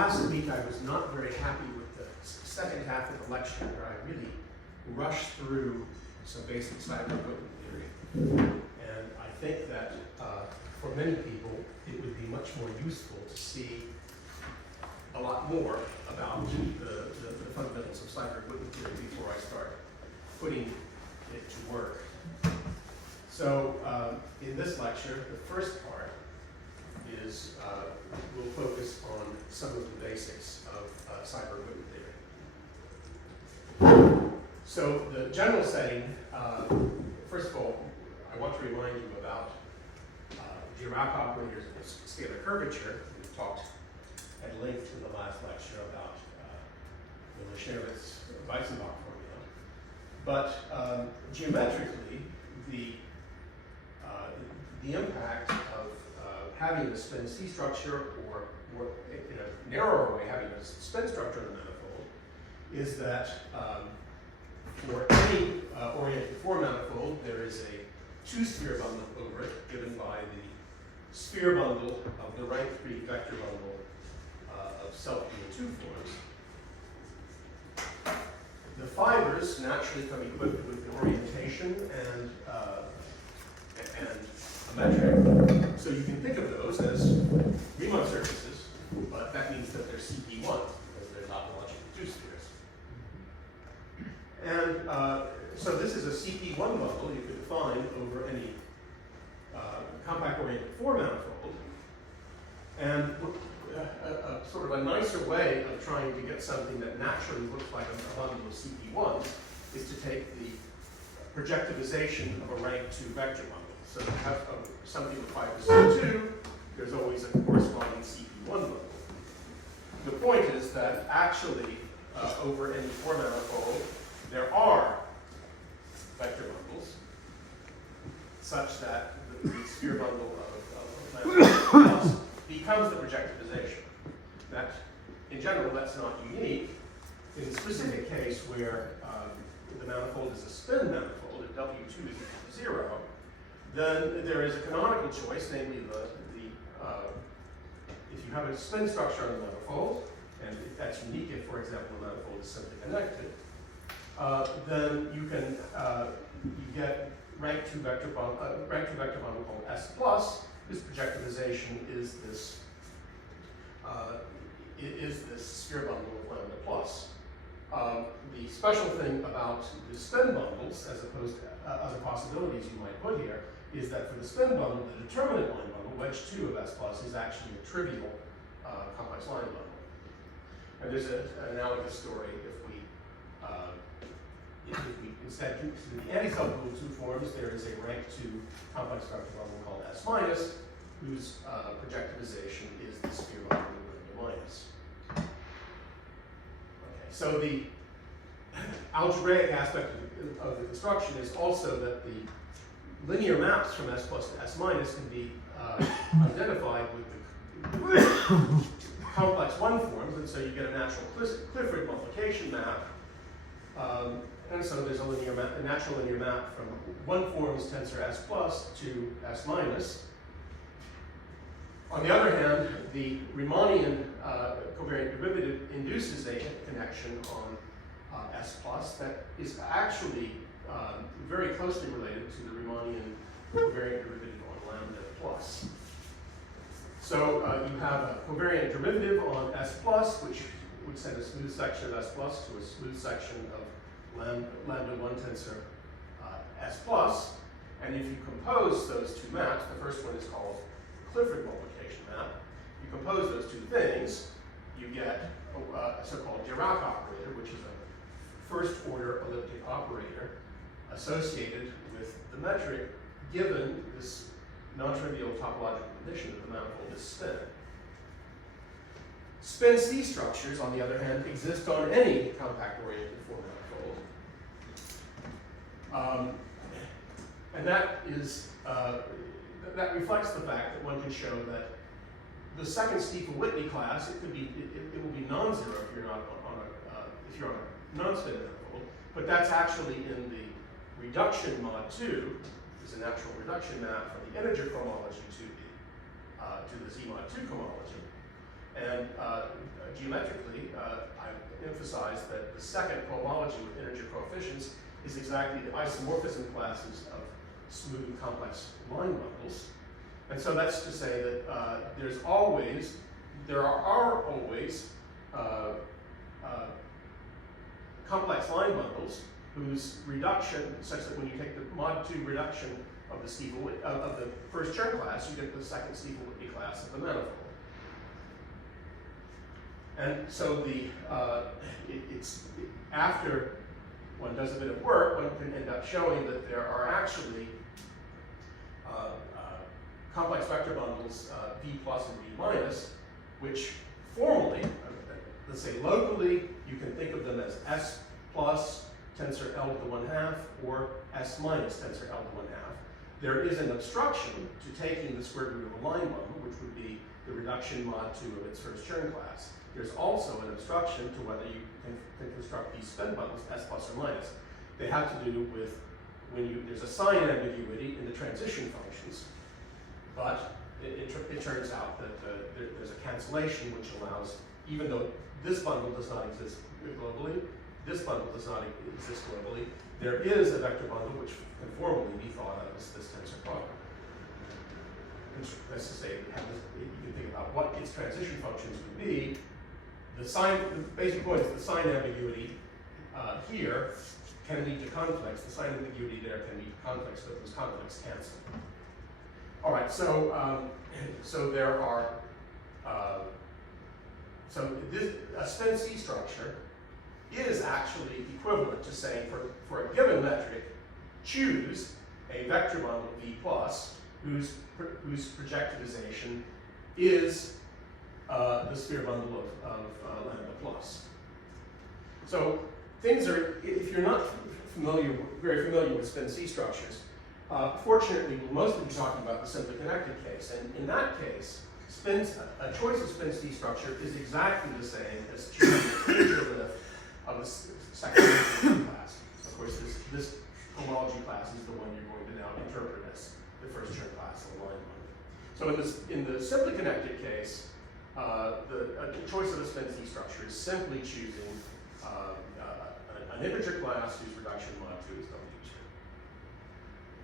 last week I was not very happy with the second half of the lecture, where I really rushed through some basic cyber-equipment theory. And I think that for many people, it would be much more useful to see a lot more about the fundamentals of cyber-equipment theory before I start putting it to work. So in this lecture, the first part is we'll focus on some of the basics of cyber-equipment theory. So the general setting, first of all, I want to remind you about Dirac operators and scalar curvature. We talked at length in the last lecture about the Leschnerowitz-Weizenbach formula. But geometrically, the impact of having a spin C structure, or in a narrower way, having a spin structure in the manifold, is that for any oriented four-manifold, there is a two-sphere bundle over it, given by the sphere bundle of the rank 3 vector bundle of self-2 forms. The fibers naturally come equipped with the orientation and a metric. So you can think of those as Riemann surfaces, but that means that they're CP1, because they're topologically two spheres. And so this is a CP1 bundle you could define over any compact-oriented four-manifold. And sort of a nicer way of trying to get something that naturally looks like a bundle of CP1 is to take the projectivization of a rank 2 vector bundle. So to have something with fibers C2, there's always a corresponding CP1 bundle. The point is that actually, over any four-manifold, there are vector bundles such that the sphere bundle of manifold becomes the projectivization. That, in general, that's not unique. In the specific case where the manifold is a spin manifold, if W2 is equal to 0, then there is a canonical choice, namely if you have a spin structure on the manifold, and if that's unique if, for example, the manifold is simply connected, then you can you get rank 2 vector bundle called S plus, whose projectivization is this sphere bundle of lambda plus. The special thing about the spin bundles, as opposed to other possibilities you might put here, is that for the spin bundle, the determinant line bundle, wedge 2 of S plus, is actually a trivial complex line bundle. And there's an analogous story if we instead consider the anti-self-rule 2 forms, there is a rank 2 complex structure bundle called S minus, whose projectivization is the sphere bundle of lambda minus. Okay, so the algebraic aspect of the construction is also that the linear maps from S plus to S minus can be identified with the complex 1 forms, and so you get a natural Clifford multiplication map. And so there's a natural linear map from 1 form's tensor S plus to S minus. On the other hand, the Riemannian covariant derivative induces a connection on S plus that is actually very closely related to the Riemannian covariant derivative on lambda plus. So you have a covariant derivative on S plus, which would send a smooth section of S plus to a smooth section of lambda 1 tensor S plus. And if you compose those two maps, the first one is called the Clifford multiplication map. You compose those two things, you get a so-called Dirac operator, which is a first-order elliptic operator associated with the metric given this non-trivial topological condition that the manifold is spin. Spin C structures, on the other hand, exist on any compact-oriented four-manifold. And that is that reflects the fact that one can show that the second Stiefel-Whitney class, it will be non-zero if you're not on a non-spin manifold, but that's actually in the reduction mod 2. There's a natural reduction map from the integer cohomology to the Z mod 2 cohomology. And geometrically, I emphasize that the second cohomology with integer coefficients is exactly the isomorphism classes of smooth complex line bundles. And so that's to say that there are always complex line bundles whose reduction, such that when you take the mod 2 reduction of the of the first Chaire class, you get the second Stiefel-Whitney class of the manifold. And so after one does a bit of work, one can end up showing that there are actually complex vector bundles V plus and V minus, which formally, let's say locally, you can think of them as S plus tensor L to the 1/2 or S minus tensor L to 1/2. There is an obstruction to taking the square root of a line bundle, which would be the reduction mod 2 of its first Chaire class. There's also an obstruction to whether you can construct these spin bundles, S plus or minus. They have to do with there's a sign ambiguity in the transition functions, but it turns out that there's a cancellation which allows, even though this bundle does not exist globally, this bundle does not exist globally, there is a vector bundle which can formally be thought of as this tensor product. That's to say, you can think about what its transition functions would be. The basic point is the sign ambiguity here can lead to conflicts. The sign ambiguity there can lead to conflicts, but those conflicts cancel. All right, so there are a spin C structure is actually equivalent to saying for a given metric, choose a vector bundle V plus whose projectivization is the sphere bundle of lambda plus. So things are, if you're not very familiar with spin C structures, fortunately we'll mostly be talking about the simply connected case. And in that case, a choice of spin C structure is exactly the same as choosing the integer lift of the second class. Of course, this homology class is the one you're going to now interpret as the first Chaire class of the line bundle. So in the simply connected case, the choice of a spin C structure is simply choosing an integer class whose reduction mod 2 is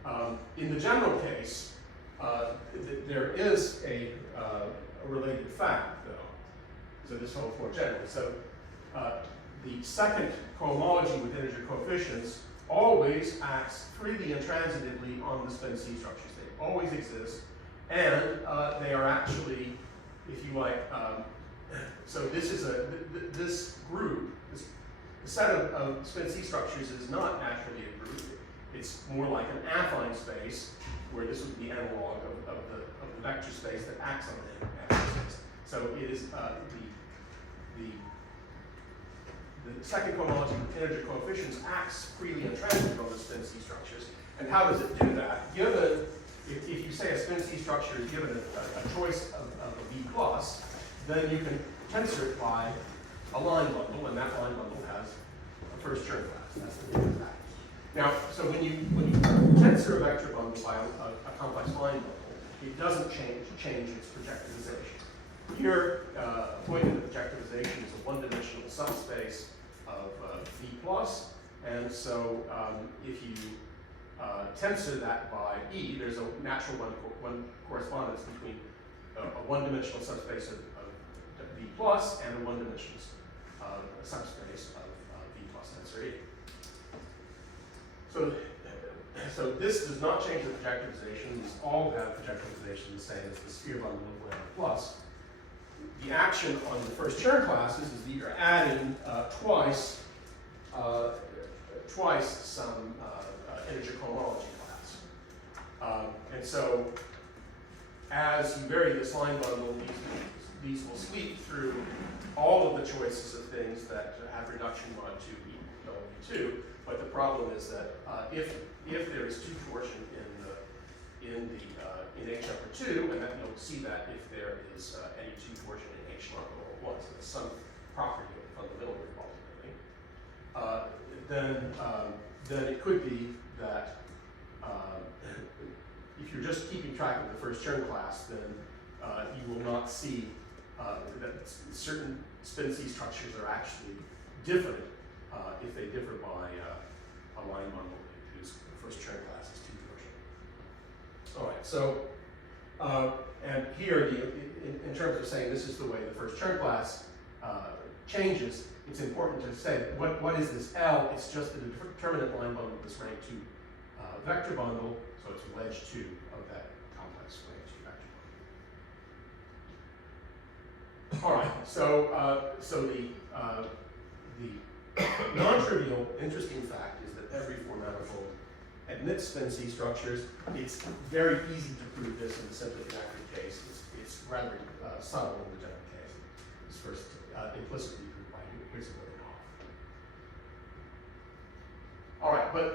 W2. In the general case, there is a related fact, though. So this holds more generally. So the second cohomology with integer coefficients always acts freely and transitively on the spin C structures. They always exist, and they are actually, if you like, so this is this group, the set of spin C structures is not actually a group. It's more like an affine space, where this would be analog of the vector space that acts on the affine space. So it is the second cohomology with integer coefficients acts freely and transitively on the spin C structures. And how does it do that? Given, if you say a spin C structure is given a choice of a V plus, then you can tensor it by a line bundle, and that line bundle has a first Chaire class. That's the name of that. Now, so when you tensor a vector bundle by a complex line bundle, it doesn't change its projectivization. Here, a point of the projectivization is a one-dimensional subspace of V plus, and so if you tensor that by E, there's a natural one correspondence between a one-dimensional subspace of V plus and a one-dimensional subspace of V plus tensor E. So this does not change the projectivization. These all have projectivization the same as the sphere bundle of lambda plus. The action on the first Chaire classes is that you're adding twice some integer cohomology class. And so as you vary this line bundle, these will sweep through all of the choices of things that have reduction mod 2 equal to W2. But the problem is that if there is two torsion in H upper 2, and that you'll see that if there is any two torsion in H log over 1, so that's some property of the fundamental group ultimately, then it could be that if you're just keeping track of the first Chaire class, then you will not see that certain spin C structures are actually different if they differ by a line bundle whose first Chaire class is 2 torsion. All right, so and here, in terms of saying this is the way the first Chaire class changes, it's important to say what is this L? It's just a determinate line bundle of this rank 2 vector bundle, so it's wedge 2 of that complex rank 2 vector bundle. All right, so the non-trivial, interesting fact is that every four-manifold admits spin C structures. It's very easy to prove this in the simply connected case. It's rather subtle in the general case. It's first implicitly proved by here's what it off. All right, but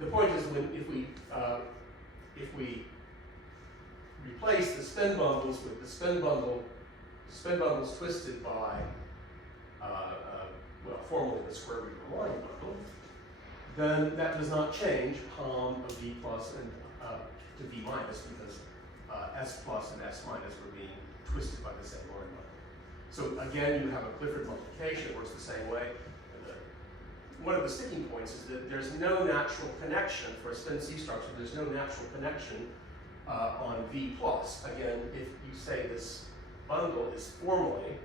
the point is if we replace the spin bundles with the spin bundles twisted by well, formally the square root of a line bundle, then that does not change Hom of V plus and to V minus because S plus and S minus were being twisted by the same line bundle. So again, you have a Clifford multiplication. It works the same way. One of the sticking points is that there's no natural connection for a spin C structure. There's no natural connection on V plus. Again, if you say this bundle is formally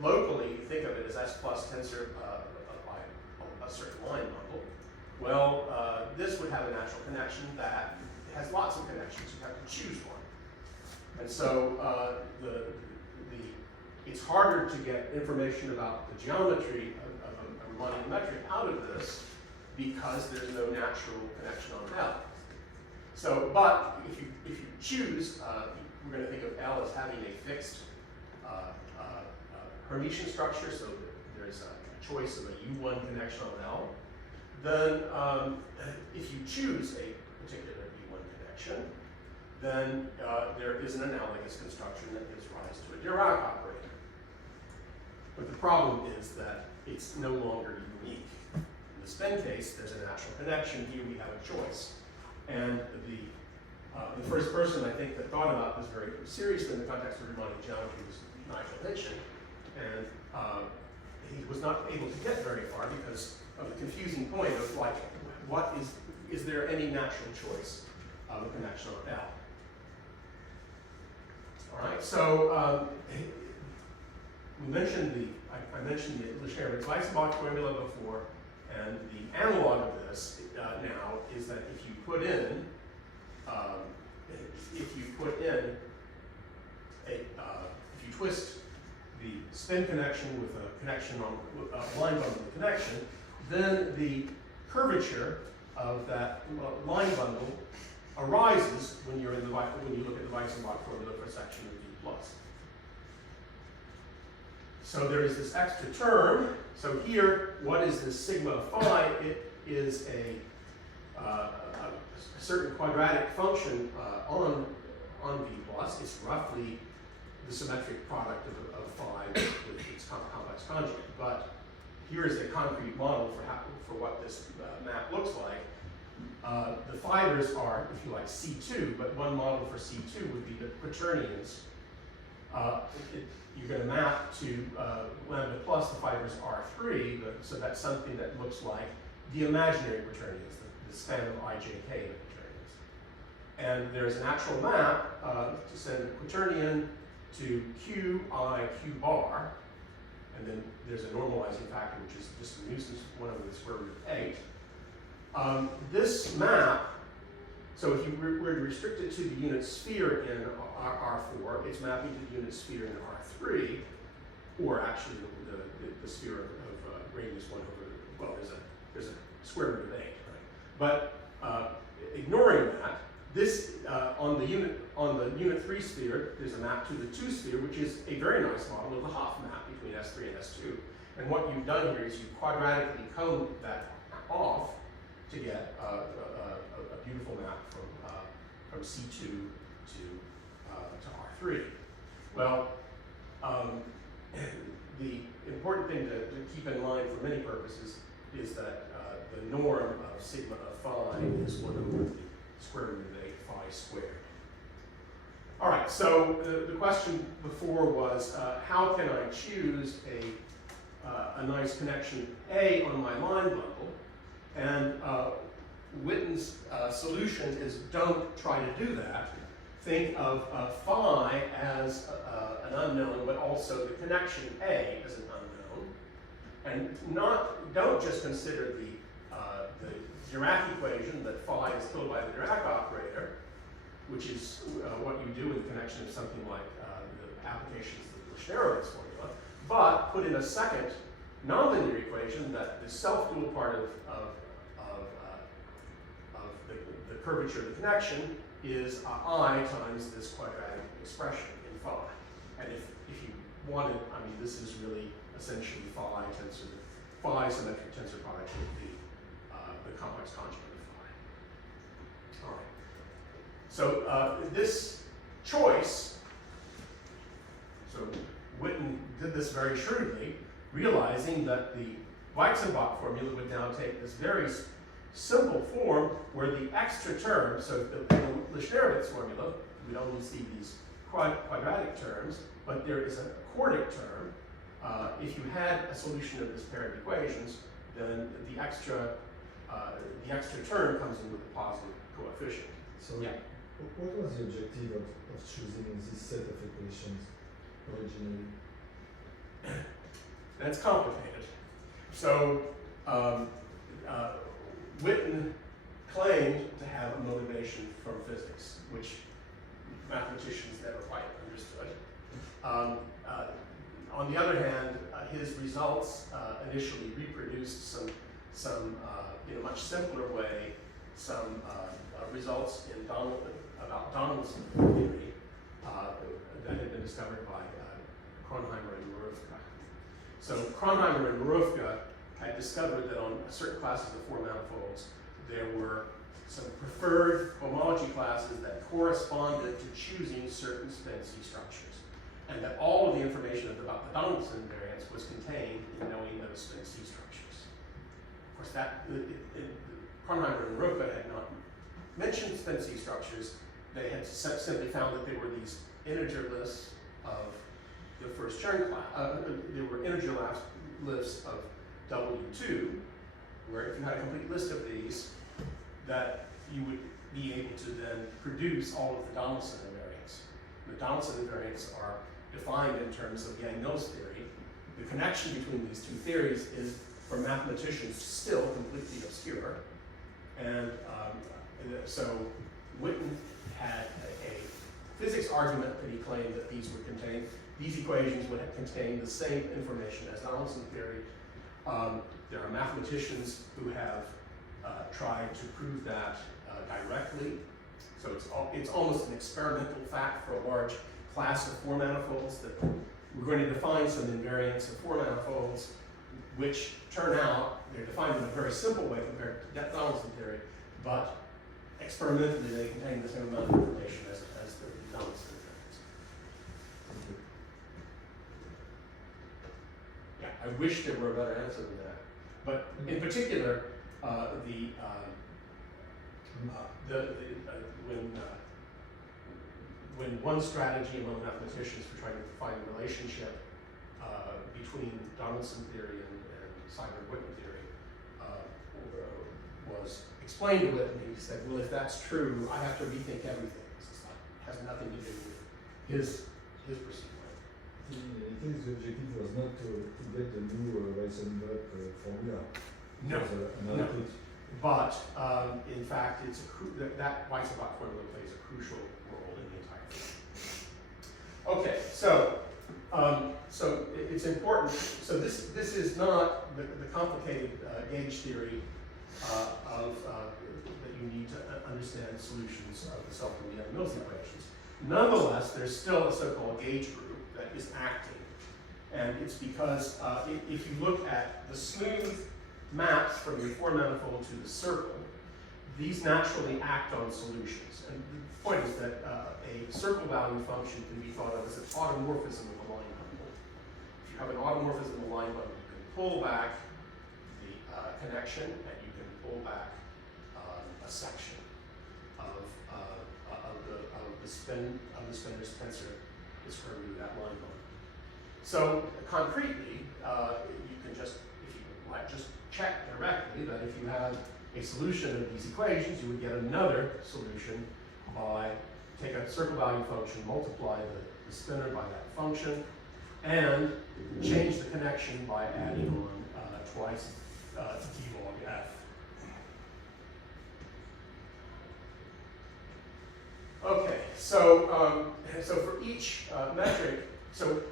locally, you think of it as S plus tensor by a certain line bundle. Well, this would have a natural connection that has lots of connections. You have to choose one. And so it's harder to get information about the geometry of a Riemannian metric out of this because there's no natural connection on L. So, but if you choose, we're going to think of L as having a fixed Hermitian structure, so there's a choice of a U1 connection on L. Then, if you choose a particular U1 connection, then there is an analogous construction that gives rise to a Dirac operator. But the problem is that it's no longer unique. In the spin case, there's a natural connection. Here we have a choice. And the first person, I think, that thought about this very seriously in the context of Riemannian geometry was Nigel Hitchen. And he was not able to get very far because of the confusing point of, like, what is there any natural choice of a connection on L? All right, so we mentioned I mentioned the Chaire-Weissenbach formula before, and the analog of this now is that if you put in if you twist the spin connection with a connection on a line bundle connection, then the curvature of that line bundle arises when you look at the Weissenbach formula for a section of V plus. So there is this extra term. So here, what is this sigma phi? It is a certain quadratic function on V plus. It's roughly the symmetric product of phi with its complex conjugate. But here is a concrete model for what this map looks like. The fibers are, if you like, C2, but one model for C2 would be the quaternions. You're going to map to lambda plus the fibers R3, so that's something that looks like the imaginary quaternions, the span of ijk of quaternions. And there's an actual map to send a quaternion to Q bar, and then there's a normalizing factor, which is just a nuisance, 1 over the square root of 8. This map, so if you were to restrict it to the unit sphere in R4, it's mapping to the unit sphere in R3, or actually the sphere of radius 1 over, well, there's a square root of 8, right? But ignoring that, this on the unit 3 sphere, there's a map to the 2 sphere, which is a very nice model of the Hopf map between S3 and S2. And what you've done here is you've quadratically combed that off to get a beautiful map from C2 to R3. Well, the important thing to keep in mind for many purposes is that the norm of sigma of phi is 1 over the square root of 8 phi squared. All right, so the question before was, how can I choose a nice connection A on my line bundle? And Witten's solution is don't try to do that. Think of phi as an unknown, but also the connection A as an unknown. And don't just consider the Dirac equation that phi is killed by the Dirac operator, which is what you do with the connection of something like the applications of the Chaire formula, but put in a second nonlinear equation that the self-dual part of the curvature of the connection is I times this quadratic expression in phi. And if you wanted, I mean, this is really essentially phi symmetric tensor product with the complex conjugate of phi. All right. So this choice, so Witten did this very shrewdly, realizing that the Weizenbach formula would now take this very simple form where the extra term, so in the Leschnerowitz formula, we'd only see these quadratic terms, but there is a quartic term. If you had a solution of this pair of equations, then the extra term comes in with a positive coefficient. So yeah. What was the objective of choosing this set of equations originally? That's complicated. So Witten claimed to have a motivation from physics, which mathematicians never quite understood. On the other hand, his results initially reproduced some in a much simpler way, some results in about Donaldson theory that had been discovered by Kronheimer and Marufka. So Kronheimer and Marufka had discovered that on certain classes of four-manifolds, there were some preferred homology classes that corresponded to choosing certain spin-C structures, and that all of the information about the Donaldson invariance was contained in knowing those spin-C structures. Of course, Kronheimer and Marufka had not mentioned spin-C structures. They had simply found that there were these integer lists of the first Chern class. There were integer lists of W2, where if you had a complete list of these, that you would be able to then produce all of the Donaldson invariants. The Donaldson invariants are defined in terms of Yang-Mills theory. The connection between these two theories is, for mathematicians, still completely obscure. And so Witten had a physics argument that he claimed that these equations would contain the same information as Donaldson theory. There are mathematicians who have tried to prove that directly. So it's almost an experimental fact for a large class of four-manifolds that we're going to define some invariants of four-manifolds, which turn out, they're defined in a very simple way compared to Donaldson theory, but experimentally they contain the same amount of information as the Donaldson invariants. Yeah, I wish there were a better answer than that. But in particular, when one strategy among mathematicians for trying to find a relationship between Donaldson theory and Seiberg-Witten theory was explained to Witten, he said, well, if that's true, I have to rethink everything. It has nothing to do with his perceived way. I think the objective was not to get the new Weizenbach formula. No. But in fact, that Weizenbach formula plays a crucial role in the entire thing. Okay, so it's important. So this is not the complicated gauge theory that you need to understand solutions of the self-Yang-Mills equations. Nonetheless, there's still a so-called gauge group that is acting, and it's because if you look at the smooth maps from your four-manifold to the circle, these naturally act on solutions. And the point is that a circle value function can be thought of as an automorphism of a line bundle. If you have an automorphism of a line bundle, you can pull back the connection, and you can pull back a section of the spinner's tensor, the square root of that line bundle. So concretely, you can just, if you like, just check directly that if you have a solution of these equations, you would get another solution by take a circle value function, multiply the spinner by that function, and change the connection by adding on twice d log f. Okay, so for each metric, so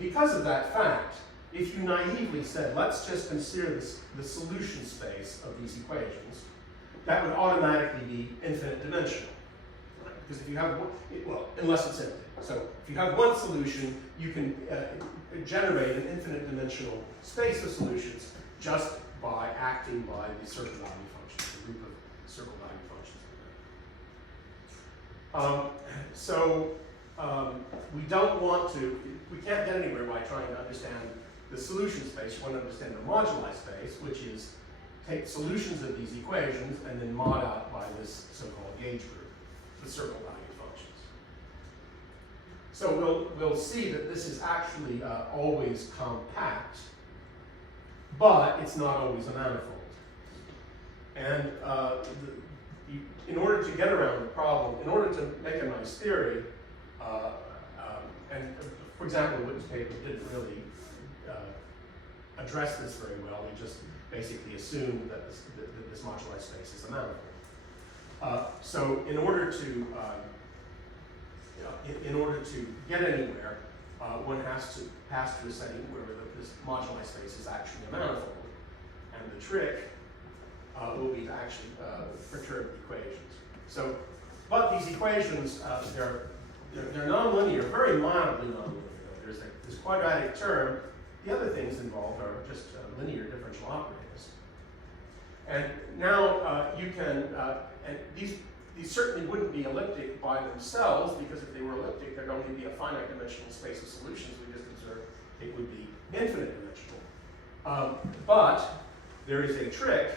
because of that fact, if you naively said, let's just consider the solution space of these equations, that would automatically be infinite dimensional. Right? Because if you have one, well, unless it's empty. So if you have one solution, you can generate an infinite dimensional space of solutions just by acting by the circle value functions, the group of circle value functions. We don't want to, we can't get anywhere by trying to understand the solution space. You want to understand the moduli space, which is take solutions of these equations and then mod out by this so-called gauge group, the circle value functions. So we'll see that this is actually always compact, but it's not always a manifold. And in order to get around the problem, in order to make a nice theory, and for example, Witten's paper didn't really address this very well. They just basically assumed that this moduli space is a manifold. So in order to get anywhere, one has to pass through a setting where this moduli space is actually a manifold, and the trick will be to actually perturb the equations. So, but these equations, they're nonlinear, very mildly nonlinear. There's this quadratic term. The other things involved are just linear differential operators. And now you can, and these certainly wouldn't be elliptic by themselves, because if they were elliptic, there'd only be a finite dimensional space of solutions. We just observed it would be infinite dimensional. But there is a trick.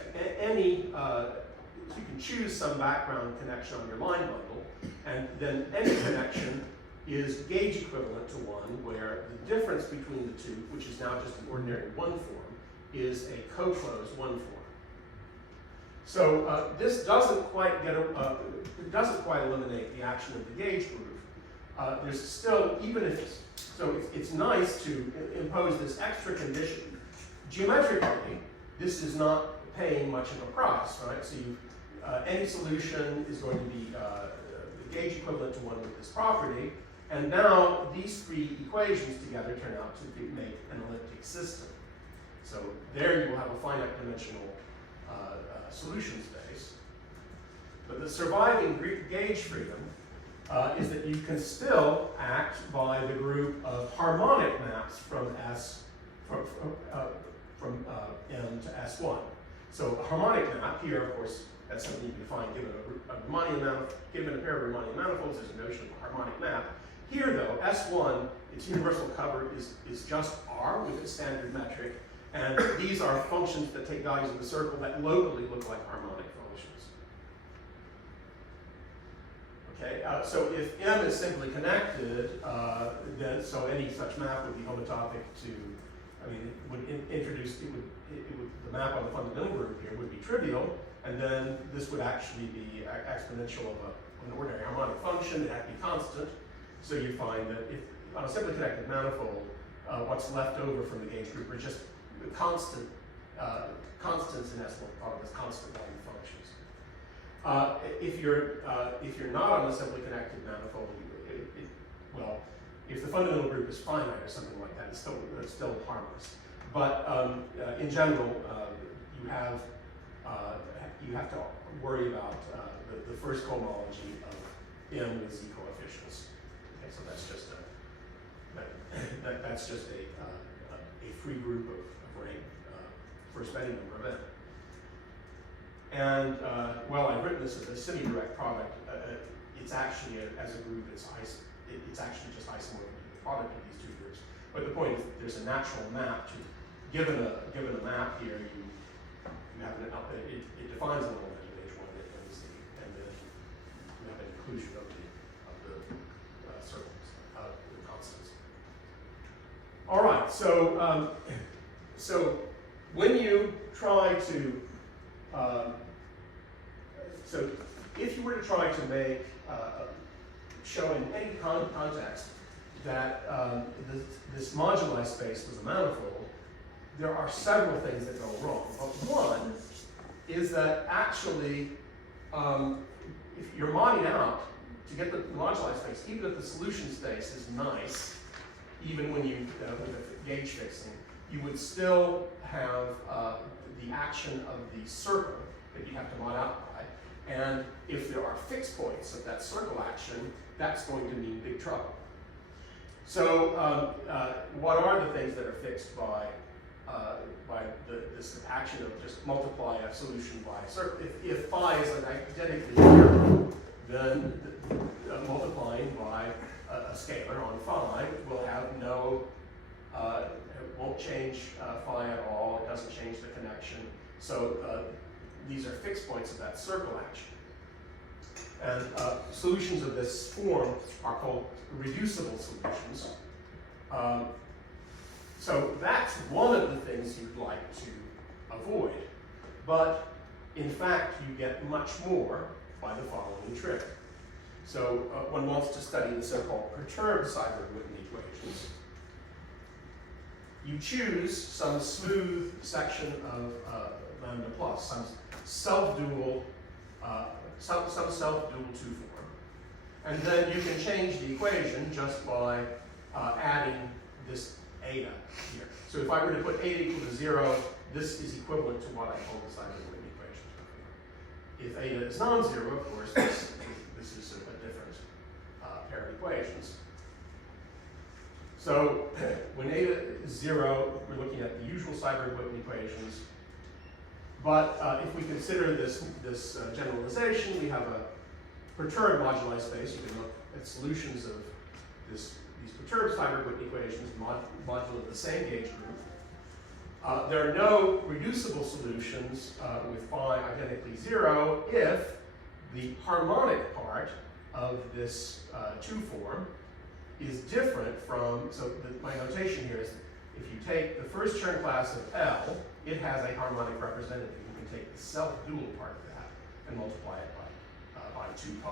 You can choose some background connection on your line bundle, and then any connection is gauge equivalent to one, where the difference between the two, which is now just an ordinary one form, is a co-closed one form. So this doesn't quite it doesn't quite eliminate the action of the gauge group. There's still, even if it's nice to impose this extra condition. Geometrically, this is not paying much of a price, right? So any solution is going to be the gauge equivalent to one with this property, and now these three equations together turn out to make an elliptic system. So there you will have a finite dimensional solution space. But the surviving gauge freedom is that you can still act by the group of harmonic maps from M to S1. So a harmonic map here, of course, that's something you can find given given a pair of Riemannian manifolds. There's a notion of a harmonic map. Here, though, S1, its universal cover is just R with its standard metric, and these are functions that take values of the circle that locally look like harmonic functions. Okay, so if M is simply connected, then so any such map would be homotopic to, I mean, it would introduce, the map on the fundamental group here would be trivial, and then this would actually be exponential of an ordinary harmonic function. It had to be constant. So you find that if on a simply connected manifold, what's left over from the gauge group are just constants in S1 part of constant value functions. If you're not on a simply connected manifold, well, if the fundamental group is finite or something like that, it's still harmless. But in general, you have to worry about the first cohomology of M with Z coefficients. Okay, so that's just a free group of rank first Betty number of M. And well, I've written this as a semi-direct product. It's actually as a group, it's actually just isomorphic to the product of these two groups. But the point is, there's a natural map to given a map here. You have it defines an element of H1 and Z, and then you have an inclusion of the circles, constants. All right, so so when you try to so if you were to try to make show in any context that this moduli space was a manifold, there are several things that go wrong. But one is that actually, if you're modding out to get the moduli space, even if the solution space is nice, even when you with the gauge fixing, you would still have the action of the circle that you have to mod out by. And if there are fixed points of that circle action, that's going to mean big trouble. So what are the things that are fixed by this action of just multiply a solution by a circle? If phi is identically zero, then multiplying by a scalar on phi will have no, it won't change phi at all. It doesn't change the connection. So these are fixed points of that circle action. And solutions of this form are called reducible solutions. So that's one of the things you'd like to avoid. But in fact, you get much more by the following trick. So one wants to study the so-called perturbed Seiberg-Witten equations. You choose some smooth section of lambda plus, some self-dual, some self-dual two-form. And then you can change the equation just by adding this eta here. So if I were to put eta equal to 0, this is equivalent to what I call the Seiberg-Witten equations before. If eta is non-zero, of course, this is a different pair of equations. So when eta is 0, we're looking at the usual Seiberg-Witten equations. But if we consider this generalization, we have a perturbed moduli space. You can look at solutions of these perturbed Seiberg-Witten equations modulo the same gauge group. There are no reducible solutions with phi identically 0 if the harmonic part of this two-form is different from, so my notation here is if you take the first Chern class of L, it has a harmonic representative. You can take the self-dual part of that and multiply it by 2 pi.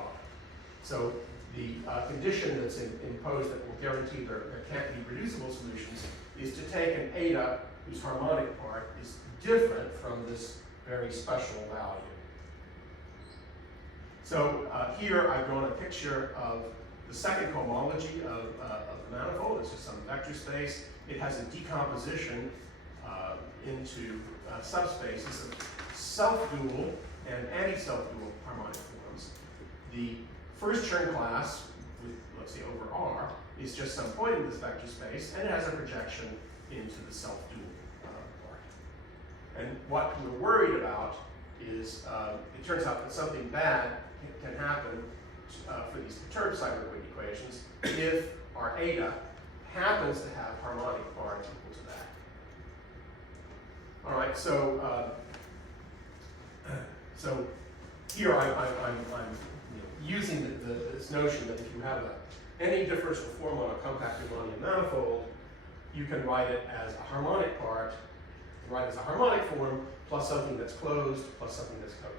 So the condition that's imposed that will guarantee there can't be reducible solutions is to take an eta whose harmonic part is different from this very special value. So here I've drawn a picture of the second cohomology of the manifold. It's just some vector space. It has a decomposition into subspaces of self-dual and anti-self-dual harmonic forms. The first Chern class, with, let's say, over R, is just some point in this vector space, and it has a projection into the self-dual part. And what we're worried about is, it turns out that something bad can happen for these perturbed Seiberg-Witten equations if our eta happens to have harmonic parts equal to that. All right, so so here I'm using this notion that if you have any differential form on a compact Riemannian manifold, you can write it as a harmonic part, write it as a harmonic form plus something that's closed plus something that's co-closed.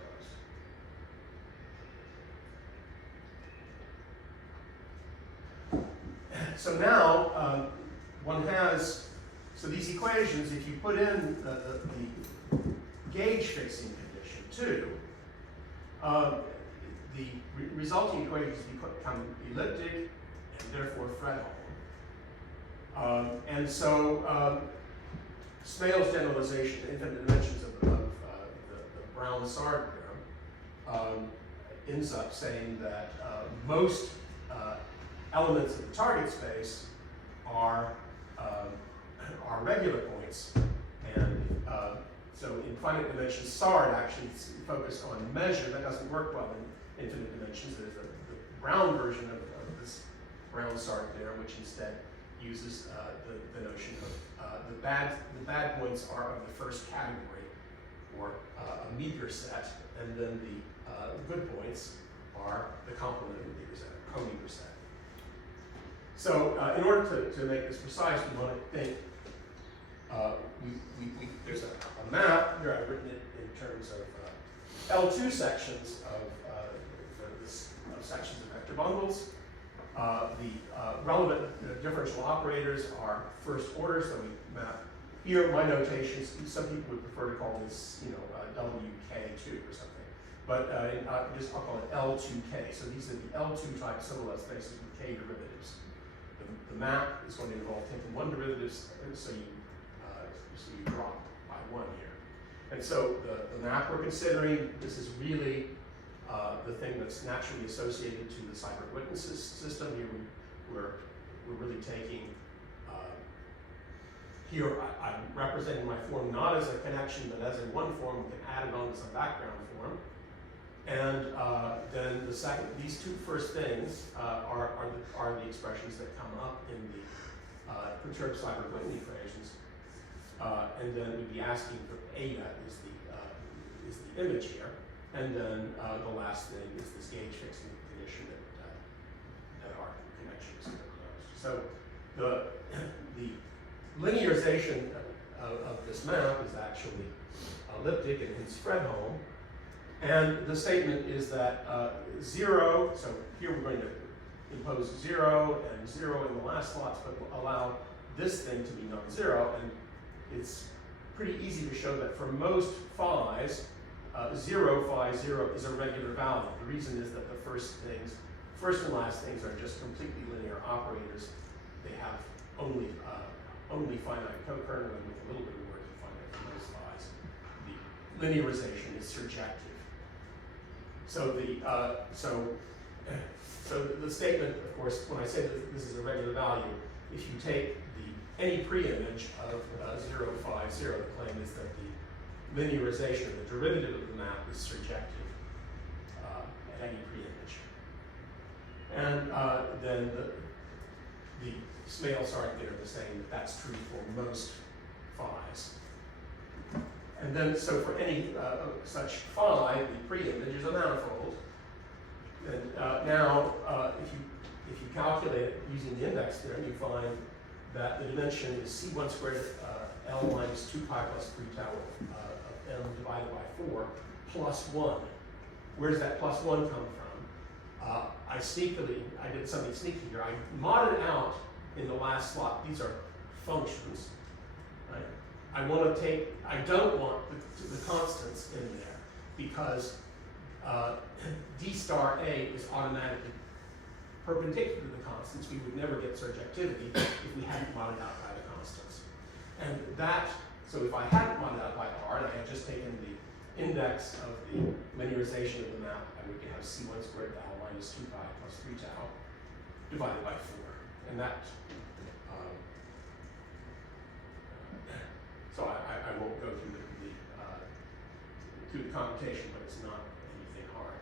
So now one has, so these equations, if you put in the gauge fixing condition too, the resulting equations become elliptic and therefore Fredholm. And so Smail's generalization, infinite dimensions of the Brown-Sard theorem, ends up saying that most elements of the target space are regular points, and so in finite dimensions, Sard actually focused on measure. That doesn't work well in infinite dimensions. There's the Brown version of this Brown-Sard theorem, which instead uses the notion of the bad points are of the first category, or a meter set, and then the good points are the complement of the meter set, co-meter set. So in order to make this precise, we want to think, there's a map, here I've written it in terms of L2 sections of sections of vector bundles. The relevant differential operators are first order, so we map. Here, my notations, some people would prefer to call this, WK2 or something. But I'll call it L2K. So these are the L2 type symbol spaces with K derivatives. The map is going to involve taking one derivative, so you drop by one here. And so the map we're considering, this is really the thing that's naturally associated to the cyber witnesses system. Here we're really taking, here I'm representing my form not as a connection, but as in one form. We can add it on to some background form. And then these two first things are the expressions that come up in the perturbed cyber-Whitney equations. And then we'd be asking for eta is the image here. And then the last thing is this gauge fixing condition that our connection is closed. So the linearization of this map is actually elliptic and hence Fredholm. And the statement is that 0, so here we're going to impose 0 and 0 in the last slots, but allow this thing to be non-zero. And it's pretty easy to show that for most phi's, 0, phi 0 is a regular value. The reason is that the first and last things are just completely linear operators. They have only finite co-kernel, and with a little bit of work you find that for most phi's. The linearization is surjective. So the statement, of course, when I say that this is a regular value, if you take any pre-image of 0, phi 0, the claim is that the linearization of the derivative of the map is surjective at any pre-image. And then the Smales argument are saying that that's true for most phi's. And then, so for any such phi, the pre-image is a manifold. And now, if you calculate it using the index theorem, you find that the dimension is C1 squared L minus 2 pi plus 3 tau of M divided by 4 plus 1. Where does that plus 1 come from? I did something sneaky here. I modded out in the last slot, these are functions, right? I don't want the constants in there because D star A is automatically perpendicular to the constants. We would never get surjectivity if we hadn't modded out by the constants. And so if I hadn't modded out by R and I had just taken the index of the linearization of the map, I would have C1 squared tau minus 2 pi plus 3 tau divided by 4. And that, so I won't go through the computation, but it's not anything hard.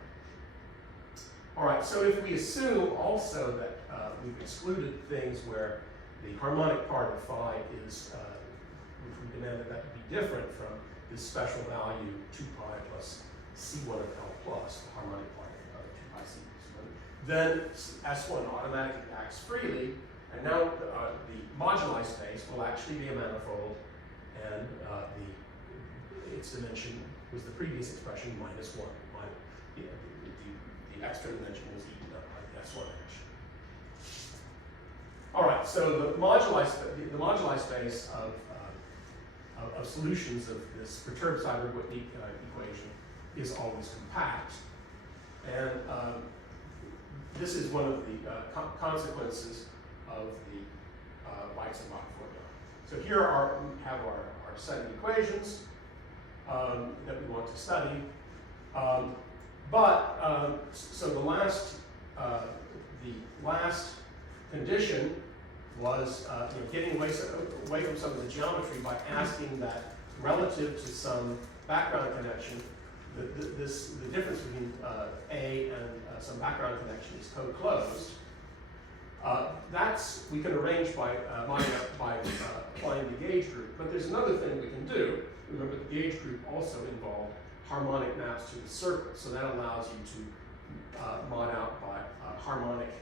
All right, so if we assume also that we've excluded things where the harmonic part of phi is, which we demanded that to be different from this special value 2 pi plus C1 of L plus, the harmonic part of 2 pi C1, then S1 automatically acts freely, and now the moduli space will actually be a manifold, and its dimension was the previous expression minus 1. The extra dimension was eaten up by the S1 edge. All right, so the moduli space of solutions of this perturbed cyber-Whitney equation is always compact, and this is one of the consequences of the Weizenbach formula. So here we have our set of equations that we want to study. So the last condition was getting away from some of the geometry by asking that relative to some background connection, the difference between A and some background connection is co-closed. We can arrange by applying the gauge group, but there's another thing we can do. Remember, the gauge group also involved harmonic maps to the circle, so that allows you to mod out by harmonic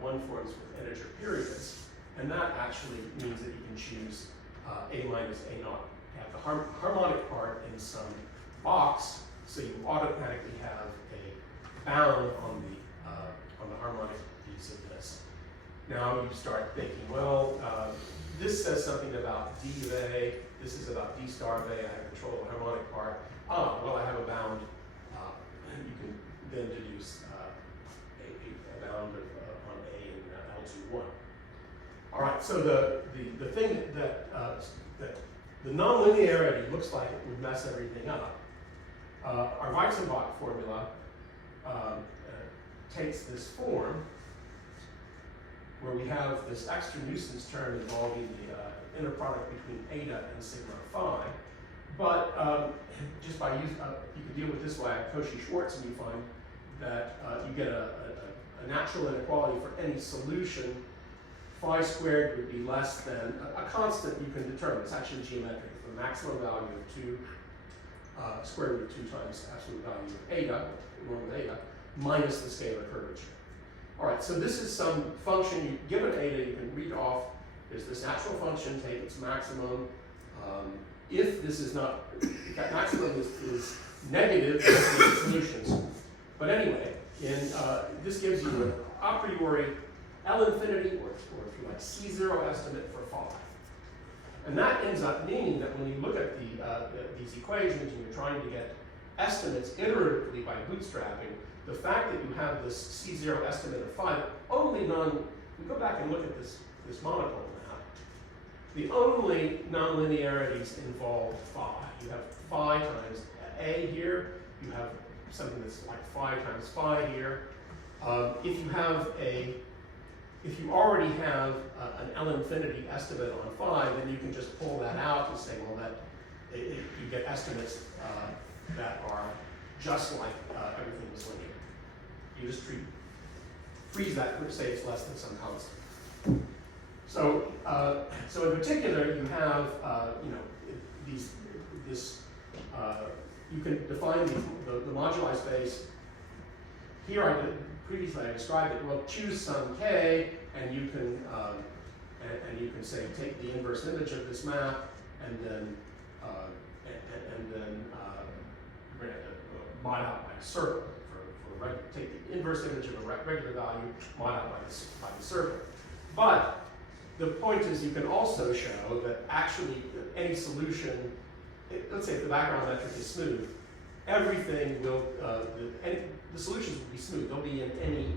one forms with integer periods, and that actually means that you can choose A minus A naught. You have the harmonic part in some box, so you automatically have a bound on the harmonic piece of this. Now you start thinking, well, this says something about D of A, this is about D star of A, I have control of the harmonic part. Well, I have a bound. You can then deduce a bound on A in L2, 1. All right, so the thing that the nonlinearity looks like it would mess everything up. Our Weizenbach formula takes this form where we have this extra nuisance term involving the inner product between eta and sigma phi. But just by using, you can deal with this by Cauchy-Schwarz, and you find that you get a natural inequality for any solution. Phi squared would be less than a constant you can determine. It's actually geometric. It's the maximum value of 2 square root of 2 times absolute value of eta, norm of eta, minus the scalar curvature. All right, so this is some function. You given eta, you can read off. There's this natural function, take its maximum. If this is not, if that maximum is negative, then it's solutions. But anyway, this gives you an a priori L infinity, or if you like, C0 estimate for phi. And that ends up meaning that when you look at these equations and you're trying to get estimates iteratively by bootstrapping, the fact that you have this C0 estimate of phi, we go back and look at this monopole now, the only nonlinearities involve phi. You have phi times A here, you have something that's like phi times phi here. If you already have an L infinity estimate on phi, then you can just pull that out and say, well, that you get estimates that are just like everything was linear. You just freeze that, say it's less than some constant. So in particular, you have you can define the moduli space. Here previously I described it. Well, choose some k, and you can say take the inverse image of this map, and then mod out by a circle take the inverse image of a regular value, mod out by the circle. But the point is, you can also show that actually any solution, let's say if the background metric is smooth, everything will, the solutions will be smooth. They'll be in any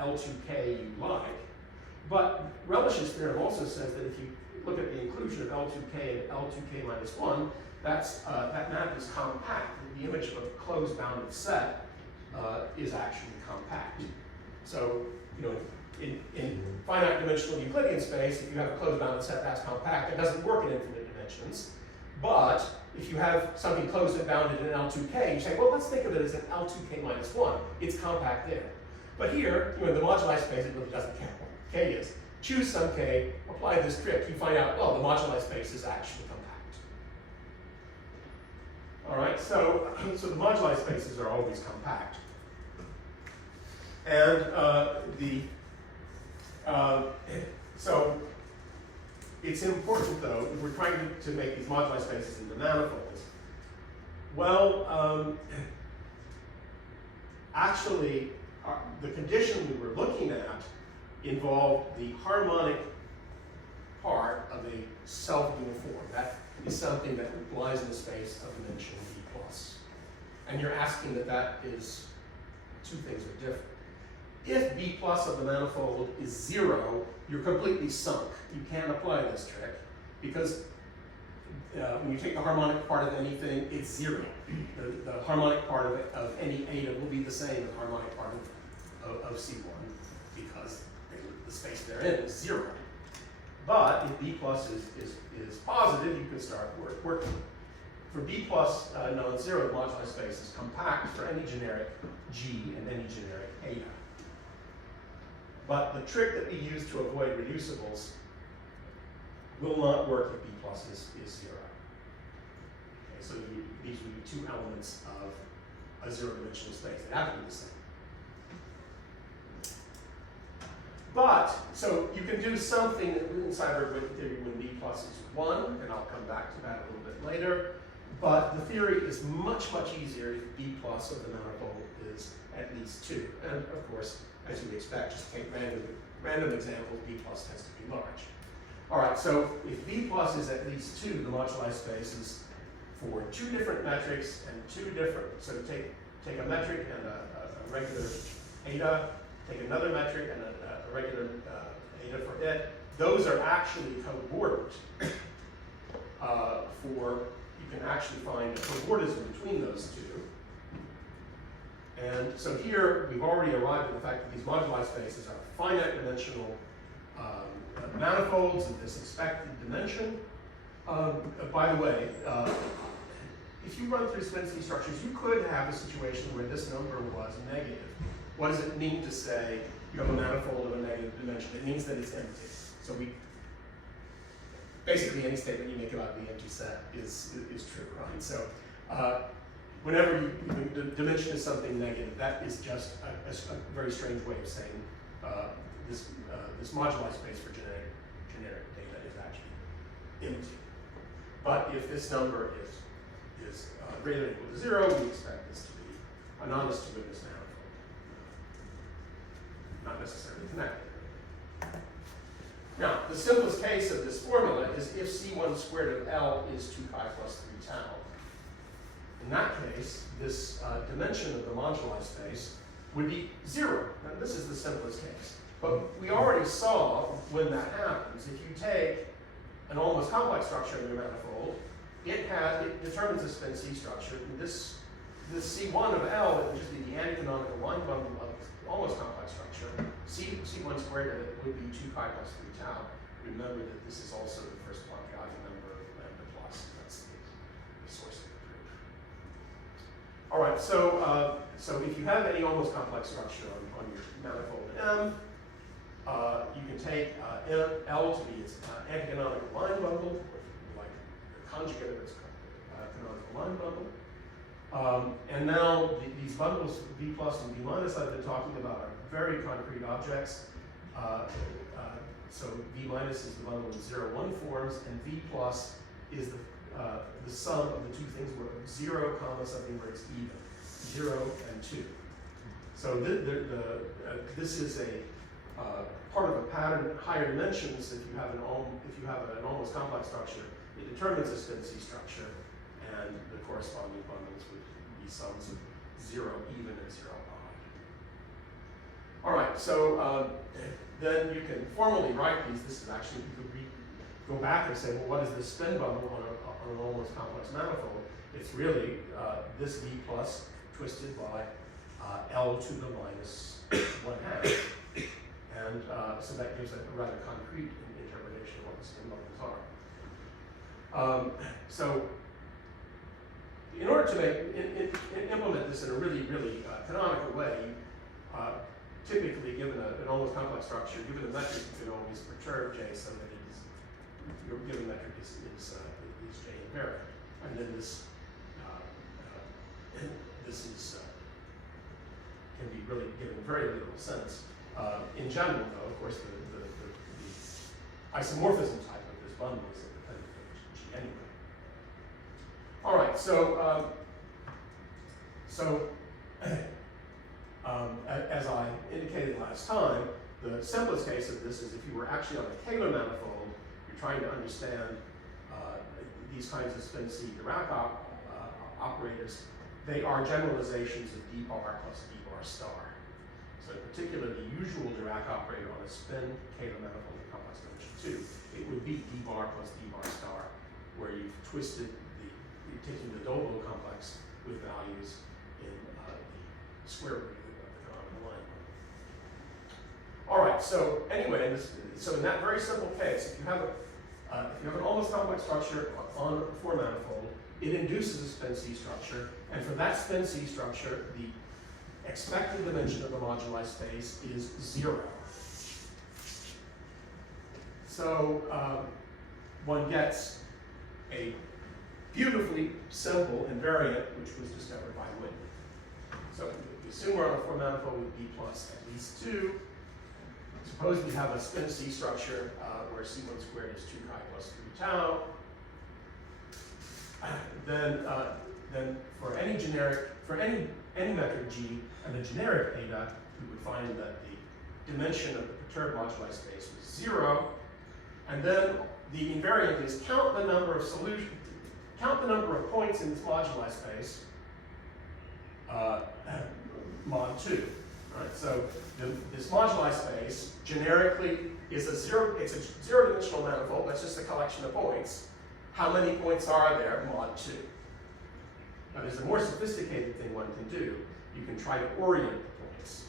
L2K you like. But Relish's theorem also says that if you look at the inclusion of L2K and L2K minus 1, that map is compact. The image of a closed bounded set is actually compact. So, in finite dimensional Euclidean space, if you have a closed bounded set that's compact, it doesn't work in infinite dimensions. But if you have something closed and bounded in L2K, you say, well, let's think of it as an L2K minus 1. It's compact there. But here, in the moduli space, it really doesn't care what K is. Choose some K, apply this trick, you find out, well, the moduli space is actually compact. All right, so the moduli spaces are always compact. And so it's important, though, if we're trying to make these moduli spaces into manifolds. Well, actually, the condition we were looking at involved the harmonic part of a self-uniform. That is something that lies in the space of dimension B plus. And you're asking that is, two things are different. If B plus of the manifold is 0, you're completely sunk. You can't apply this trick because when you take the harmonic part of anything, it's 0. The harmonic part of any eta will be the same as the harmonic part of C1 because the space they're in is 0. But if B plus is positive, you can start working. For B plus non-zero, the moduli space is compact for any generic G and any generic eta. But the trick that we use to avoid reducibles will not work if B plus is 0. Okay, so these would be two elements of a zero-dimensional space. They have to be the same. But, so you can do something in cyber theory when B plus is 1, and I'll come back to that a little bit later. But the theory is much, much easier if B plus of the manifold is at least 2. And of course, as you would expect, just take random examples, B plus tends to be large. All right, so if B plus is at least 2, the moduli space is for 2 different metrics and 2 different, so take a metric and a regular eta, take another metric and a regular eta for it. Those are actually co-borders. You can actually find co-borders between those 2. And so here we've already arrived at the fact that these moduli spaces are finite dimensional manifolds of this expected dimension. By the way, if you run through spin-C structures, you could have a situation where this number was negative. What does it mean to say you have a manifold of a negative dimension? It means that it's empty. So basically any statement you make about the empty set is true, right? So whenever the dimension is something negative, that is just a very strange way of saying this moduli space for generic data is actually empty. But if this number is greater than or equal to 0, we expect this to be a non-distributive manifold, not necessarily connected. Now, the simplest case of this formula is if C1 squared of L is 2 pi plus 3 tau. In that case, this dimension of the moduli space would be 0. And this is the simplest case. But we already saw when that happens, if you take an almost complex structure in your manifold, it determines a spin-C structure. And this C1 of L, it would just be the anti-canonical line bundle of almost complex structure. C1 squared of it would be 2 pi plus 3 tau. Remember that this is also the first Bloch number of lambda plus. That's the source of the proof. All right, so if you have any almost complex structure on your manifold M, you can take L to be its anti-canonical line bundle, or like the conjugate of its canonical line bundle. And now these bundles, B plus and B minus, I've been talking about, are very concrete objects. So V minus is the bundle of 0, 1 forms, and V plus is the sum of the 2 things where 0, comma, something where it's even, 0 and 2. So this is a part of a pattern, higher dimensions. If you have an almost complex structure, it determines a spin-C structure, and the corresponding bundles would be sums of 0, even, and 0, odd. All right, so then you can formally write these. This is actually, you could go back and say, well, what is the spin bundle on an almost complex manifold? It's really this V plus twisted by L to the minus 1/2. And so that gives a rather concrete interpretation of what the spin bundles are. So in order to implement this in a really, really canonical way, typically given an almost complex structure, given a metric, you can always perturb J so that your given metric is J invariant. And then this can be really given very literal sense. In general, though, of course, the isomorphism type of this bundle is independent of G anyway. All right, as I indicated last time, the simplest case of this is if you were actually on a Taylor manifold, you're trying to understand these kinds of spin-C Dirac operators. They are generalizations of d bar plus d bar star. So in particular, the usual Dirac operator on a spin Taylor manifold of complex dimension 2, it would be d bar plus d bar star, where you've twisted you're taking the Dolbeau complex with values in the square root of the canonical line. All right, so anyway, so in that very simple case, if you have an almost complex structure on a Four-Manifold, it induces a spin-C structure, and for that spin-C structure, the expected dimension of the moduli space is 0. So one gets a beautifully simple invariant, which was discovered by Whitney. So we assume we're on a Four-Manifold with B plus at least 2. suppose we have a spin C structure where C1 squared is 2 chi plus 3 tau. Then for any metric G and the generic eta, we would find that the dimension of the perturbed moduli space was 0. And then the invariant is count the number of points in this moduli space, mod 2. Right? So this moduli space generically is it's a zero-dimensional manifold. That's just a collection of points. How many points are there? Mod 2. Now there's a more sophisticated thing one can do. You can try to orient the points.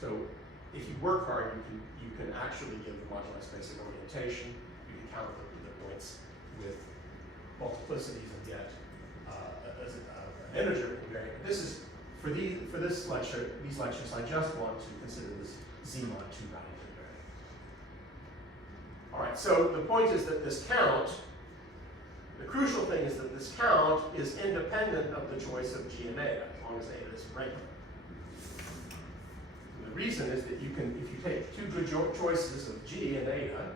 So if you work hard, you can actually give the moduli space an orientation. You can count the points with multiplicities and get an integer invariant. This is for this lecture. These lectures, I just want to consider this Z mod 2 value invariant. All right. So the point is that this count. The crucial thing is that this count is independent of the choice of G and eta, as long as eta is regular. And the reason is that you can, if you take two good choices of G and eta,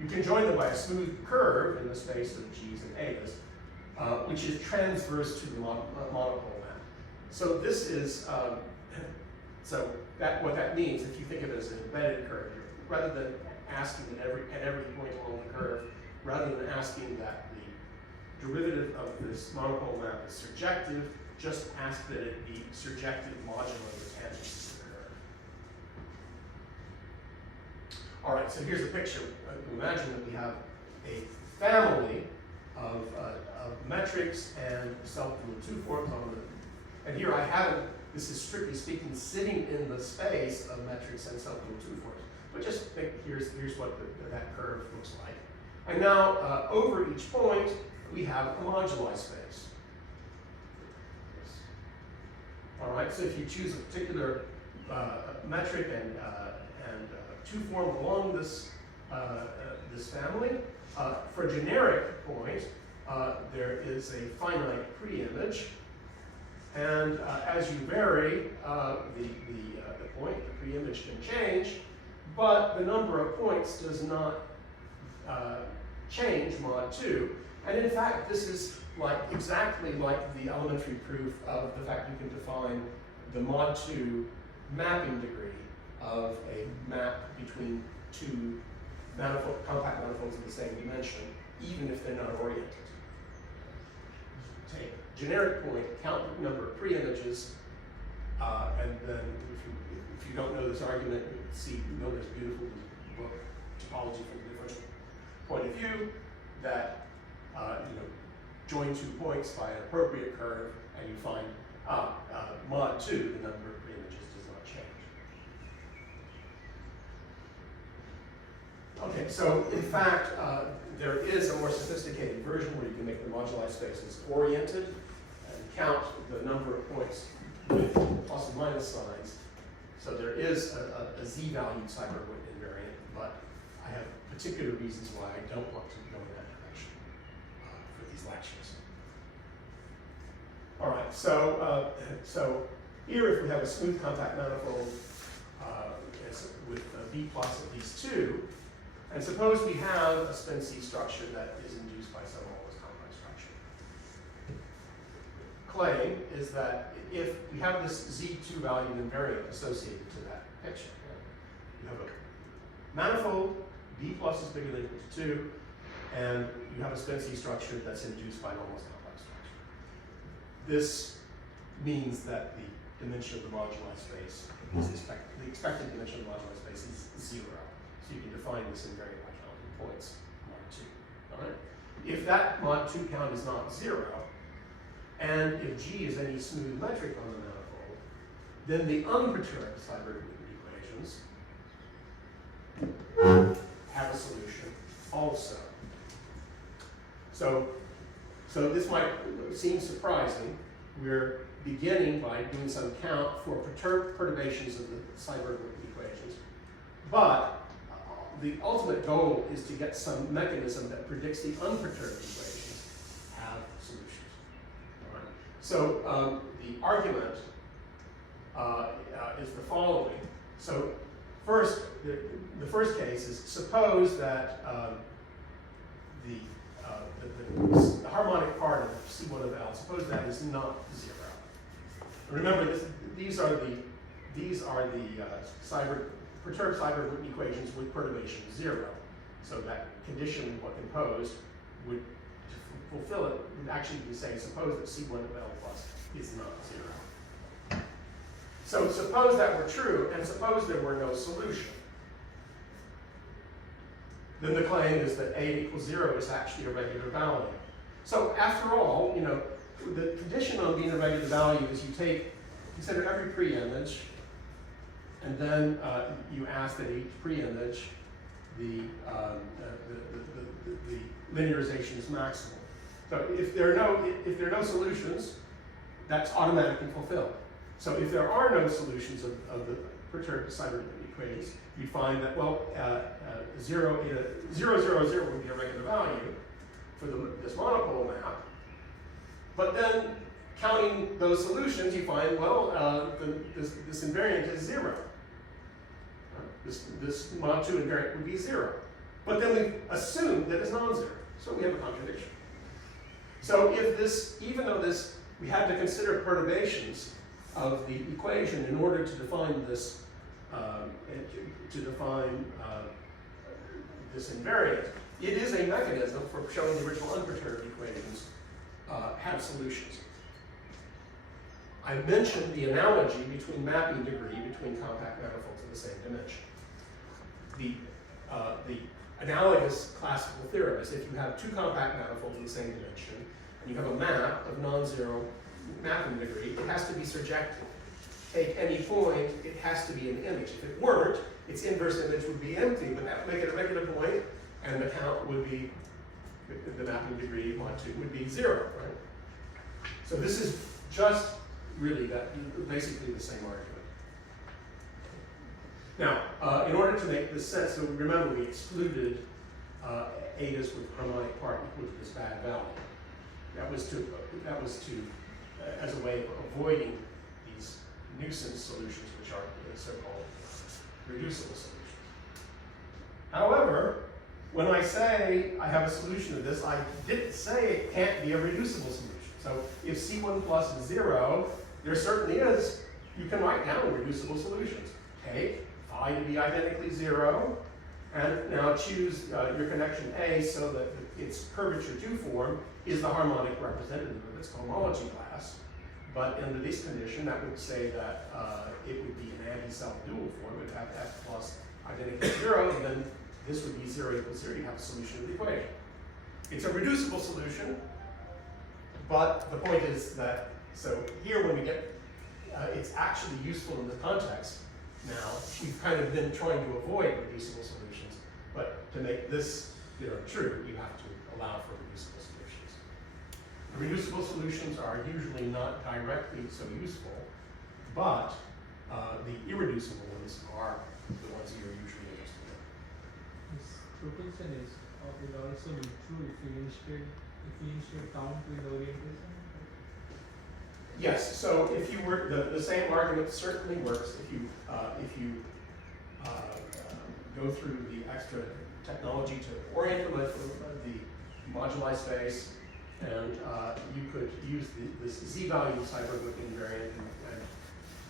you can join them by a smooth curve in the space of G's and etas, which is transverse to the monopole map. So this is, what that means, if you think of it as an embedded curve, rather than asking at every point along the curve, rather than asking that the derivative of this monopole map is surjective, just ask that it be surjective modulo the tangent to the curve. All right, so here's a picture. Imagine that we have a family of metrics and self-dual 2 forms on the, and here I haven't, this is strictly speaking sitting in the space of metrics and self-dual 2 forms. But just think, here's what that curve looks like. And now over each point, we have a moduli space. All right, so if you choose a particular metric and 2 form along this this family, for a generic point, there is a finite pre-image, and as you vary the point, the pre-image can change, but the number of points does not change mod 2. And in fact, this is exactly like the elementary proof of the fact you can define the mod 2 mapping degree of a map between two compact manifolds of the same dimension, even if they're not oriented. Take generic point, count the number of pre-images, and then if you don't know this argument, you know this beautiful book, Topology from the Differential Point of View, that join 2 points by an appropriate curve, and you find mod 2, the number of pre-images does not change. Okay, so in fact, there is a more sophisticated version where you can make the moduli spaces oriented and count the number of points with plus and minus signs. So there is a z-valued cyberwit invariant, but I have particular reasons why I don't want to go in that direction for these lectures. All right, so here if we have a smooth compact manifold with B plus at least 2, and suppose we have a spin C structure that is induced by some always complex structure. Claim is that if we have this Z2 valued invariant associated to that picture, you have a manifold, B plus is bigger than or equal to 2, and you have a spin C structure that's induced by an almost complex structure. This means that the dimension of the moduli space is the expected dimension of the moduli space is 0. So you can define this invariant by counting points, mod 2. All right? If that mod 2 count is not 0, and if G is any smooth metric on the manifold, then the unperturbed cyberwit equations have a solution also. So this might seem surprising. We're beginning by doing some count for perturbations of the cyberwit equations, but the ultimate goal is to get some mechanism that predicts the unperturbed equations have solutions. All right? So the argument is the following. So first, the first case is suppose that the harmonic part of C1 of L, suppose that is not 0. Remember, these are the perturbed Seiberg equations with perturbation 0. So that condition, what imposed, would to fulfill it, would actually be saying, suppose that C1 of L plus is not 0. So suppose that were true, and suppose there were no solution. Then the claim is that A equals 0 is actually a regular value. So after all, the condition on being a regular value is you consider every pre-image, and then you ask that each pre-image the linearization is maximal. So if there are no solutions, that's automatically fulfilled. So if there are no solutions of the perturbed Seiberg equations, you find that 0, 0, 0, 0 would be a regular value for this monopole map. But then counting those solutions, you find this invariant is 0. This mod 2 invariant would be 0. But then we assume that it's non-zero, so we have a contradiction. So even though we had to consider perturbations of the equation in order to define this this invariant, it is a mechanism for showing the original unperturbed equations have solutions. I mentioned the analogy between mapping degree between compact manifolds of the same dimension. The analogous classical theorem is if you have two compact manifolds of the same dimension, and you have a map of non-zero mapping degree, it has to be surjective. Take any point, it has to be an image. If it weren't, its inverse image would be empty, but that would make it a regular point, and the count would be, the mapping degree, mod 2, would be 0, right? So this is just really basically the same argument. Now, in order to make this sense, so remember we excluded etas with harmonic part equal to this bad value. That was to as a way of avoiding these nuisance solutions, which are the so-called reducible solutions. However, when I say I have a solution to this, I didn't say it can't be a reducible solution. So if C1 plus is 0, there certainly is, you can write down reducible solutions. Take phi to be identically 0, and now choose your connection A so that its curvature 2 form is the harmonic representative of its cohomology class. But under this condition, that would say that it would be an anti-self-dual form. It would have F plus identically 0, and then this would be 0 equals 0. You have a solution of the equation. It's a reducible solution, but the point is that, so here when we get, it's actually useful in the context. Now, we've kind of been trying to avoid reducible solutions, but to make this true, you have to allow for reducible solutions. Reducible solutions are usually not directly so useful, but the irreducible ones are the ones you're usually interested in. This proposition will also be true if you initiate count with orientation. Yes. So if you were the same argument certainly works if you go through the extra technology to orient the moduli space, and you could use this z-value Seiberg invariant, and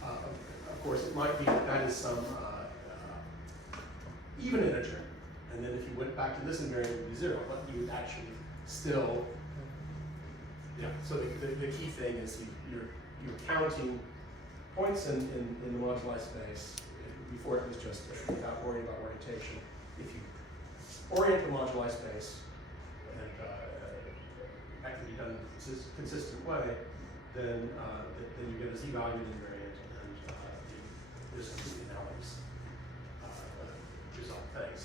of course it might be that is some even integer, and then if you went back to this invariant it would be 0, but you would actually still, so the key thing is you're counting points in the moduli space. Before it was just without worrying about orientation. If you orient the moduli space, and that can be done in a consistent way, then you get a z-value invariant, and this is the analogous result. Thanks.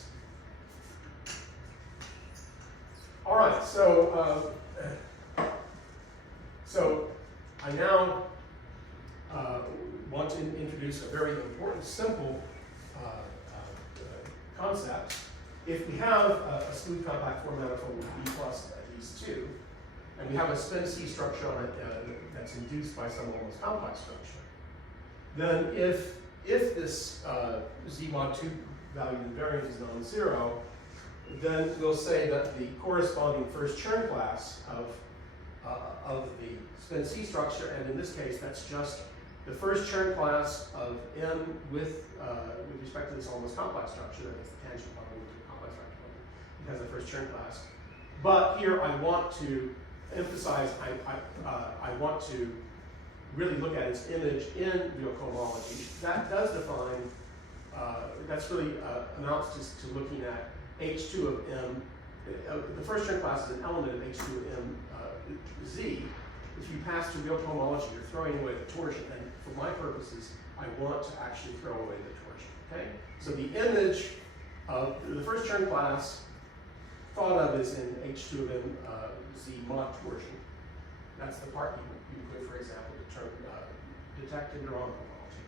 All right, so I now want to introduce a very important, simple concept. If we have a smooth compact four-manifold with B plus at least 2, and we have a spin C structure on it that's induced by some almost complex structure, then if if this z mod 2 value invariant is non-zero, then we'll say that the corresponding first Chern class of the spin C structure, and in this case, that's just the first Chern class of M with respect to this almost complex structure, that is the tangent bundle into a complex structure bundle. It has a first Chern class. But here I want to emphasize, I want to really look at its image in real cohomology. That does define, that's really amounts to looking at H2 of M. The first Chern class is an element of H2 of M Z. If you pass to real cohomology, you're throwing away the torsion. And for my purposes, I want to actually throw away the torsion. Okay? So the image of the first Chern class thought of as in H2 of M Z mod torsion. That's the part you could, for example, detect in your own cohomology.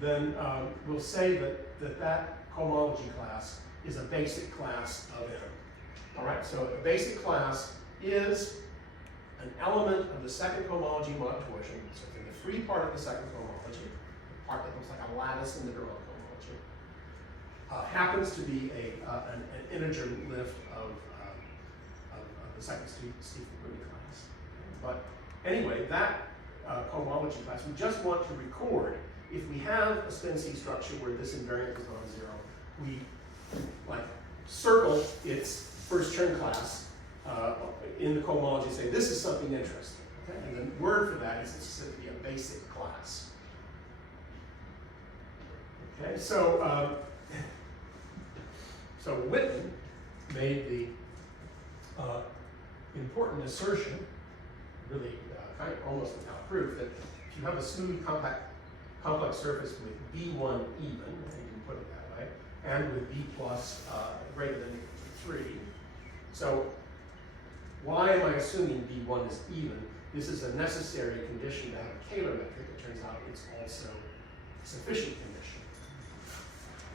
Then we'll say that cohomology class is a basic class of M. All right, so a basic class is an element of the second cohomology mod torsion. So in the free part of the second cohomology, the part that looks like a lattice in the Durand cohomology, happens to be an integer lift of the second Stephen-Bruni class. But anyway, that cohomology class, we just want to record, if we have a spin C structure where this invariant is non-zero, we like circle its first Chern class in the cohomology, say this is something interesting. Okay? And the word for that is it's said to be a basic class. Okay, so so Witten made the important assertion, really kind of almost without proof, that if you have a smooth complex surface with B1 even, and you can put it that way, and with B plus greater than or equal to 3. So why am I assuming B1 is even? This is a necessary condition to have a Kähler metric. It turns out it's also a sufficient condition.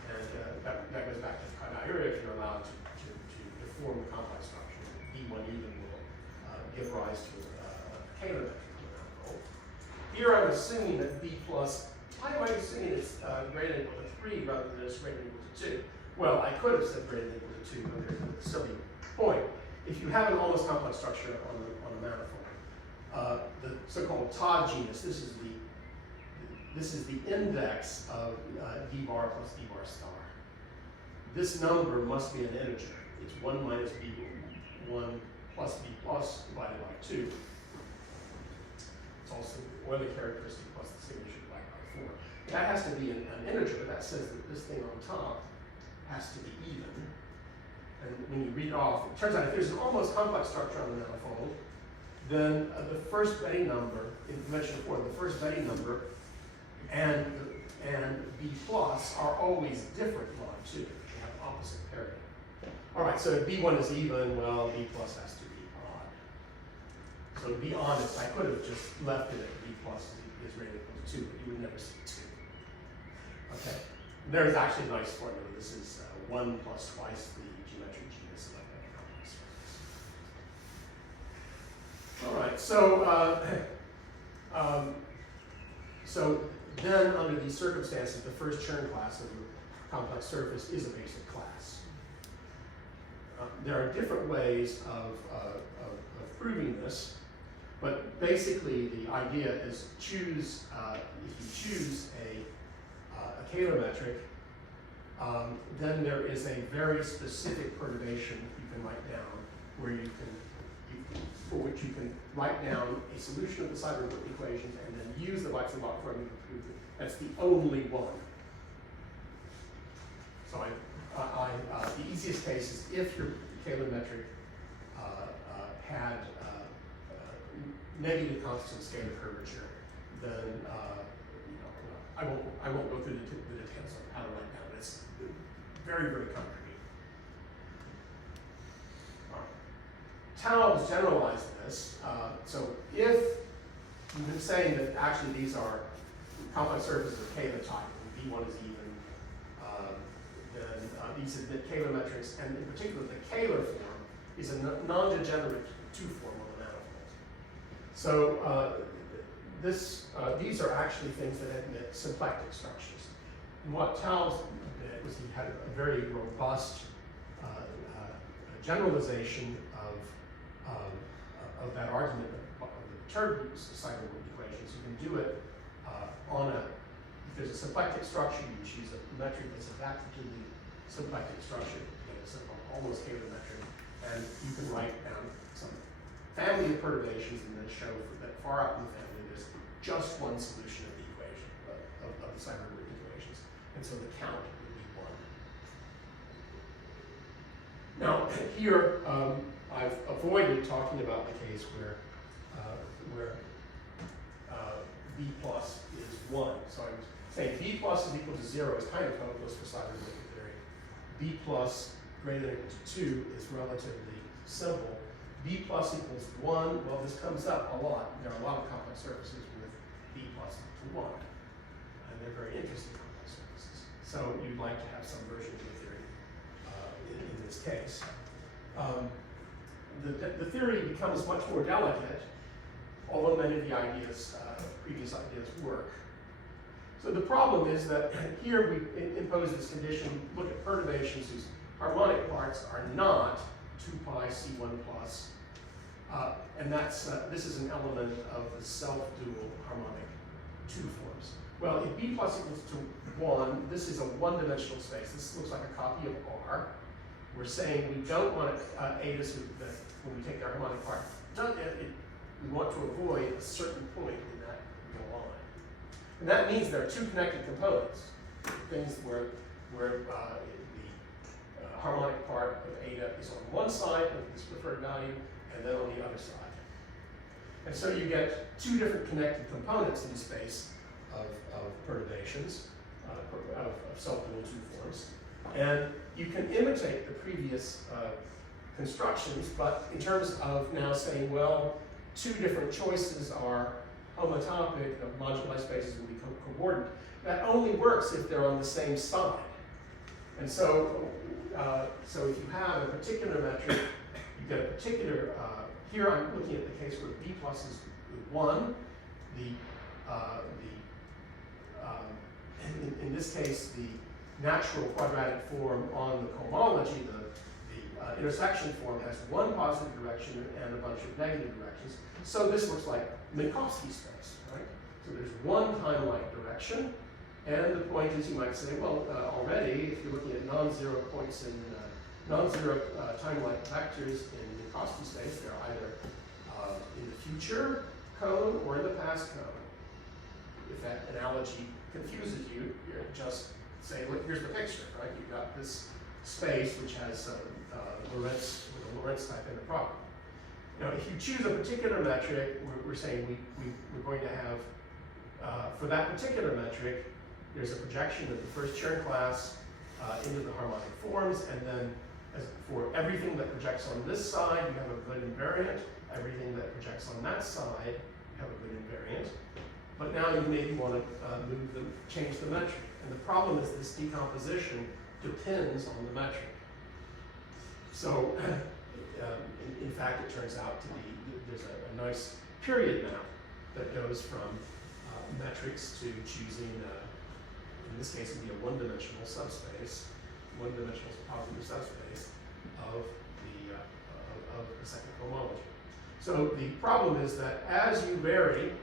And that goes back to the criteria. If you're allowed to deform the complex structure, B1 even will give rise to a Kähler metric on the manifold. Here I'm assuming that B plus, why am I assuming it's greater than or equal to 3 rather than it's greater than or equal to 2? Well, I could have said greater than or equal to 2, but there's a silly point. If you have an almost complex structure on a manifold, the so-called Todd genus, this is the index of d bar plus d bar star. This number must be an integer. It's 1 minus b1 plus b plus divided by 2. It's also Euler characteristic plus the signature divided by 4. That has to be an integer, but that says that this thing on top has to be even. And when you read off, it turns out if there's an almost complex structure on the manifold, then the first Betty number, in convention 4, the first Betty number and B plus are always different mod 2. They have opposite parity. All right, so if B1 is even, well, B plus has to be odd. So to be honest, I could have just left it at B plus is greater than equal to 2, but you would never see 2. Okay, there's actually a nice formula. This is 1 plus twice the geometric genus of that complex surface. All right, so then under these circumstances, the first Chern class of the complex surface is a basic class. There are different ways of proving this, but basically the idea is choose, if you choose a Kähler metric, then there is a very specific perturbation you can write down where for which you can write down a solution of the Seiberg equations and then use the Weizenbach formula to prove it. That's the only one. So the easiest case is if your Kähler metric had negative constant scalar curvature, then I won't go through the details of how to write down, but it's very, very concrete. All right. Taubes generalized this. So if you've been saying that actually these are complex surfaces of Kähler type, and B1 is even, then these admit Kähler metrics, and in particular the Kähler form is a non-degenerate 2 form on the manifold. So these are actually things that admit symplectic structures. And what Tales did was he had a very robust generalization of that argument of the perturbed cyclical equations. You can do it if there's a symplectic structure, you choose a metric that's adapted to the symplectic structure, it's almost Taylor metric, and you can write down some family of perturbations and then show that far out in the family there's just one solution of the equation, of the cyclical equations. And so the count would be 1. Now, here, I've avoided talking about the case where B plus is 1. So I was saying B plus is equal to 0 is kind of hopeless for cyclical theory. B plus greater than or equal to 2 is relatively simple. B plus equals 1, well, this comes up a lot. There are a lot of complex surfaces with B plus equal to 1. And they're very interesting complex surfaces. So you'd like to have some version of the theory in this case. The theory becomes much more delicate, although many of the ideas, previous ideas, work. So the problem is that here we impose this condition, look at perturbations whose harmonic parts are not 2 pi C1 plus, and this is an element of the self-dual harmonic 2 forms. Well, if B plus equals to 1, this is a one-dimensional space. This looks like a copy of R. We're saying we don't want eta when we take our harmonic part. We want to avoid a certain point in that line. And that means there are two connected components, things where the harmonic part of eta is on one side of this preferred value, and then on the other side. And so you get two different connected components in space of perturbations, of self-dual 2 forms. And you can imitate the previous constructions, but in terms of now saying, well, two different choices are homotopic, the moduli spaces will be coordinate. That only works if they're on the same side. And so, so if you have a particular metric, you get a particular, here I'm looking at the case where B plus is 1. In this case, the natural quadratic form on the cohomology, the intersection form, has one positive direction and a bunch of negative directions. So this looks like Minkowski space, right? So there's one time-like direction, and the point is, you might say, well, already, if you're looking at non-zero points in non-zero time-like vectors in Minkowski space, they're either in the future cone or in the past cone. If that analogy confuses you, you're just say, look, here's the picture, right? You've got this space which has Lorentz, with a Lorentz type inner product. Now, if you choose a particular metric, we're saying we're going to have, for that particular metric, there's a projection of the first Chern class into the harmonic forms, and then for everything that projects on this side, you have a good invariant. Everything that projects on that side, you have a good invariant. But now you maybe want to change the metric. And the problem is this decomposition depends on the metric. So, in fact, it turns out to be, there's a nice period map that goes from metrics to choosing, in this case, it would be a one-dimensional subspace, one-dimensional positive subspace of the second cohomology. So the problem is that as you vary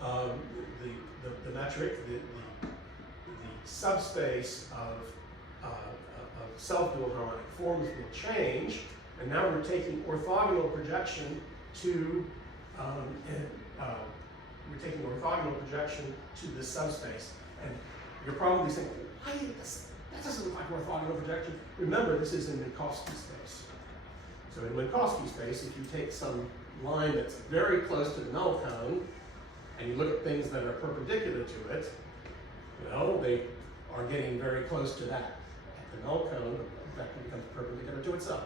the metric, the subspace of self-dual harmonic forms will change, and now we're taking orthogonal projection to this subspace. And you're probably saying, why that doesn't look like orthogonal projection. Remember, this is in Minkowski space. So in Minkowski space, if you take some line that's very close to the null cone, and you look at things that are perpendicular to it, well, they are getting very close to that. At the null cone, the vector becomes perpendicular to itself.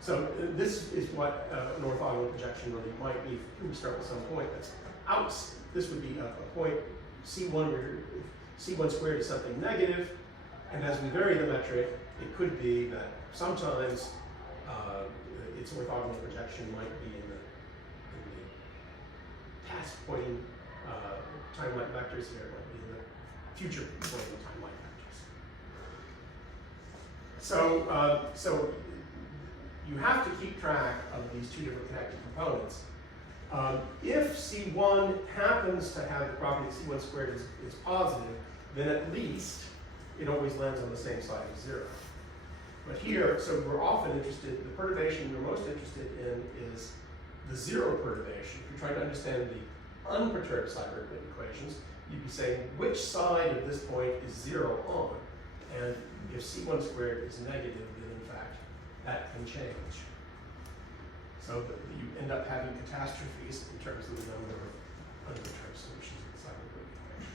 So this is what an orthogonal projection really might be. We start with some point that's out. This would be a point C1 where C1 squared is something negative, and as we vary the metric, it could be that sometimes its orthogonal projection might be in the past pointing time-like vectors here, it might be in the future point in time like vectors. So you have to keep track of these two different connected components. If C1 happens to have the property that C1 squared is positive, then at least it always lands on the same side of 0. But here, so we're often interested, the perturbation we're most interested in is the 0 perturbation. If you're trying to understand the unperturbed Seiberg-Witten equations, you'd be saying which side of this point is 0 on. And if C1 squared is negative, then in fact, that can change. So that you end up having catastrophes in terms of the number of unperturbed solutions of the Seiberg-Witten equation.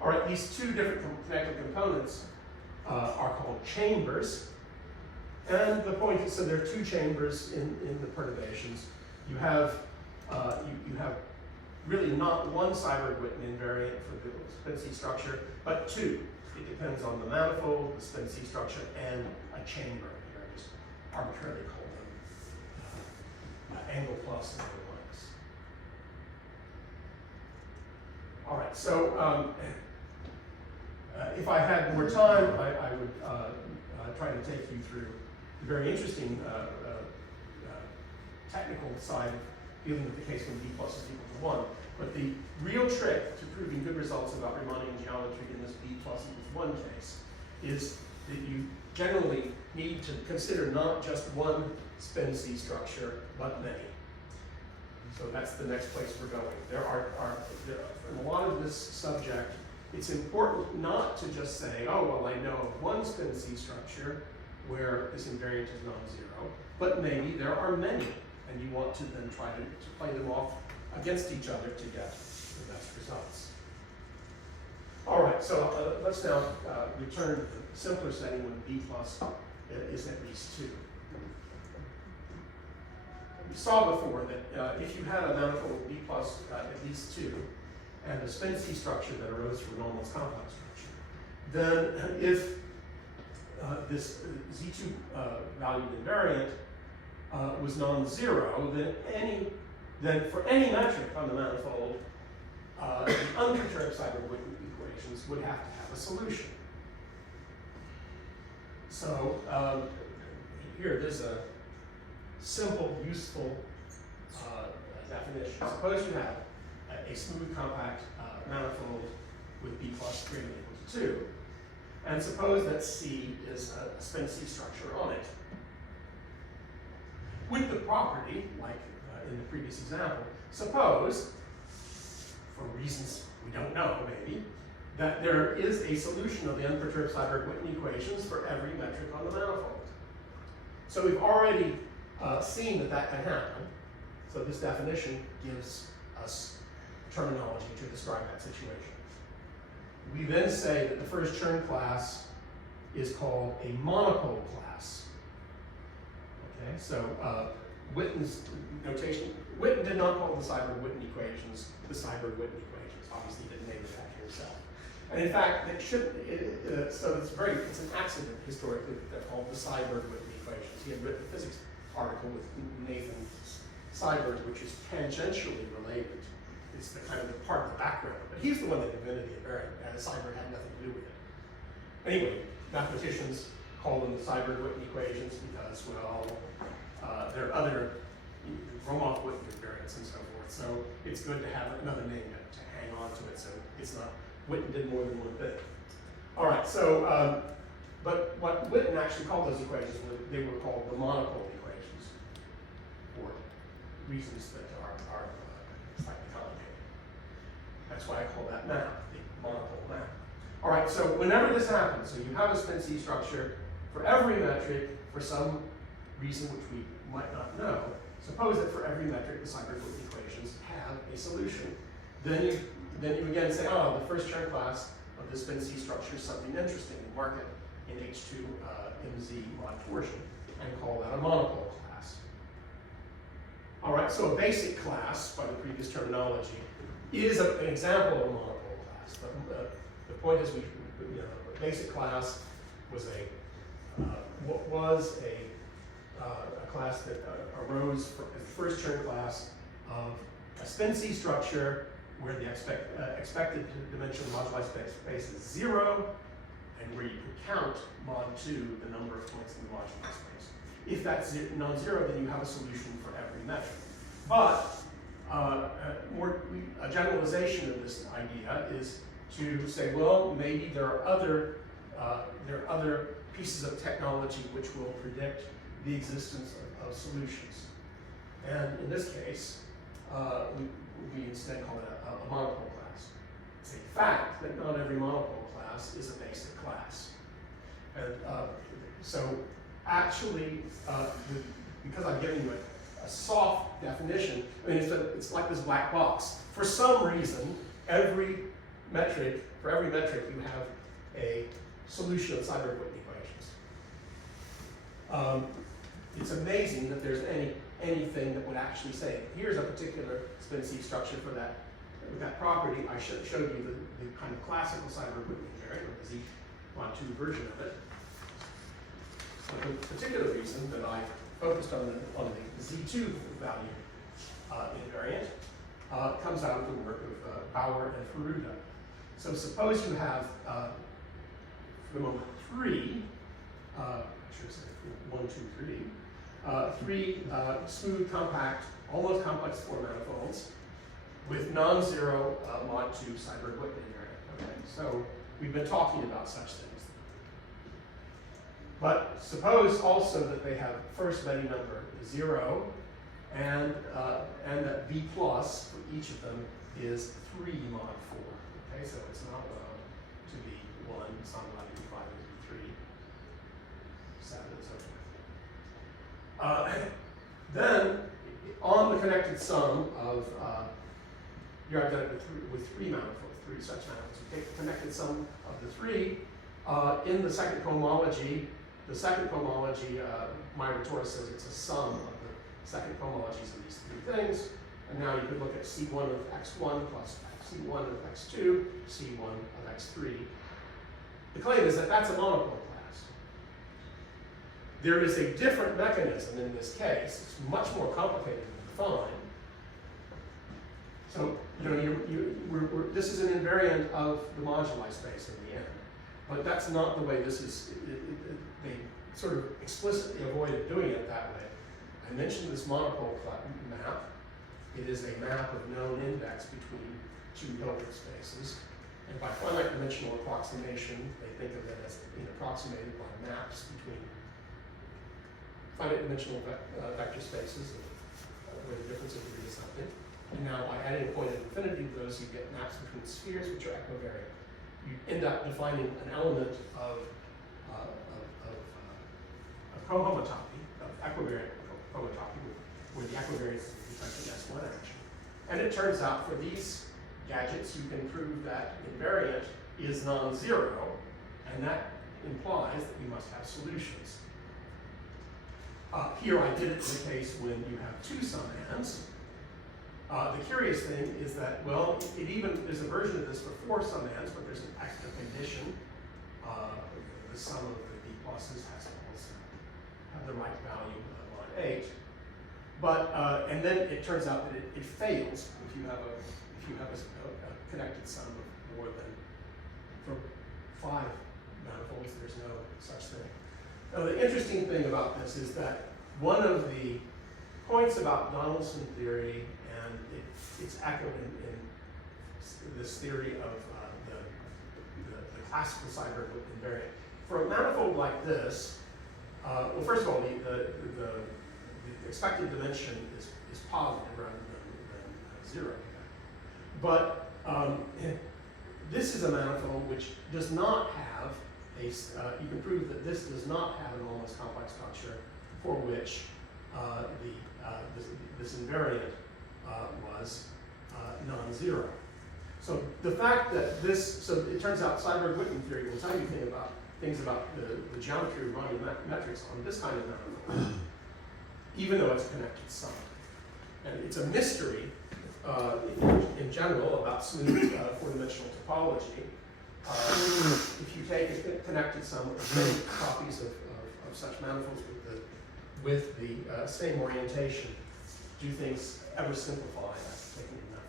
All right, these two different connected components are called chambers. And the point is, so there are two chambers in the perturbations. You have you have really not one Seiberg-Witten invariant for the spin-C structure, but two. It depends on the manifold, the spin-C structure, and a chamber. Here I just arbitrarily call them angle plus and angle minus. All right, so if I had more time, I would try to take you through the very interesting technical side of dealing with the case when b plus is equal to 1. But the real trick to proving good results about Riemannian geometry in this b plus equals 1 case is that you generally need to consider not just one spin-C structure, but many. So that's the next place we're going. There are in a lot of this subject, it's important not to just say, oh, well, I know of one spin-C structure where this invariant is non-zero, but maybe there are many, and you want to then try to play them off against each other to get the best results. All right, so let's now return to the simpler setting when b plus is at least 2. We saw before that if you had a manifold with b plus at least 2, and a spin-C structure that arose from Normals complex structure, then if this Z2 valued invariant was non-zero, then for any metric on the manifold, the unperturbed Seiberg-Witten equations would have to have a solution. So here, there's a simple, useful definition. Suppose you have a smooth compact manifold with b plus greater than or equal to 2. And suppose that C is a spin-C structure on it. With the property, like in the previous example, suppose, for reasons we don't know maybe, that there is a solution of the unperturbed Seiberg-Witten equations for every metric on the manifold. So we've already seen that that can happen. So this definition gives us terminology to describe that situation. We then say that the first Chern class is called a monopole class. Okay, so Witten's notation, Witten did not call the Seiberg-Witten equations the Seiberg-Witten equations. Obviously, he didn't name it after himself. And in fact, it should, so it's an accident historically that they're called the Seiberg-Witten equations. He had written a physics article with Nathan Seiberg, which is tangentially related. It's the kind of the part of the background, but he's the one that invented the invariant, and Seiberg had nothing to do with it. Anyway, mathematicians call them the Seiberg-Witten equations because, well, there are other Gromov-Witten invariants and so forth, so it's good to have another name to hang on to it, so it's not, Witten did more than one thing. All right, so, but what Witten actually called those equations, they were called the monopole equations, for reasons that are slightly complicated. That's why I call that map, the monopole map. All right, so whenever this happens, so you have a spin-C structure for every metric for some reason which we might not know. Suppose that for every metric the Seiberg-Witten equations have a solution. Then you again say, oh, the first Chern class of the spin-C structure is something interesting. Mark it in H2 MZ mod torsion and call that a monopole class. All right, so a basic class, by the previous terminology, is an example of a monopole class. The point is, a basic class was a class that arose from the first Chern class of a spin-C structure where the expected dimension of the moduli space is 0, and where you can count mod 2, the number of points in the moduli space. If that's non-zero, then you have a solution for every metric. But a generalization of this idea is to say, well, maybe there are other pieces of technology which will predict the existence of solutions. And in this case, we instead call it a monopole class. It's a fact that not every monopole class is a basic class. And so actually, because I'm giving you a soft definition, I mean, it's like this black box. For some reason, for every metric, you have a solution of Seiberg-Whitney equations. It's amazing that there's anything that would actually say, here's a particular spin C structure for that, with that property. I showed you the kind of classical Seiberg-Whitney invariant, or the Z mod 2 version of it. So the particular reason that I focused on the Z2 value invariant comes out of the work of Bauer and Furuta. So suppose you have, for the moment, 3, I should say 1, 2, 3, 3 smooth, compact, almost complex Four-Manifolds with non-zero mod 2 Seiberg-Whitney invariant. Okay, so we've been talking about such things. But suppose also that they have first many number 0, and that B plus for each of them is 3 mod 4. Okay, so it's not allowed to be 1, it's not allowed to be 5, it's 3, 7, and so forth. Then, on the connected sum of, you're identical with 3 manifolds, 3 such manifolds. You take the connected sum of the 3. In the second cohomology, Meyer-Torres says it's a sum of the second cohomologies of these 3 things. And now you could look at C1 of x1 plus C1 of x2, C1 of x3. The claim is that that's a monopole class. There is a different mechanism in this case. It's much more complicated to define. So, this is an invariant of the moduli space in the end. But that's not the way this is, they sort of explicitly avoided doing it that way. I mentioned this monopole map. It is a map of known index between 2 Hilbert spaces. And by finite dimensional approximation, they think of it as being approximated by maps between finite dimensional vector spaces where the difference of degree is something. And now by adding a point of infinity to those, you get maps between spheres which are equivariant. You end up defining an element of cohomotopy, of equivariant cohomotopy, where the equivariance is such an S1 action. And it turns out for these gadgets, you can prove that invariant is non-zero, and that implies that you must have solutions. Here I did it in the case when you have 2 summands. The curious thing is that, well, there's a version of this for 4 summands, but there's an extra condition. The sum of the B pluses has to also have the right value of mod 8. But and then it turns out that it fails if you have a connected sum of more than, for 5 manifolds, there's no such thing. Now the interesting thing about this is that one of the points about Donaldson theory, and it's echoed in this theory of the classical Seiberg invariant. For a manifold like this, well, first of all, the expected dimension is positive rather than 0. But this is a manifold which does not have you can prove that this does not have an almost complex structure for which this invariant was non-zero. So the fact that so it turns out Seiberg-Whitney theory will tell you things about the geometry of Riemann metrics on this kind of manifold, even though it's a connected sum. And it's a mystery in general about smooth four-dimensional topology. If you take a connected sum of many copies of such manifolds with the same orientation, do things ever simplify? That's taking enough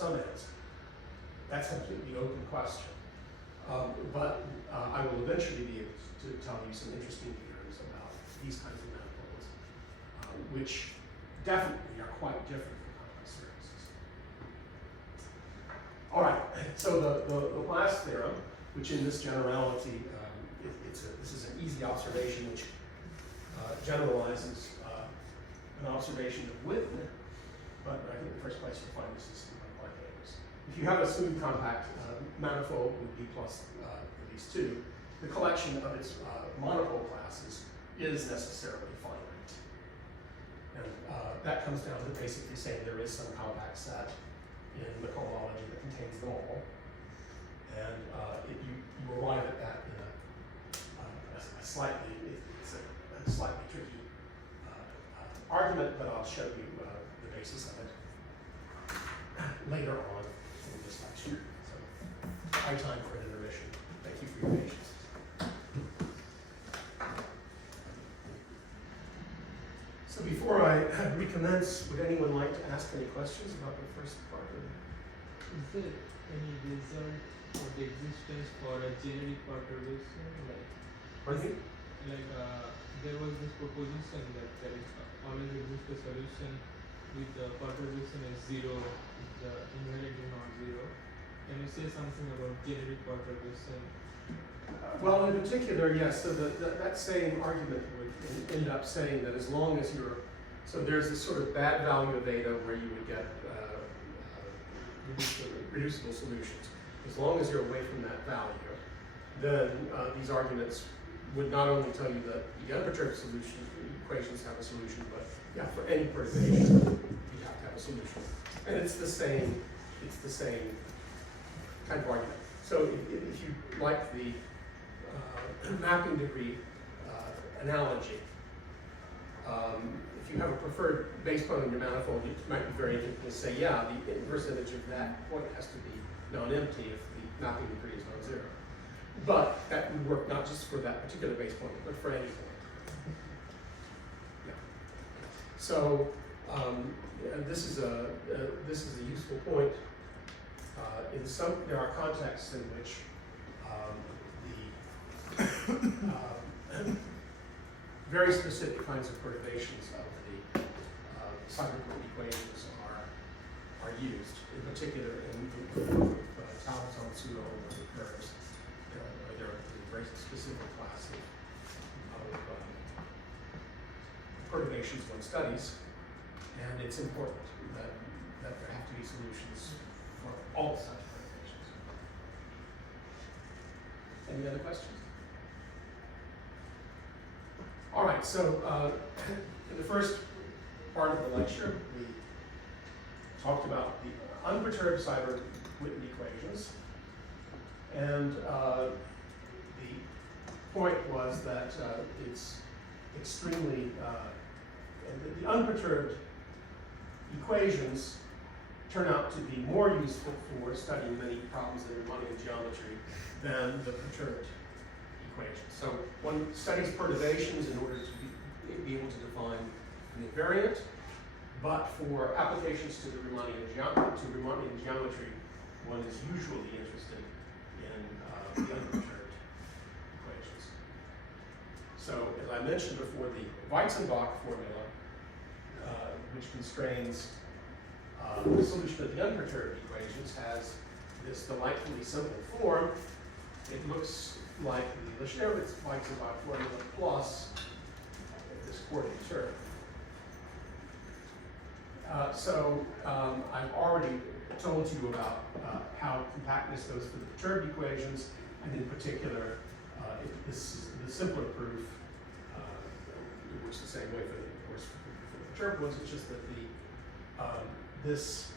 some ends. That's a completely open question. But I will eventually be able to tell you some interesting theorems about these kinds of manifolds, which definitely are quite different from complex surfaces. All right, so the last theorem, which in this generality, this is an easy observation which generalizes an observation of width, but I think the first place you'll find this is quite famous. If you have a smooth compact manifold with B plus at least 2, the collection of its monopole classes is necessarily finite. And that comes down to basically saying there is some compact set in the cohomology that contains them all. And you arrive at that in a slightly tricky argument, but I'll show you the basis of it later on in this lecture. So, high time for an intermission. Thank you for your patience. So before I recommence, would anyone like to ask any questions about the first part of it? Is there any result of the existence for a generic perturbation? Pardon me? There was this proposition that there is always exists a solution with the perturbation is 0, the invariant is not 0. Can you say something about generic perturbation? Well, in particular, yes. So that same argument would end up saying that as long as you're, so there's this sort of bad value of eta where you would get reducible solutions. As long as you're away from that value, then these arguments would not only tell you that the unperturbed equations have a solution, but yeah, for any perturbation, you have to have a solution. And it's the same kind of argument. So if you like the mapping degree analogy, if you have a preferred base point on your manifold, it might be very interesting to say, yeah, the inverse image of that point has to be non-empty if the mapping degree is non-zero. But that would work not just for that particular base point, but for any point. Yeah. So this is a useful point. There are contexts in which the very specific kinds of perturbations of the cyclical equations are used. In particular, in Tao's on pseudo curves, there are a very specific class of perturbations one studies, and it's important that there have to be solutions for all such perturbations. Any other questions? All right, so in the first part of the lecture, we talked about the unperturbed Seiberg-Witten equations, and the point was that it's extremely, the unperturbed equations turn out to be more useful for studying many problems in Riemannian geometry than the perturbed equations. So one studies perturbations in order to be able to define an invariant, but for applications to the Riemannian geometry, one is usually interested in the unperturbed equations. So as I mentioned before, the Weizenbach formula, which constrains the solution of the unperturbed equations, has this delightfully simple form. It looks like the Weizenbach formula plus this coordinate term. I've already told you about how compactness goes for the perturbed equations, and in particular, this is the simpler proof. It works the same way for the perturbed ones. It's just that this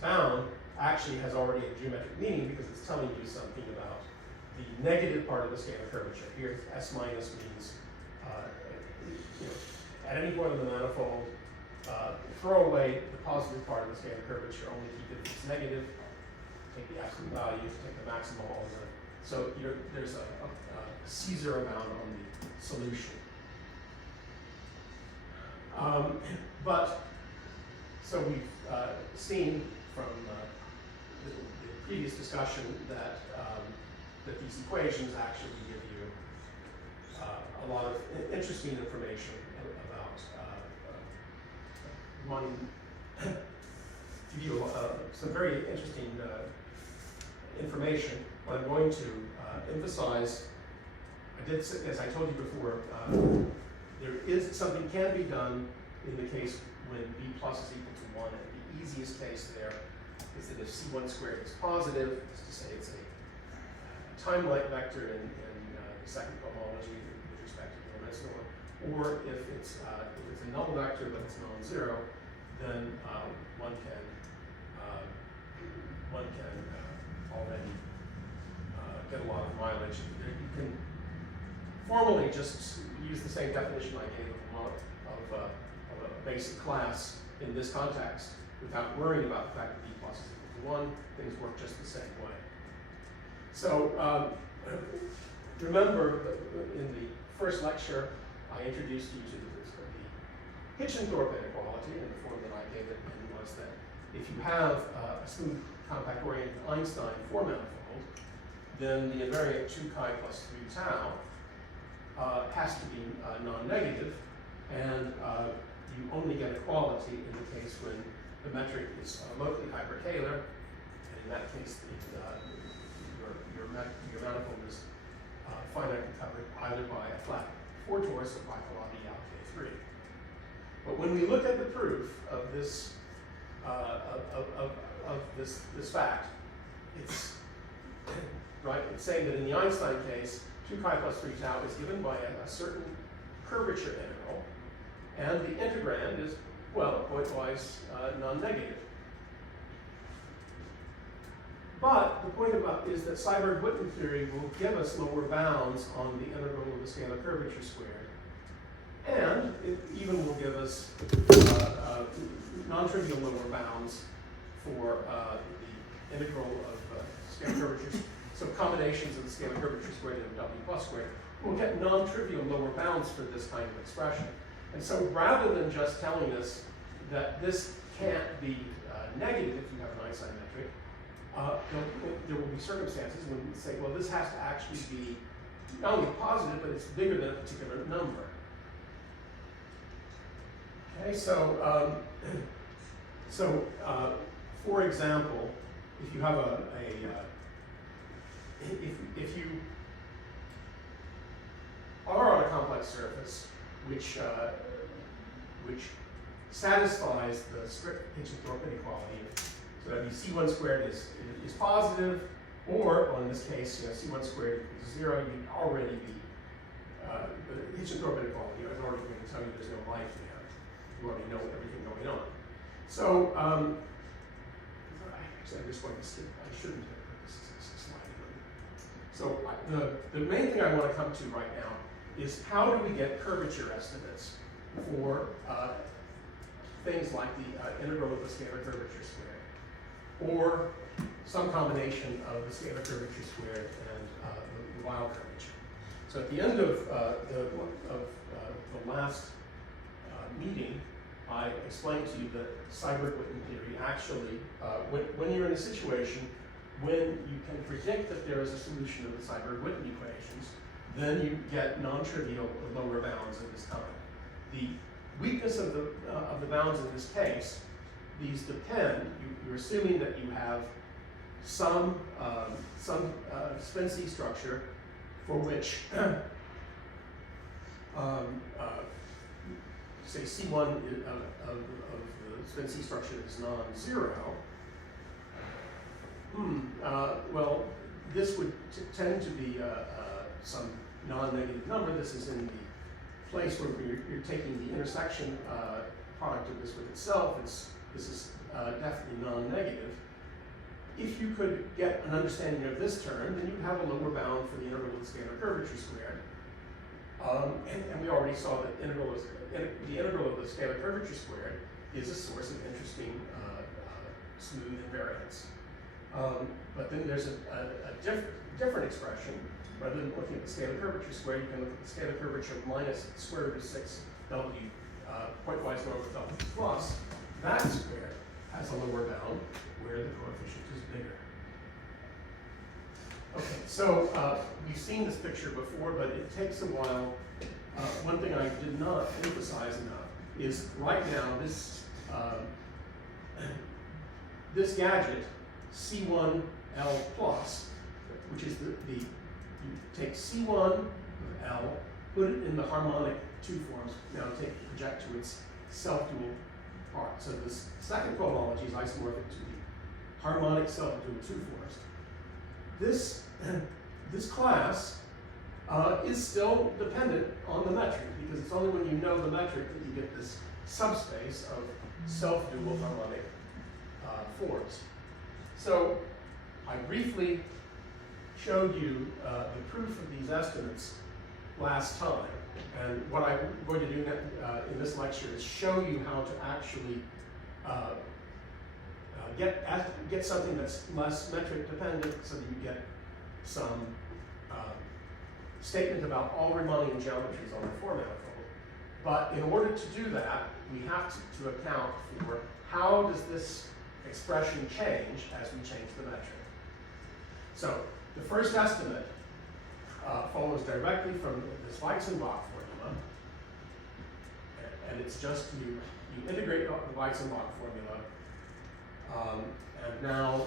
bound actually has already a geometric meaning because it's telling you something about the negative part of the scalar curvature. Here, S minus means at any point in the manifold, throw away the positive part of the scalar curvature, only keep it if it's negative, take the absolute value, take the maximal over. So there's a C0 bound on the solution. So we've seen from the previous discussion that that these equations actually give you a lot of interesting information about one. Give you some very interesting information. What I'm going to emphasize, as I told you before, there is something can be done in the case when b plus is equal to 1, and the easiest case there is that if c1 squared is positive, is to say it's a time-like vector in the second homology with respect to the dimensional, or if it's a null vector but it's non-zero, then one can already get a lot of mileage. You can formally just use the same definition I gave of a basic class in this context without worrying about the fact that b plus is equal to 1. Things work just the same way. So remember in the first lecture I introduced you to the Hitchin-Thorpe inequality, and the form that I gave it in was that if you have a smooth compact oriented Einstein four-manifold, then the invariant 2 chi plus 3 tau has to be non-negative, and you only get equality in the case when the metric is locally hyperkähler, and in that case your manifold is finitely covered either by a flat 4 torus or by Coulomb out K3. But when we look at the proof of this this fact, it's right. It's saying that in the Einstein case, 2 chi plus 3 tau is given by a certain curvature integral, and the integrand is, well, pointwise non-negative. But the point about is that Seiberg-Witten theory will give us lower bounds on the integral of the scalar curvature squared, and it even will give us non-trivial lower bounds for the integral of scalar curvature. So combinations of the scalar curvature squared and W plus squared will get non-trivial lower bounds for this kind of expression. And so rather than just telling us that this can't be negative if you have an Einstein metric, there will be circumstances when we say, well, this has to actually be not only positive, but it's bigger than a particular number. Okay, so for example, if you have if you are on a complex surface which satisfies the strict Hitchin-Thorpe inequality, so that c1 squared is positive, or well, in this case, c1 squared equals 0, you'd already be the Hitchin-Thorpe inequality. I was already going to tell you there's no life there. You already know everything going on. So actually, I'm just going to skip. I shouldn't have put this slide in. So the main thing I want to come to right now is how do we get curvature estimates for things like the integral of the scalar curvature squared, or some combination of the scalar curvature squared and the Weil curvature. So at the end of the last meeting, I explained to you that Seiberg-Witten theory actually, when you're in a situation when you can predict that there is a solution of the Seiberg-Witten equations, then you get non-trivial lower bounds of this kind. The weakness of the bounds in this case, these depend. You're assuming that you have some spin C structure for which say C1 of the spin C structure is non-zero. Well, this would tend to be some non-negative number. This is in the place where you're taking the intersection product of this with itself. This is definitely non-negative. If you could get an understanding of this term, then you'd have a lower bound for the integral of the scalar curvature squared. And we already saw that the integral of the scalar curvature squared is a source of interesting smooth invariance. But then there's a different expression. Rather than looking at the scalar curvature squared, you can look at the scalar curvature minus the square root of 6 W, pointwise normal W plus, that square has a lower bound where the coefficient is bigger. Okay, so we've seen this picture before, but it takes a while. One thing I did not emphasize enough is right now this this gadget C1L plus, which is you take C1 of L, put it in the harmonic two forms. Now project to its self-dual part. So this second cohomology is isomorphic to the harmonic self-dual two forms. This class is still dependent on the metric, because it's only when you know the metric that you get this subspace of self-dual harmonic forms. So I briefly showed you the proof of these estimates last time, and what I'm going to do in this lecture is show you how to actually get something that's less metric dependent, so that you get some statement about all Riemannian geometries on the four-manifold. But in order to do that, we have to account for how does this expression change as we change the metric. So the first estimate follows directly from this Weizenbach formula, and it's just you integrate the Weizenbach formula, and now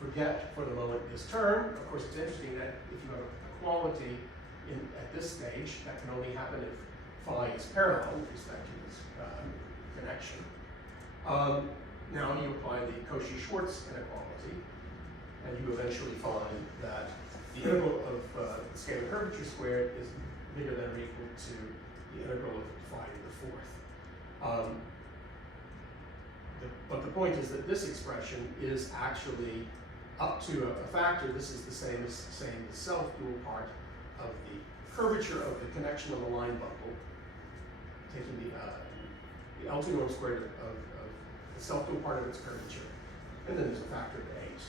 forget for the moment this term. Of course, it's interesting that if you have a quality at this stage, that can only happen if phi is parallel with respect to this connection. Now you apply the Cauchy-Schwarz inequality, and you eventually find that the integral of the scalar curvature squared is bigger than or equal to the integral of phi to the fourth. But the point is that this expression is actually up to a factor. This is the same as saying the self-dual part of the curvature of the connection of the line bundle, taking the L2 norm squared of the self-dual part of its curvature, and then there's a factor of 8.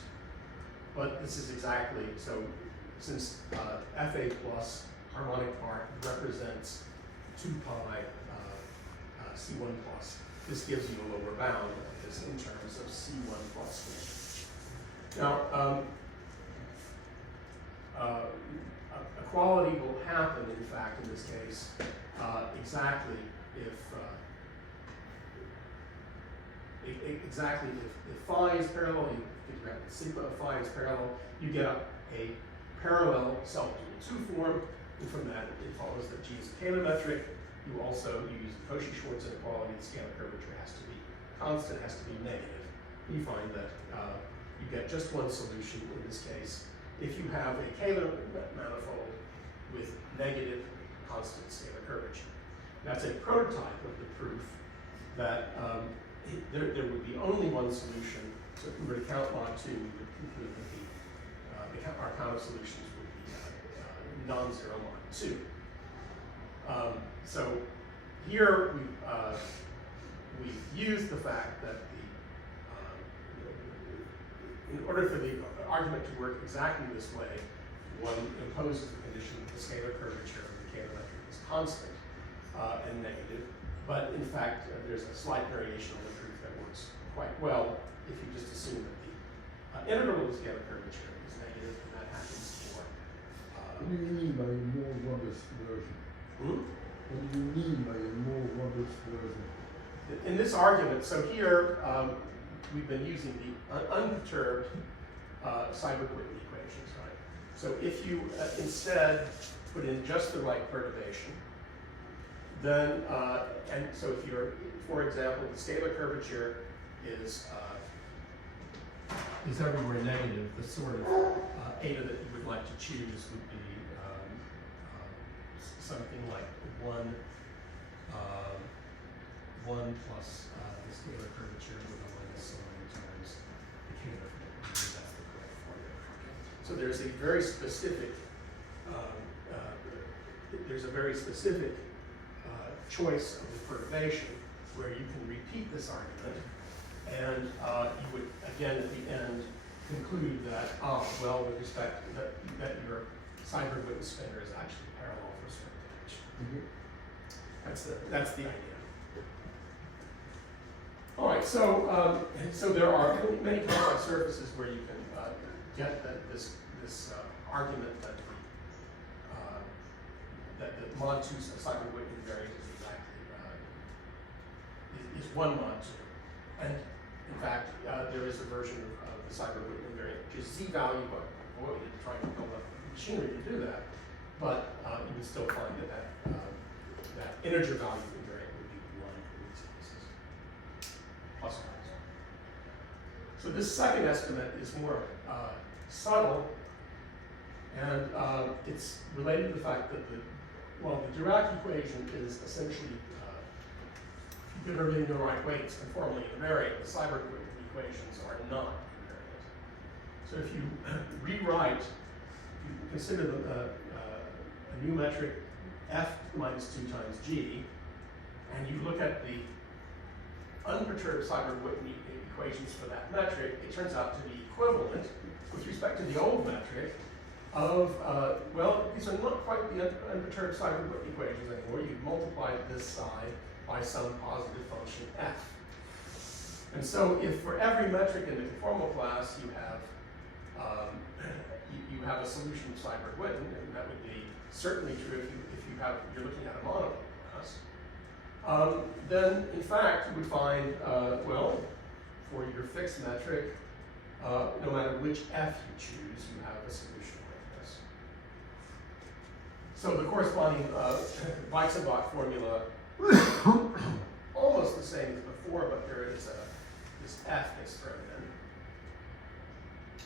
But this is exactly, so since FA plus harmonic part represents 2 pi C1 plus, this gives you a lower bound of this in terms of C1 plus. Now, equality will happen, in fact, in this case, exactly if phi is parallel, you figure out that sigma of phi is parallel, you get a parallel self-dual 2 form, and from that it follows that G is a Taylor metric. You use the Cauchy-Schwarz inequality, the scalar curvature has to be constant, has to be negative. You find that you get just one solution in this case if you have a Taylor manifold with negative constant scalar curvature. That's a prototype of the proof that there would be only one solution. So if we were to count log 2, we would conclude that our counter solutions would be non-zero log 2. So here we've used the fact that in order for the argument to work exactly this way, one imposes the condition that the scalar curvature of the Taylor metric is constant and negative. But in fact, there's a slight variation of the proof that works quite well if you just assume that the integral of the scalar curvature is negative, and that happens for. What do you mean by a more robust version? What do you mean by a more robust version? In this argument, so here we've been using the unperturbed Seiberg-Witten equations, right? So if you instead put in just the right perturbation, then, and so if you're, for example, the scalar curvature is everywhere negative, the sort of eta that you would like to choose would be something like 1 plus the scalar curvature with a minus sign times the Taylor formula. That's the correct formula. So there's a very specific choice of the perturbation where you can repeat this argument, and you would again at the end conclude that well, with respect that your Seiberg-Witten spinner is actually parallel for a certain dimension. That's the idea. so there are many complex surfaces where you can get this argument that the mod 2 Seibert-Wittmann invariant is exactly is one mod 2, and in fact there is a version of the Seibert-Wittmann invariant which is z value, but boy, we didn't try to build up machinery to do that. But you would still find that integer value invariant would be 1 in these cases, plus or minus 1. So this second estimate is more subtle, and it's related to the fact that the Dirac equation is essentially, if you give everything the right weights, conformally invariant. The Seibert-Wittmann equations are not invariant. So if you rewrite, if you consider a new metric f minus 2 times g, and you look at the unperturbed Seibert-Wittmann equations for that metric, it turns out to be equivalent with respect to the old metric of, these are not quite the unperturbed Seibert-Wittmann equations anymore. You've multiplied this side by some positive function f. And so if for every metric in the conformal class you have a solution of Seibert-Wittmann, and that would be certainly true if you're looking at a monopole class, then in fact you would find, for your fixed metric, no matter which f you choose, you have a solution like this. So the corresponding Weizenbach formula almost the same as before, but there is this f gets thrown in.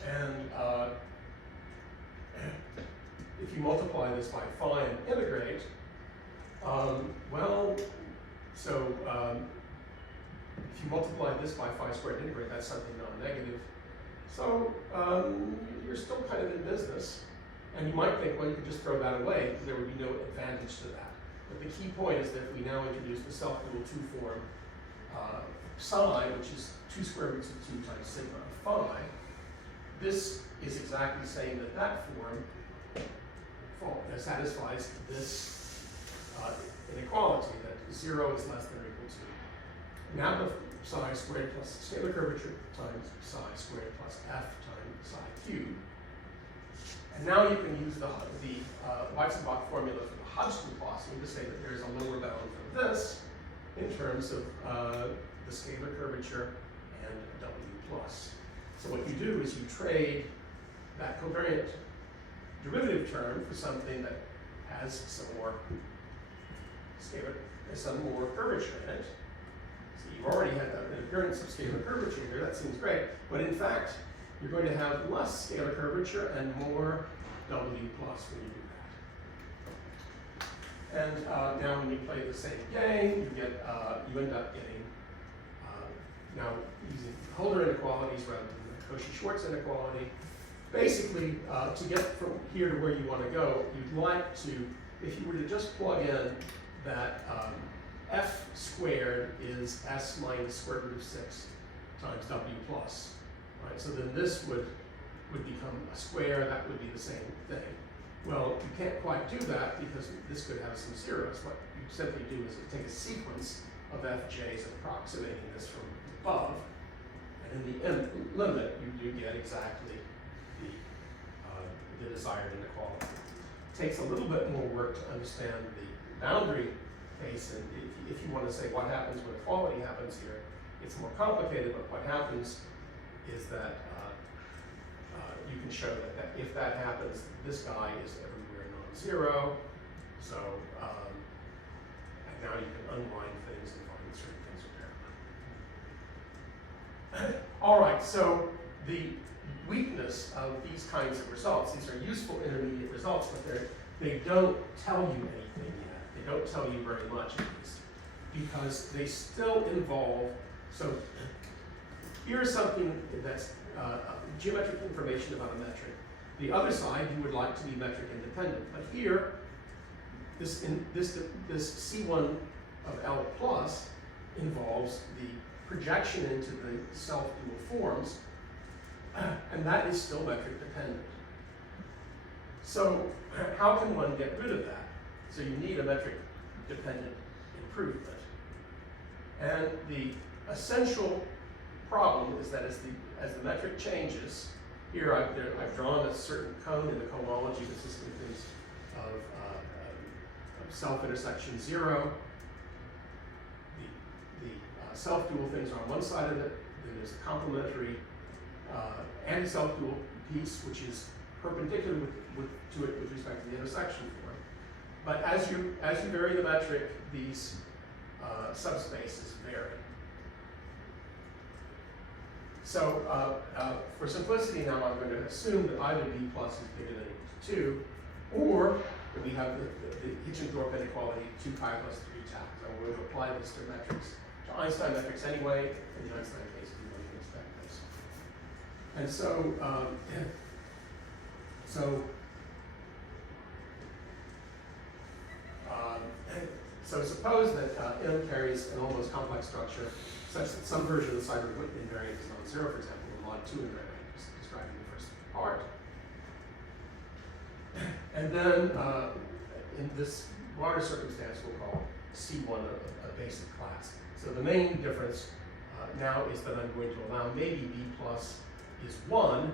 And if you multiply this by phi and integrate, if you multiply this by phi squared and integrate, that's something non-negative. So you're still kind of in business. And you might think, well, you could just throw that away, because there would be no advantage to that. But the key point is that if we now introduce the self-dual 2 form psi, which is 2 square roots of 2 times sigma of phi, this is exactly saying that form satisfies this inequality, that 0 is less than or equal to gamma psi squared plus scalar curvature times psi squared plus f times psi cubed. And now you can use the Weizenbach formula for the Hodgson Gaussian to say that there's a lower bound from this in terms of the scalar curvature and W plus. So what you do is you trade that covariant derivative term for something that has some more curvature in it. So you've already had an appearance of scalar curvature here. That seems great, but in fact, you're going to have less scalar curvature and more W plus when you do that. And now when you play the same game, you end up getting, now using Holder inequalities rather than the Cauchy-Schwarz inequality. Basically, to get from here to where you want to go, you'd like to, if you were to just plug in that f squared is s minus square root of 6 times W plus. Right, so then this would become a square, that would be the same thing. Well, you can't quite do that because this could have some zeros. What you simply do is you take a sequence of fj's approximating this from above, and in the end limit, you do get exactly the desired inequality. It takes a little bit more work to understand the boundary case, and if you want to say what happens when equality happens here, it's more complicated, but what happens is that you can show that if that happens, this guy is everywhere non-zero. So, and now you can unwind things and find certain things are there. All right, so the weakness of these kinds of results, these are useful intermediate results, but they don't tell you anything yet. They don't tell you very much at least, because they still involve, so here's something that's geometric information about a metric. The other side you would like to be metric independent, but here, this C1 of L plus involves the projection into the self-dual forms, and that is still metric dependent. So how can one get rid of that? So you need a metric dependent improvement. And the essential problem is that as the metric changes, here I've drawn a certain cone in the cohomology consisting of things of self-intersection 0. The self-dual things are on one side of it. Then there's a complementary anti-self-dual piece, which is perpendicular to it with respect to the intersection form. But as you vary the metric, these subspaces vary. So for simplicity now, I'm going to assume that either B plus is bigger than or equal to 2, or that we have the Hitchin-Thorpe inequality 2 pi plus 3 tau. So we're going to apply this to metrics, to Einstein metrics anyway. In the Einstein case, we don't expect this. And so suppose that M carries an almost complex structure such that some version of the Seiberg-Witten invariant is non-zero, for example, the mod 2 invariant described in the first part. And then in this broader circumstance, we'll call C1 a basic class. So the main difference now is that I'm going to allow maybe B plus is 1,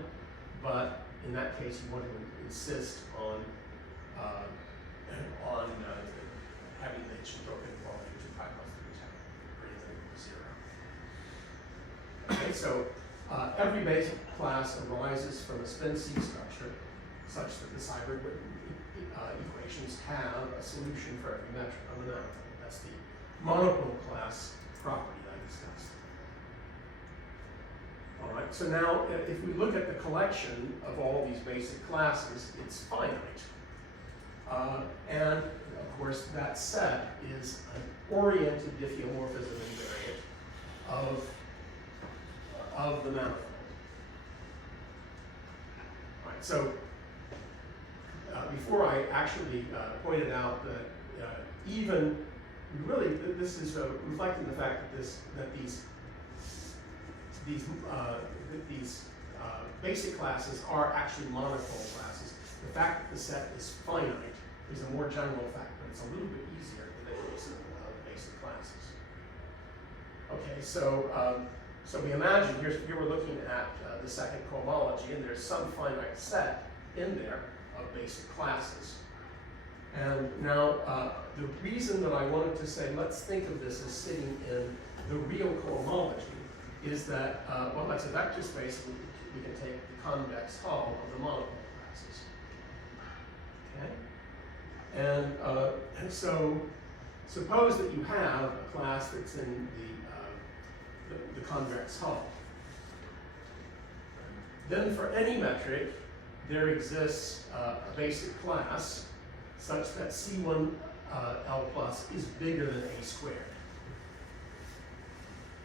but in that case, you want to insist on having the Hitchin-Thorpe inequality 2 pi plus 3 tau greater than or equal to 0. Okay, so every basic class arises from a spin C structure such that the Seiberg-Witten equations have a solution for every metric on the manifold. That's the monopole class property that I discussed. All right, so now if we look at the collection of all these basic classes, it's finite. And of course, that set is an oriented diffeomorphism invariant of the manifold. All right, so before I actually pointed out that even really this is reflecting the fact that these basic classes are actually monopole classes. The fact that the set is finite is a more general fact, but it's a little bit easier than the case of basic classes. Okay, so we imagine here we're looking at the second cohomology, and there's some finite set in there of basic classes. And now the reason that I wanted to say let's think of this as sitting in the real cohomology is that well, that's a vector space. We can take the convex hull of the monopole classes. Okay, and so suppose that you have a class that's in the convex hull. Then for any metric, there exists a basic class such that C1 L plus is bigger than A squared.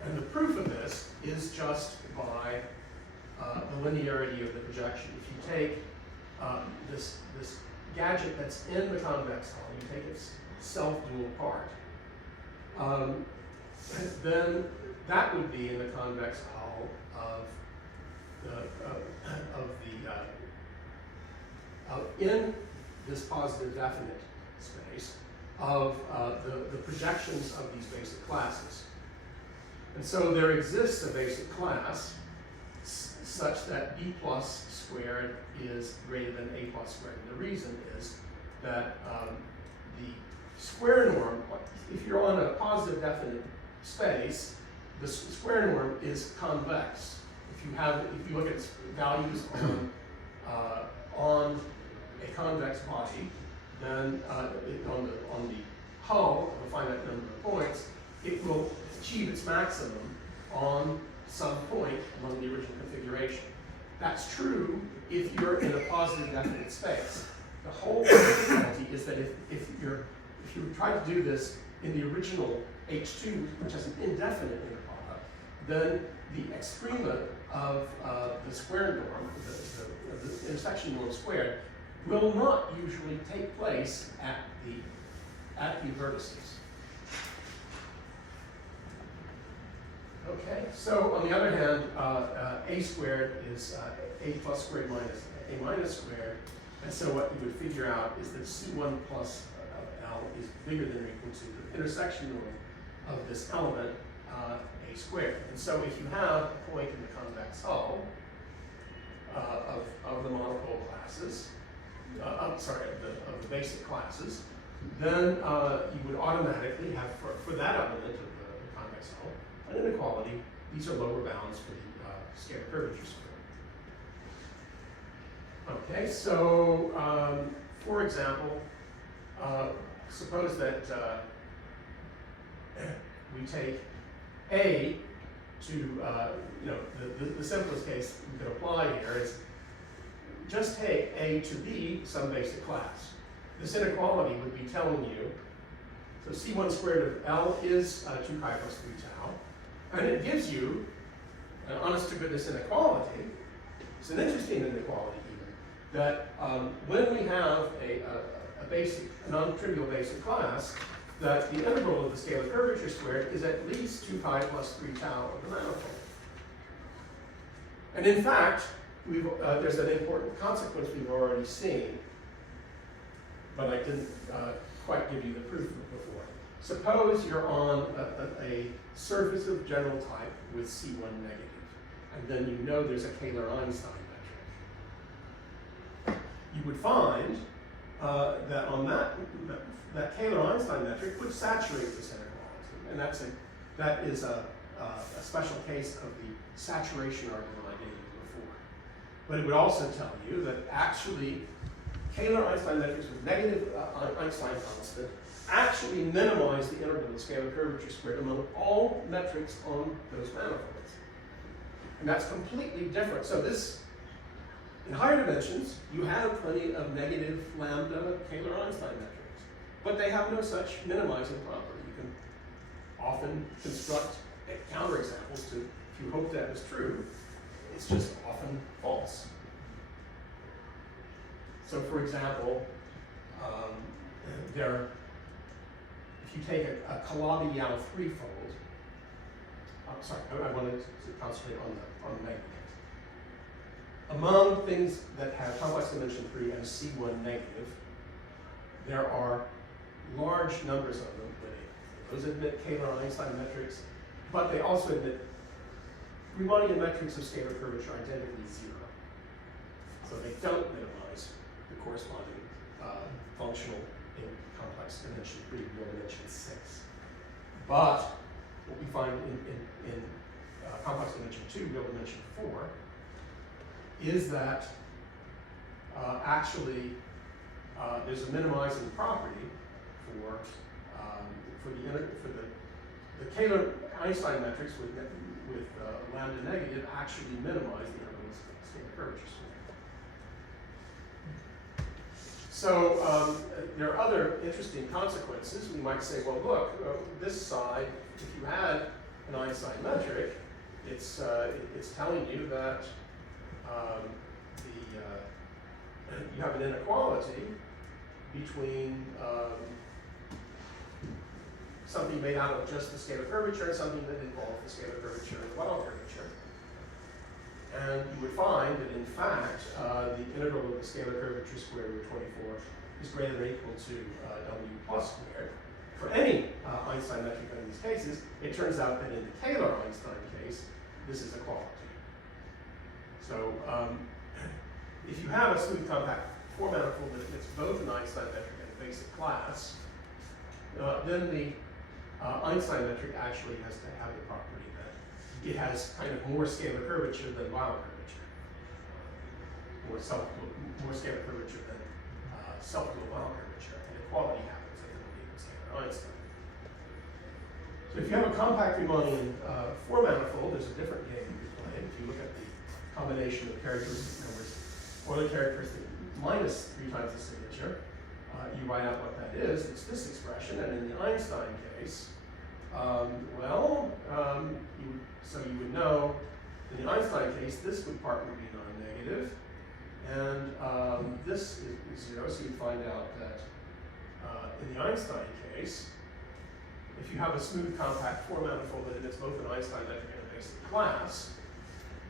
And the proof of this is just by the linearity of the projection. If you take this gadget that's in the convex hull, you take its self-dual part, then that would be in the convex hull in this positive definite space of the projections of these basic classes. And so there exists a basic class such that B plus squared is greater than A plus squared. And the reason is that the square norm, if you're on a positive definite space, the square norm is convex. If you look at values on a convex body, then on the hull of a finite number of points, it will achieve its maximum on some point among the original configuration. That's true if you're in a positive definite space. The whole difficulty is that if you try to do this in the original H2, which has an indefinite inner product, then the extrema of the square norm, the intersection norm squared, will not usually take place at the vertices. Okay, so on the other hand, A squared is A plus squared minus A minus squared, and so what you would figure out is that C1 plus of L is bigger than or equal to the intersection norm of this element A squared. And so if you have a point in the convex hull of the monopole classes, of the basic classes, then you would automatically have, for that element of the convex hull, an inequality. These are lower bounds for the scalar curvature square. Okay, so for example, suppose that we take A to, the simplest case we could apply here is just take A to be some basic class. This inequality would be telling you, so C1 squared of L is 2 pi plus 3 tau, and it gives you an honest to goodness inequality. It's an interesting inequality even, that when we have a non-trivial basic class, that the integral of the scalar curvature squared is at least 2 pi plus 3 tau of the manifold. And in fact, there's an important consequence we've already seen, but I didn't quite give you the proof before. Suppose you're on a surface of general type with C1 negative, and then you know there's a Kähler-Einstein metric. You would find that on that Kähler-Einstein metric would saturate this inequality, and that is a special case of the saturation argument I gave you before. But it would also tell you that actually Kähler-Einstein metrics with negative Einstein constant actually minimize the integral of the scalar curvature squared among all metrics on those manifolds. And that's completely different. So this, in higher dimensions, you have plenty of negative lambda Kähler-Einstein metrics, but they have no such minimizing property. You can often construct counterexamples to, if you hope that is true, it's just often false. So for example, if you take a Calabi-Yau threefold, I wanted to concentrate on the negative case. Among things that have complex dimension 3 and C1 negative, there are large numbers of them. Those admit Kähler-Einstein metrics, but they also admit Riemannian metrics of scalar curvature identically 0. So they don't minimize the corresponding functional in complex dimension 3, real dimension 6. But what we find in complex dimension 2, real dimension 4, is that actually there's a minimizing property for the Kähler-Einstein metrics with lambda negative actually minimize the integral of scalar curvature squared. So there are other interesting consequences. We might say, well, look, this side, if you had an Einstein metric, it's telling you that you have an inequality between something made out of just the scalar curvature and something that involved the scalar curvature and the Weyl curvature. And you would find that, in fact, the integral of the scalar curvature squared root 24 is greater than or equal to W plus squared. For any Einstein metric in these cases, it turns out that in the Kähler-Einstein case, this is equality. So if you have a smooth compact four-manifold that fits both an Einstein metric and a basic class, then the Einstein metric actually has to have the property that it has kind of more scalar curvature than Weyl curvature, more scalar curvature than self-dual Weyl curvature, and equality happens at the negative scalar Einstein. So if you have a compact Riemannian four-manifold, there's a different game you play. If you look at the combination of characteristic numbers, Euler characteristic minus 3 times the signature, you write out what that is. It's this expression, and in the Einstein case, you would know in the Einstein case, this part would be non-negative, and this is 0, so you find out that in the Einstein case, if you have a smooth compact four-manifold that emits both an Einstein metric and a basic class,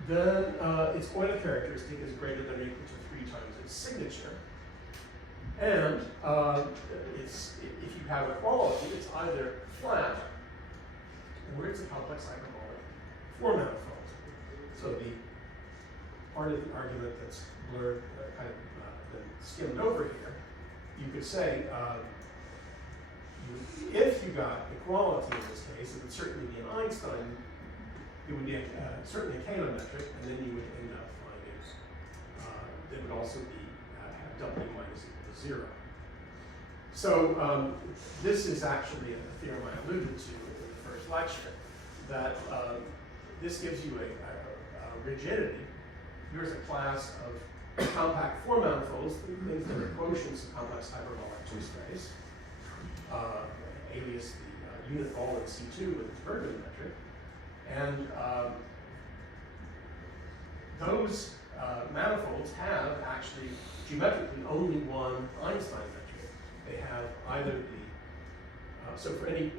then its Euler characteristic is greater than or equal to 3 times its signature. And if you have equality, it's either flat, in where it's a complex hyperbolic four-manifold. So the part of the argument that's blurred, been skimmed over here, you could say, if you got equality in this case, it would certainly be an Einstein, it would be certainly a calorimetric, and then you would end up finding that would also be have W minus equal to 0. So this is actually a theorem I alluded to in the first lecture, that this gives you a rigidity. Here's a class of compact four-manifolds, things that are quotients of complex hyperbolic two-space, alias the unit ball in C2 with its Bergman metric. And those manifolds have actually geometrically only one Einstein metric. They have either the, so for any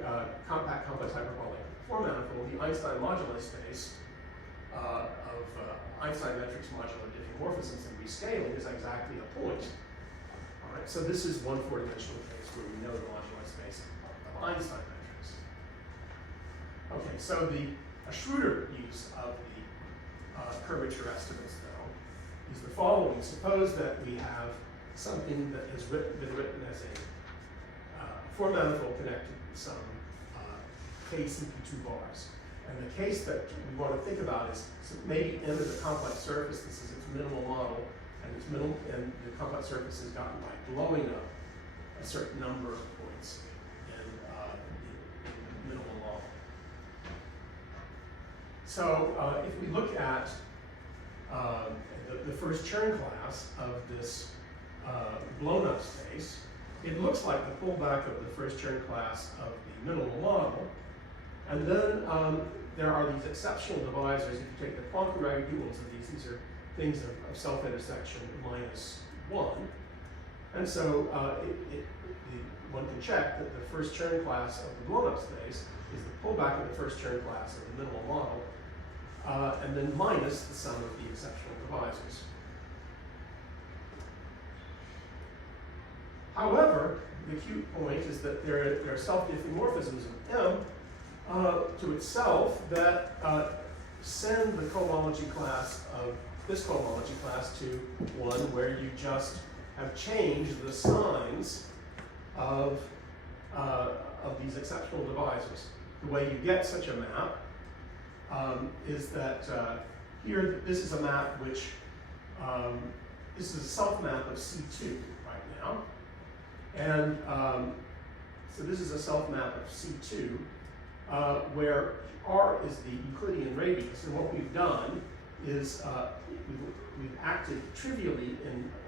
compact complex hyperbolic four-manifold, the Einstein moduli space of Einstein metrics modulo diffeomorphisms and rescaling is exactly a point. All right, so this is one four-dimensional case where we know the moduli space of Einstein metrics. Okay, so a shrewder use of the curvature estimates, though, is the following. Suppose that we have something that has been written as a four-manifold connected with some KCP2 bars. And the case that we want to think about is maybe M is a complex surface. This is its minimal model, and the complex surface is gotten by blowing up a certain number of points in the minimal model. So if we look at the first Chern class of this blown up space, it looks like the pullback of the first Chern class of the minimal model. And then there are these exceptional divisors. If you take the Poincare duals of these are things of self-intersection -1. And so one can check that the first Chern class of the blown-up space is the pullback of the first Chern class of the minimal model, and then minus the sum of the exceptional divisors. However, the acute point is that there are self-diffeomorphisms of M to itself that send the cohomology class of this cohomology class to one where you just have changed the signs of these exceptional divisors. The way you get such a map is that here, this is a map which, this is a self-map of C2 right now. And so this is a self-map of C2 where R is the Euclidean radius. And what we've done is we've acted trivially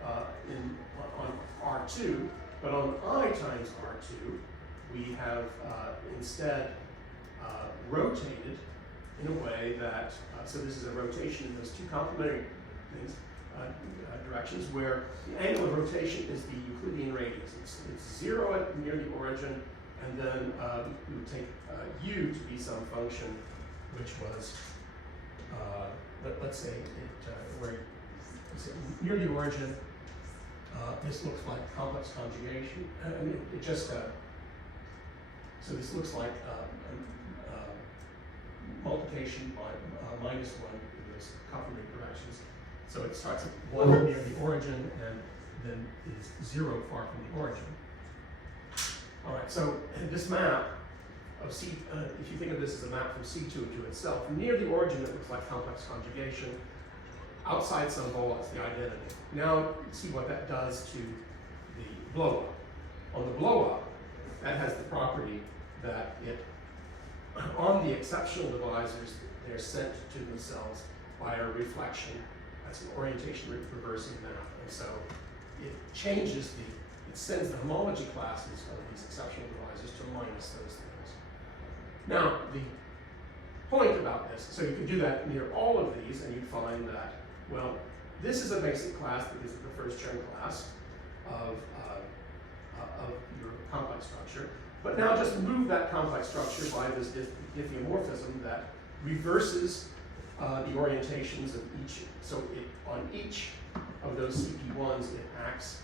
on R2, but on I times R2, we have instead rotated in a way that, so this is a rotation in those two complementary things, directions, where the angle of rotation is the Euclidean radius. It's 0 at near the origin, and then we would take u to be some function which was, let's say, where near the origin, this looks like complex conjugation. I mean, it just, so this looks like multiplication by -1 in those complementary directions. So it starts at 1 near the origin and then is 0 far from the origin. All right, so this map of C, if you think of this as a map from C2 to itself, near the origin it looks like complex conjugation. Outside some ball, it's the identity. Now see what that does to the blow up. On the blow up, that has the property that it, on the exceptional divisors, they're sent to themselves by a reflection. That's an orientation reversing map. And so it changes it sends the homology classes of these exceptional divisors to minus those things. Now, the point about this, so you could do that near all of these, and you'd find that, well, this is a basic class because it's the first Chern class of your complex structure. But now just move that complex structure by this diffeomorphism that reverses the orientations of each. So on each of those CP1s, it acts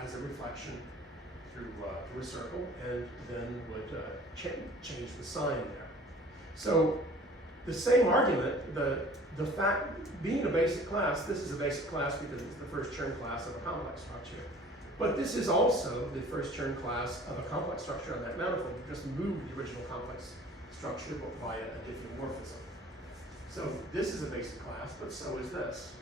as a reflection through a circle, and then would change the sign there. So the same argument, the fact, being a basic class, this is a basic class because it's the first Chern class of a complex structure. But this is also the first Chern class of a complex structure on that manifold. You just move the original complex structure via a diffeomorphism. So this is a basic class, but so is this.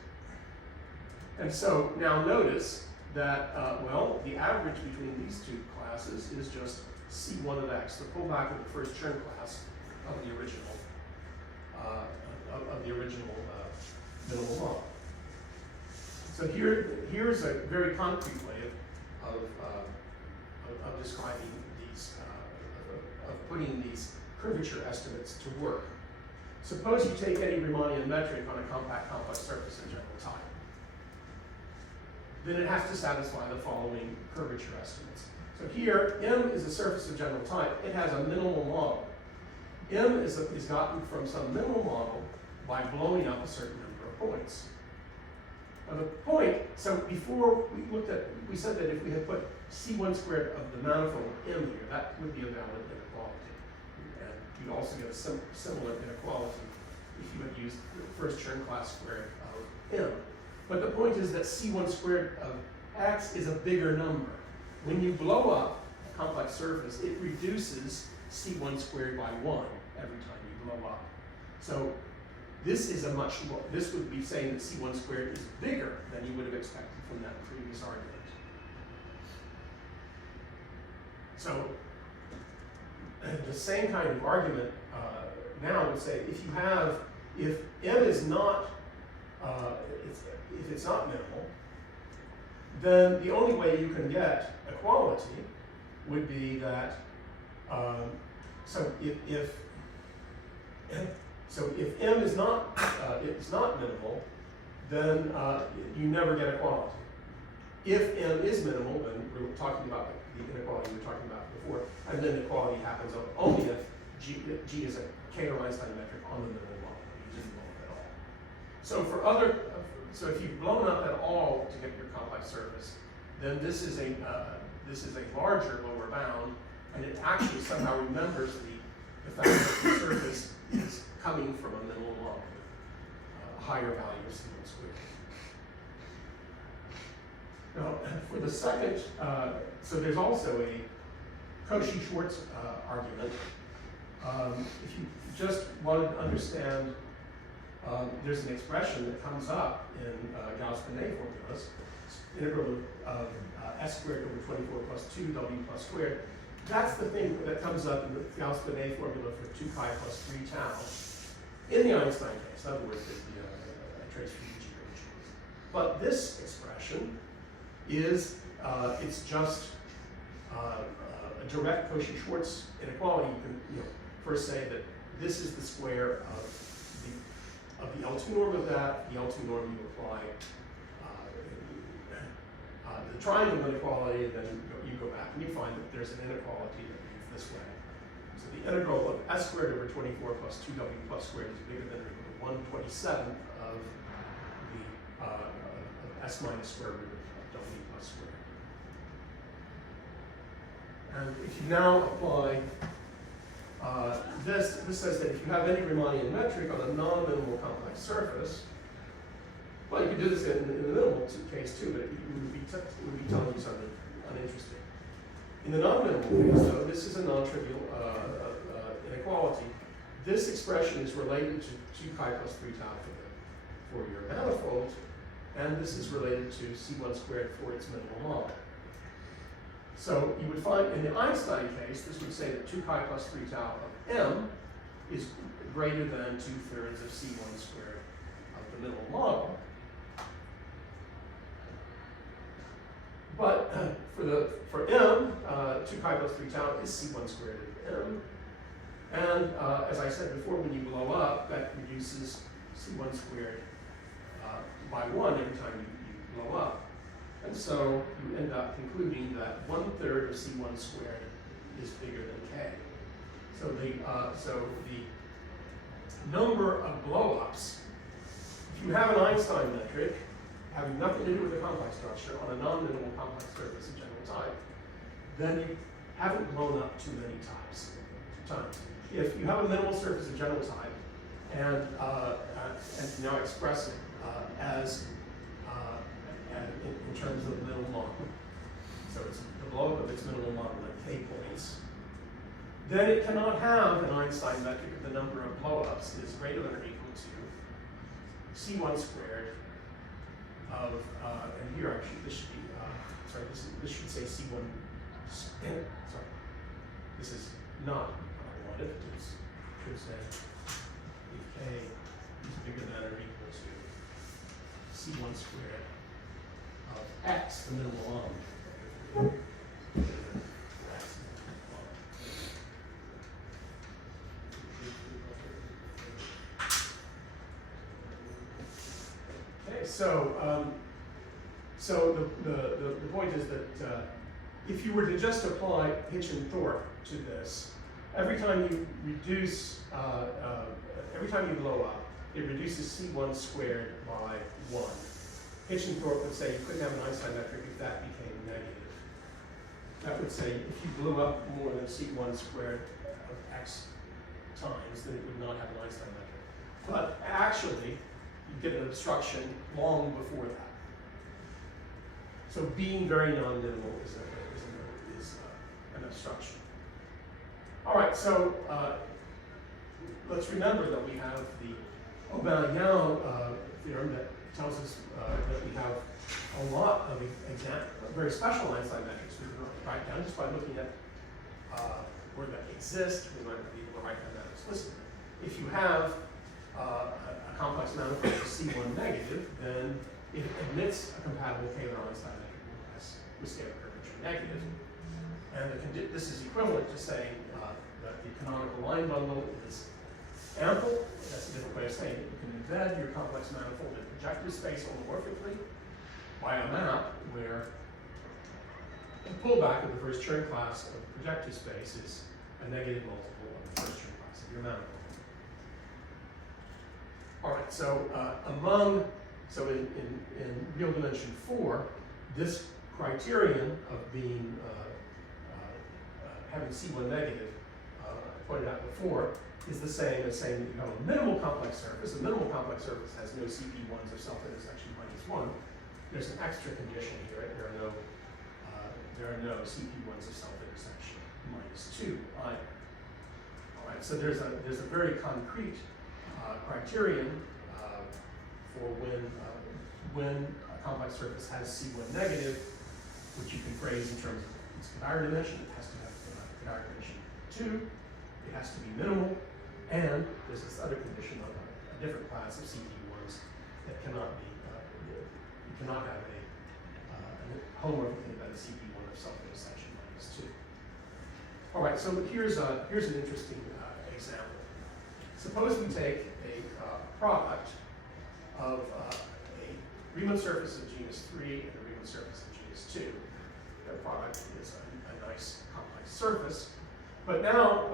And so now notice that, well, the average between these two classes is just C1 of X, the pullback of the first Chern class of the original minimal model. So here's a very concrete way of describing these, of putting these curvature estimates to work. Suppose you take any Riemannian metric on a compact complex surface of general type. Then it has to satisfy the following curvature estimates. So here, M is a surface of general type. It has a minimal model. M is gotten from some minimal model by blowing up a certain number of points. Now the point, so before we said that if we had put C1 squared of the manifold M here, that would be a valid inequality. And you'd also get a similar inequality if you had used the first Chern class squared of M. But the point is that C1 squared of X is a bigger number. When you blow up a complex surface, it reduces C1 squared by 1 every time you blow up. So this is this would be saying that C1 squared is bigger than you would have expected from that previous argument. So the same kind of argument now would say if M is not, if it's not minimal, then the only way you can get equality would be that, so if M is not it's not minimal, then you never get equality. If M is minimal, then we're talking about the inequality we were talking about before, and then equality happens only if G is a Chaire Einstein metric on the minimal model. You didn't blow up at all. So if you've blown up at all to get your complex surface, then this is a larger lower bound, and it actually somehow remembers the fact that the surface is coming from a minimal model, a higher value of C1 squared. Now, for the second, so there's also a Cauchy-Schwarz argument. If you just wanted to understand, there's an expression that comes up in Gauss-Bonnet formulas, integral of s squared over 24 plus 2 w plus squared. That's the thing that comes up in the Gauss-Bonnet formula for 2 pi plus 3 tau in the Einstein case. In other words, a trace from G originals. But this expression is, it's just a direct Cauchy-Schwarz inequality. You can first say that this is the square of the L2 norm of that. The L2 norm you apply the triangle inequality, and then you go back and you find that there's an inequality that reads this way. So the integral of s squared over 24 plus 2w plus squared is bigger than or equal to 1/27 of the of s minus square root of w plus squared. And if you now apply this says that if you have any Riemannian metric on a non-minimal complex surface, well, you could do this in the minimal case too, but it would be telling you something uninteresting. In the non-minimal case, though, this is a non-trivial inequality. This expression is related to 2 pi plus 3 tau for your manifold, and this is related to C1 squared for its minimal model. So you would find in the Einstein case, this would say that 2 pi plus 3 tau of M is greater than 2/3 of C1 squared of the minimal model. But for M, 2 pi plus 3 tau is C1 squared of M. And as I said before, when you blow up, that reduces C1 squared by 1 every time you blow up. And so you end up concluding that 1/3 of C1 squared is bigger than K. So the number of blow-ups, if you have an Einstein metric having nothing to do with the complex structure on a non-minimal complex surface of general type, then you haven't blown up too many times. if you have a minimal surface of general type, and now express it as in terms of the minimal model, so it's the blow-up of its minimal model at k points, then it cannot have an Einstein metric of the number of blow-ups is greater than or equal to C1 squared of, and here actually this should be, sorry, this should say C1, sorry, this is not what I wanted, it should say if k is bigger than or equal to C1 squared of x, the minimal model. So the point is that if you were to just apply Hitch and Thorpe to this, every time you reduce, every time you blow up, it reduces C1 squared by 1. Hitch and Thorpe would say you couldn't have an Einstein metric if that became negative. That would say if you blew up more than C1 squared of x times, then it would not have an Einstein metric. But actually, you get an obstruction long before that. So being very non-minimal is an obstruction. All right, so let's remember that we have the Aubin-Young theorem that tells us that we have a lot of very special Einstein metrics we can write down just by looking at where that exist. We might be able to write that explicitly. If you have a complex manifold of C1 negative, then it admits a compatible Taylor Einstein metric with scalar curvature negative. And this is equivalent to saying that the canonical line bundle is ample. That's a different way of saying it. You can embed your complex manifold in projective space holomorphically by a map where the pullback of the first Chern class of projective space is a negative multiple of the first Chern class of your manifold. All right, so in real dimension 4, this criterion of being having C1 negative, I pointed out before, is the same as saying that you have a minimal complex surface. A minimal complex surface has no CP1s of self-intersection -1. There's an extra condition here. There are no CP1s of self-intersection -2 either. All right, so there's a very concrete criterion for when a complex surface has C1 negative, which you can phrase in terms of its Caillard dimension. It has to have Caillard dimension 2. It has to be minimal, and there's this other condition of a different class of CP1s that cannot be. You cannot have a homomorphically embedded CP1 of self-intersection -2. All right, so here's an interesting example. Suppose we take a product of a Riemann surface of genus 3 and a Riemann surface of genus 2. Their product is a nice complex surface. But now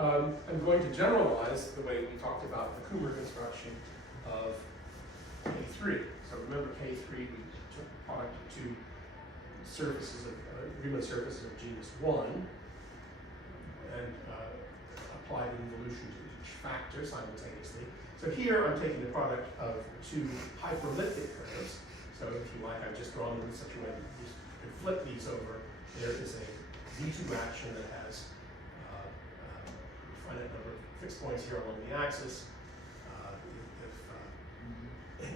I'm going to generalize the way we talked about the Kummer construction of K3. So remember K3, we took the product of two surfaces of Riemann surfaces of genus 1 and applied involution to each factor simultaneously. So here I'm taking the product of two hyperelliptic curves. So if you like, I've just drawn them in such a way that you can flip these over. There is a V2 action that has a finite number of fixed points here along the axis. If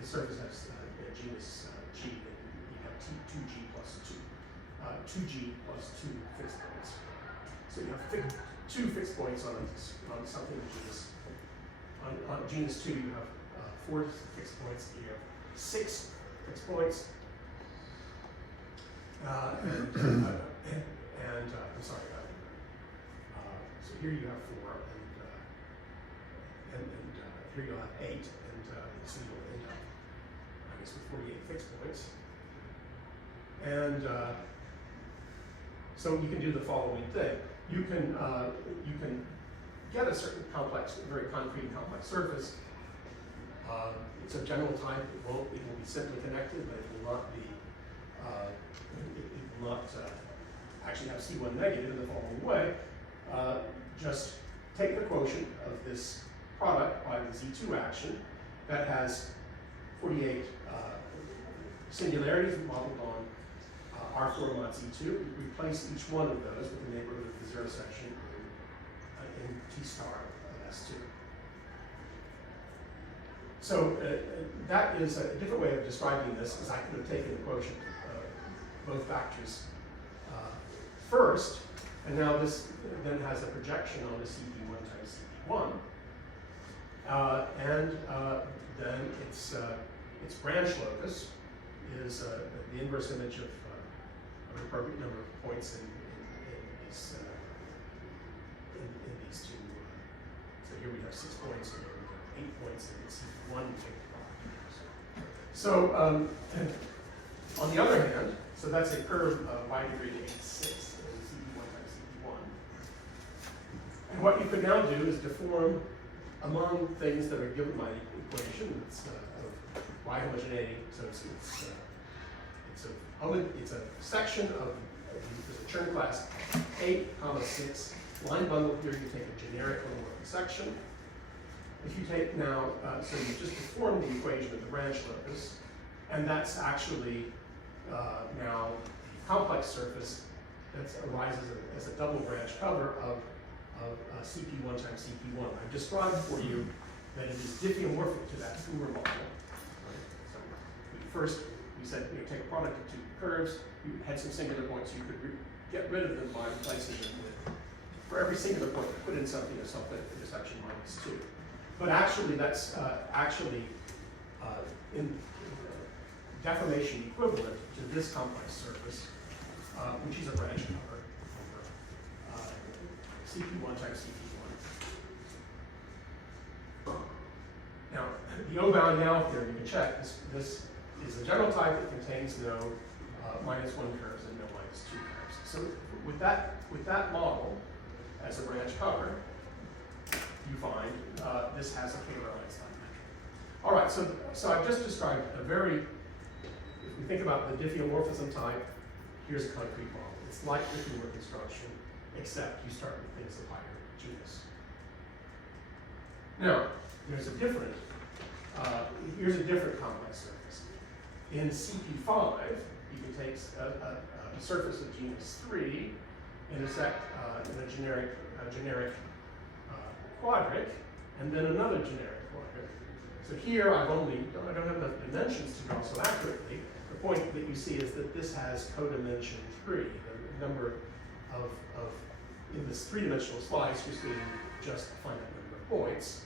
the surface has genus G, then you have 2G plus 2. 2G plus 2 fixed points. So you have two fixed points on something of genus. On genus 2, you have 4 fixed points. You have 6 fixed points. I'm sorry. So here you have 4, and here you'll have 8, and so you'll end up, I guess, with 48 fixed points. And so you can do the following thing. You can get a certain complex, a very concrete and complex surface. It's of general type. It will be simply connected, but it will not be. It will not actually have C1 negative in the following way. Just take the quotient of this product by the Z2 action that has 48 singularities modeled on R4 mod Z2. We replace each one of those with the neighborhood of the zero section in T star of S2. So that is a different way of describing this, is I could have taken the quotient of both factors first, and now this then has a projection on the CP1 times CP1, and then its branch locus is the inverse image of an appropriate number of points in these two. So here we have 6 points, and here we have 8 points, and it's CP1 we take the product. So on the other hand, so that's a curve of y degree to 86, CP1 times CP1. And what you could now do is deform among things that are given by the equation. It's of y homogeneity, so it's a section of the Chern class 8, 6 line bundle. Here you take a generic homomorphic section. If you take now, so you just deform the equation of the branch locus, and that's actually now the complex surface that arises as a double branch cover of CP1 times CP1. I've described for you that it is diffeomorphic to that Four model. Right? So we said take a product of two curves. You had some singular points. You could get rid of them by replacing them with, for every singular point, put in something of self-intersection -2. But actually, that's in deformation equivalent to this complex surface, which is a branch cover over CP1 times CP1. Now, the O-bound now theorem, you can check, this is a general type that contains no -1 curves and no -2 curves. So with that model as a branch cover, you find this has a Taylor-Einstein metric. All right, so I've just described a very, if we think about the diffeomorphism type, here's a concrete model. It's like diffeomorph construction, except you start with things of higher genus. Now, here's a different complex surface. In CP5, you can take a surface of genus 3, intersect in a generic quadric, and then another generic quadric. So here I don't have enough dimensions to draw so accurately. The point that you see is that this has codimension 3. The number of in this three-dimensional slice, you're seeing just a finite number of points.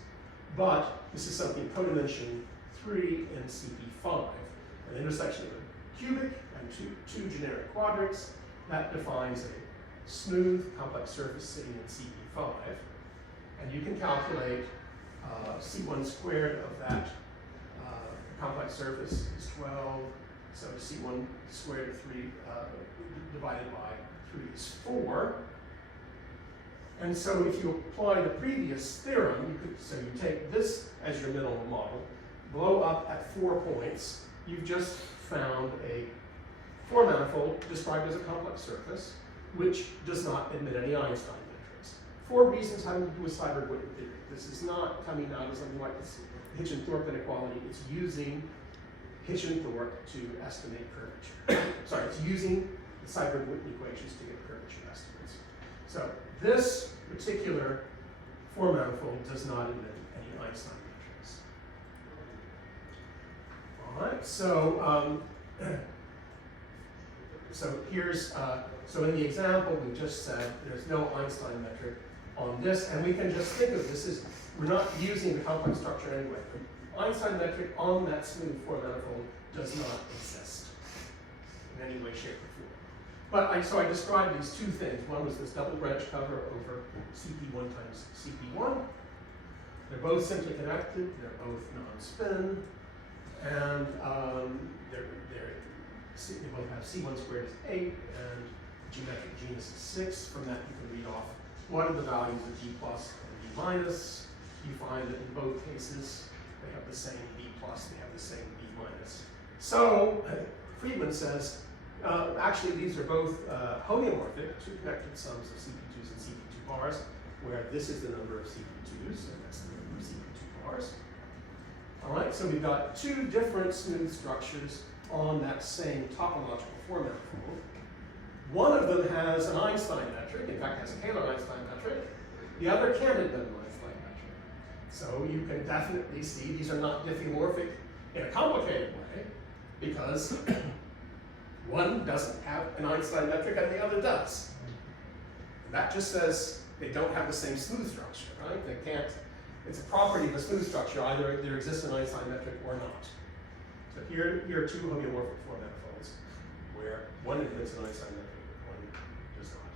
But this is something codimension 3 in CP5, an intersection of a cubic and two generic quadrics. That defines a smooth complex surface sitting in CP5. And you can calculate C1 squared of that complex surface is 12. So C1 squared of 3 divided by 3 is 4. And so if you apply the previous theorem, you take this as your minimal model, blow up at 4 points, you've just found a four-manifold described as a complex surface, which does not admit any Einstein metrics. 4 reasons having to do with Seiberg-Witten theory. This is not coming out as something like this Hitch and Thorpe inequality. It's using Hitch and Thorpe to estimate curvature. Sorry, it's using the Seiberg-Witten equations to get curvature estimates. So this particular four-manifold does not admit any Einstein metrics. All right, so here's, so in the example we just said there's no Einstein metric on this, and we can just think of this as, we're not using the complex structure anyway. The Einstein metric on that smooth four-manifold does not exist in any way, shape, or form. But so I described these 2 things. One was this double branch cover over CP1 times CP1. They're both simply connected, they're both non-spin, and they both have C1 squared is 8, and geometric genus is 6. From that you can read off what are the values of G plus and B minus. You find that in both cases they have the same B plus, they have the same B minus. So Friedman says, actually these are both homeomorphic, 2 connected sums of CP2s and CP2 bars. where this is the number of CP2s, and that's the number of CP2 bars. All right, so we've got two different smooth structures on that same topological four-manifold. One of them has an Einstein metric, in fact has a Kähler-Einstein metric. The other can't have been an Einstein metric. So you can definitely see these are not diffeomorphic in a complicated way, because one doesn't have an Einstein metric and the other does. That just says they don't have the same smooth structure, right? They can't, it's a property of a smooth structure, either there exists an Einstein metric or not. So here are two homeomorphic four-manifolds, where one admits an Einstein metric, one does not.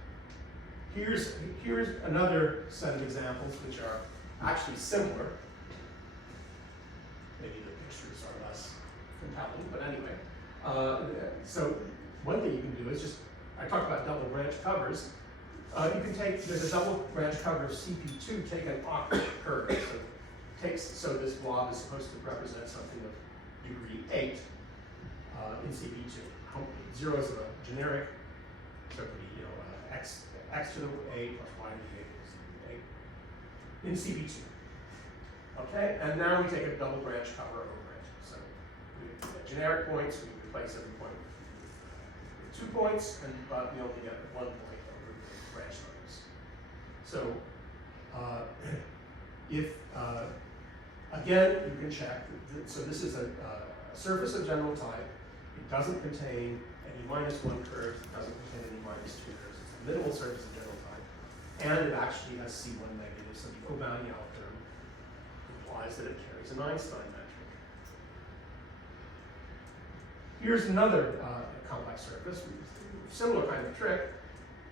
Here's another set of examples which are actually similar. Maybe the pictures are less compelling, but anyway. So one thing you can do is just, I talked about double branch covers. You can take, there's a double branch cover of CP2, take an octave curve. So this blob is supposed to represent something of degree 8 in CP2. 0 is a generic, so it could be, x to the a plus y to the a equals 8 in CP2. Okay, and now we take a double branch cover over it. So we have generic points, we replace every point with 2 points, but we only get 1 point over the branch numbers. So again, you can check, so this is a surface of general type. It doesn't contain any -1 curves, it doesn't contain any -2 curves. It's a minimal surface of general type, and it actually has C1 negative, so the O'Banial term implies that it carries an Einstein metric. Here's another complex surface, similar kind of trick.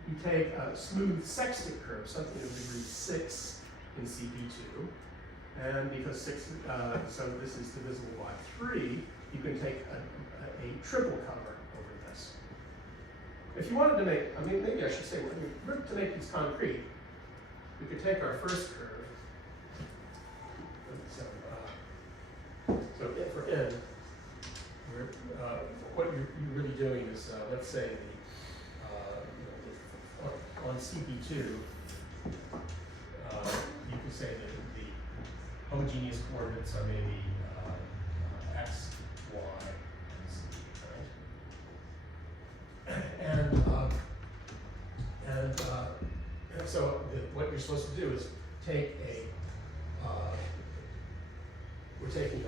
You take a smooth sextant curve, something of degree 6 in CP2, and because 6, so this is divisible by 3, you can take a triple cover over this. If you wanted to make, I mean, maybe I should say, to make these concrete, we could take our first curve. So for n, what you're really doing is, let's say, on CP2, you can say that the homogeneous coordinates are maybe x, y, and z, right? And so what you're supposed to do is take we're taking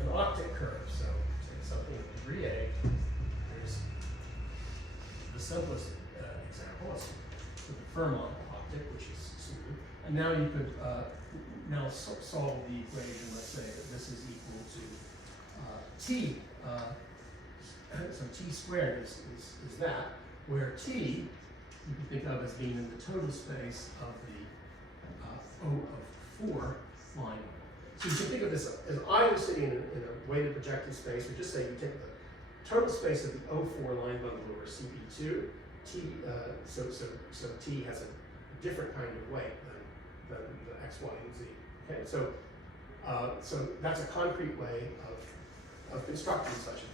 an octet curve, so take something of degree A. There's the simplest example, it's the Fermat octet, which is smooth. And now you could now solve the equation. Let's say that this is equal to t. So t squared is that, where t you can think of as being in the total space of the O of 4 line. So you can think of this as either sitting in a weighted projective space, or just say you take the total space of the O4 line bundle over CP2. So t has a different kind of weight than the x, y, and z. Okay, so that's a concrete way of constructing such a thing.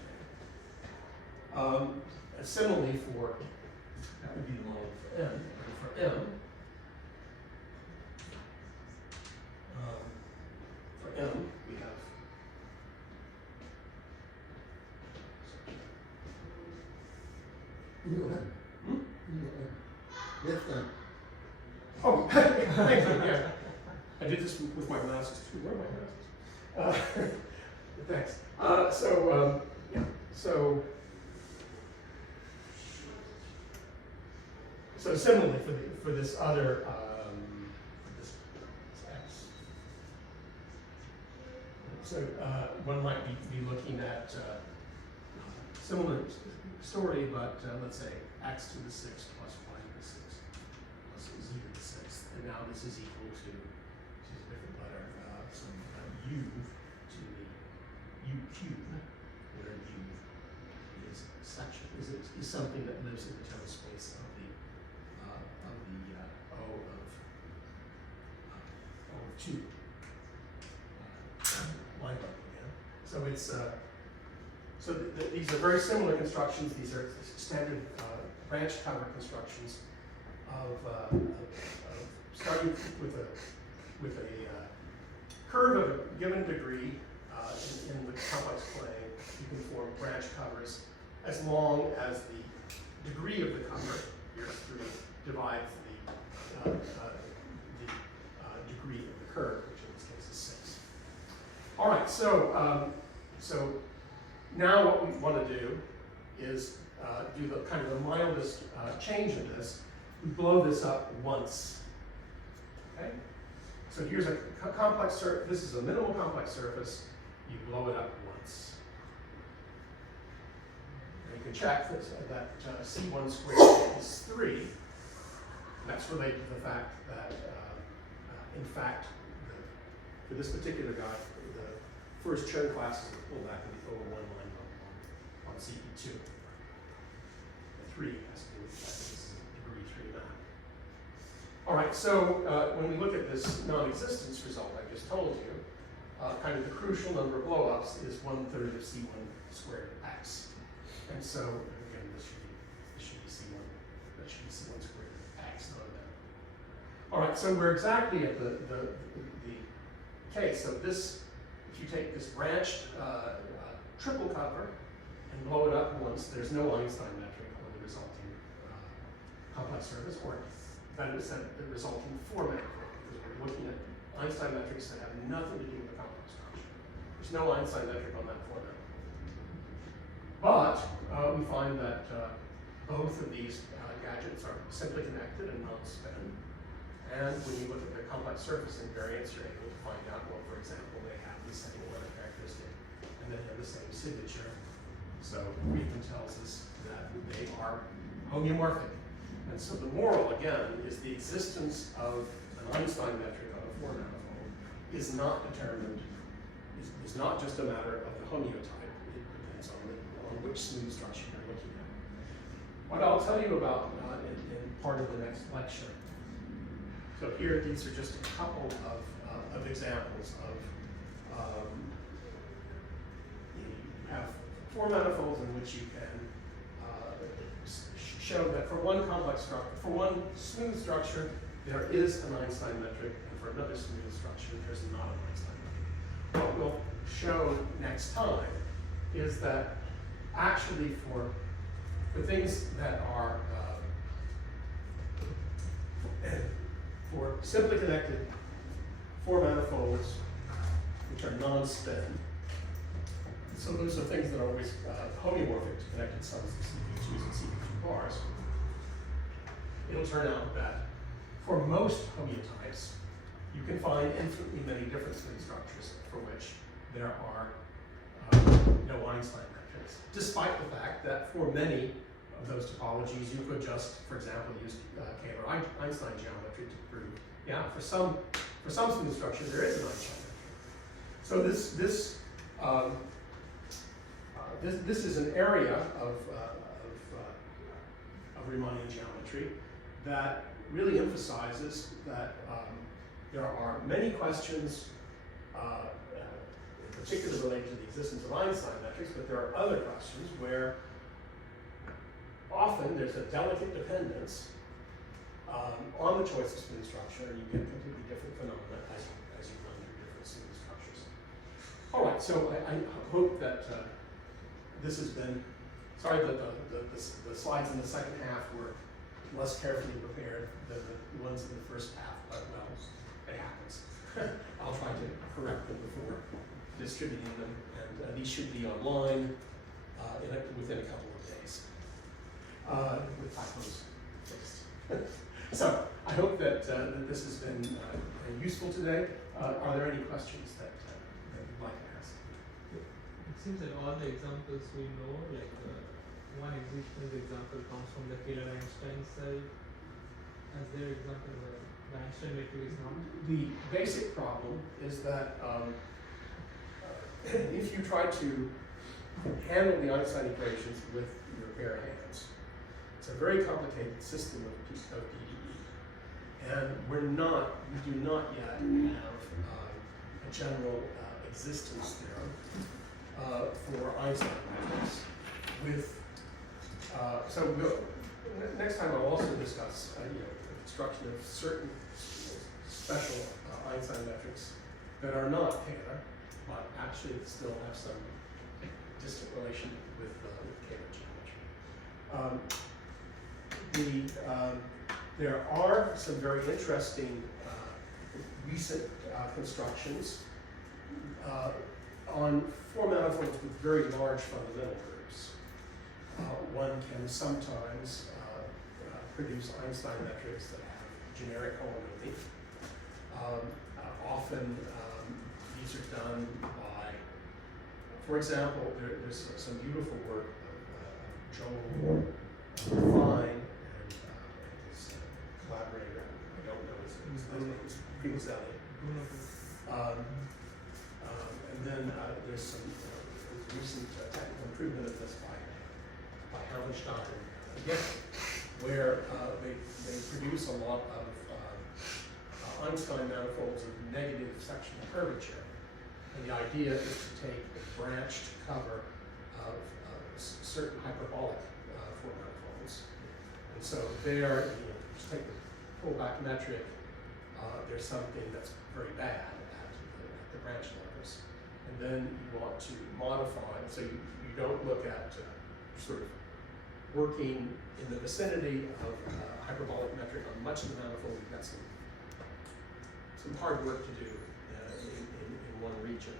And similarly that would be the model for n. And for m, we have Left hand. Oh, thank you, yeah. I did this with my glasses too. Where are my glasses? Thanks. So similarly for this other this x. So one might be looking at similar story, but let's say x to the 6th plus y to the 6th plus z to the 6th, and now this is equal to a different letter, some u to the u cubed, where u is section is something that lives in the total space of the O of 2 line bundle again. So it's these are very similar constructions. These are standard branch cover constructions of starting with a curve of a given degree in the complex plane, you can form branch covers as long as the degree of the cover, here 3, divides the degree of the curve, which in this case is 6. All right, so now what we want to do is do the kind of the mildest change in this. We blow this up once. Okay? So here's a complex surface. This is a minimal complex surface. You blow it up once. And you can check that C1 squared is 3. That's related to the fact that, in fact, for this particular guy, the first Chaire classes are pulled back to the over 1 line on CP2. 3 has to do with that. This is degree 3 now. All right, so when we look at this non-existence result I just told you, kind of the crucial number of blow-ups is 1/3 of C1 squared x. And so, again, this should be C1, that should be C1 squared x, not that. All right, so we're exactly at the case. So this, if you take this branched triple cover and blow it up once, there's no Einstein metric on the resulting complex surface, or better said, the resulting four-manifold, because we're looking at Einstein metrics that have nothing to do with the complex structure. There's no Einstein metric on that four-manifold. But we find that both of these gadgets are simply connected and non-spin. And when you look at the complex surface invariance, you're able to find out, well, for example, they have the same limit characteristic and they have the same signature. So Friedman tells us that they are homeomorphic. And so the moral, again, is the existence of an Einstein metric on a four-manifold is not determined, is not just a matter of the homeotype. It depends on which smooth structure you're looking at. What I'll tell you about in part of the next lecture. So here, these are just a couple of examples of, you have four manifolds in which you can show that for one complex structure, for one smooth structure, there is an Einstein metric, and for another smooth structure, there's not an Einstein metric. What we'll show next time is that actually for things that are for simply connected four manifolds, which are non-spin. So those are things that are always homeomorphic to connected sums of CP2s and CP2 bars. It'll turn out that for most homeotypes, you can find infinitely many different smooth structures for which there are no Einstein metrics, despite the fact that for many of those topologies, you could just, for example, use Chaire Einstein geometry to prove, yeah, for some smooth structure, there is an Einstein metric. So this is an area of Riemannian geometry that really emphasizes that there are many questions, in particular related to the existence of Einstein metrics, but there are other questions where often there's a delicate dependence on the choice of smooth structure, and you get completely different phenomena as you run through different smooth structures. All right, so I hope that this has been, sorry that the slides in the second half were less carefully prepared than the ones in the first half, but well, it happens. I'll try to correct them before distributing them, and these should be online within a couple of days, with typos fixed. So I hope that this has been useful today. Are there any questions that you'd like to ask? It seems that all the examples we know, like one existence example comes from the Taylor-Einstein side, as their example, the Einstein metric is not. The basic problem is that if you try to handle the Einstein equations with your bare hands, it's a very complicated system of PDE. And we do not yet have a general existence theorem for Einstein metrics with, so next time I'll also discuss the construction of certain special Einstein metrics that are not Kähler, but actually still have some distant relation with Kähler geometry. There are some very interesting recent constructions on four-manifolds with very large fundamental groups. One can sometimes produce Einstein metrics that have generic homonymy. Often these are done by, for example, there's some beautiful work of Joel Fine and his collaborator, I don't know his name, it's Primozelli. And then there's some recent technical improvement of this by Hallenstein again, where they produce a lot of Einstein manifolds of negative sectional curvature. And the idea is to take a branched cover of certain hyperbolic four-manifolds. And so there, just take the pullback metric, there's something that's very bad at the branch levels. And then you want to modify, so you don't look at sort of working in the vicinity of hyperbolic metric on much of the manifold. You've got some hard work to do in one region.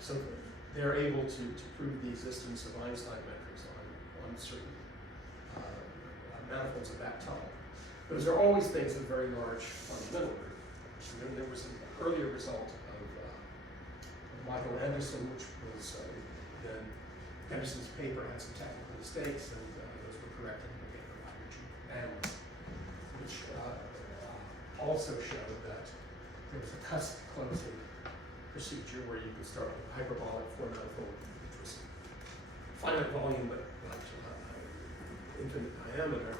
So they're able to prove the existence of Einstein metrics on certain manifolds of that type. Those are always things with very large fundamental group. And then there was an earlier result of Michael Anderson, which was then Anderson's paper had some technical mistakes, and those were corrected in the paper by Richard Bamley, which also showed that there was a cusp closing procedure where you could start with a hyperbolic four-manifold, which was finite volume but infinite diameter,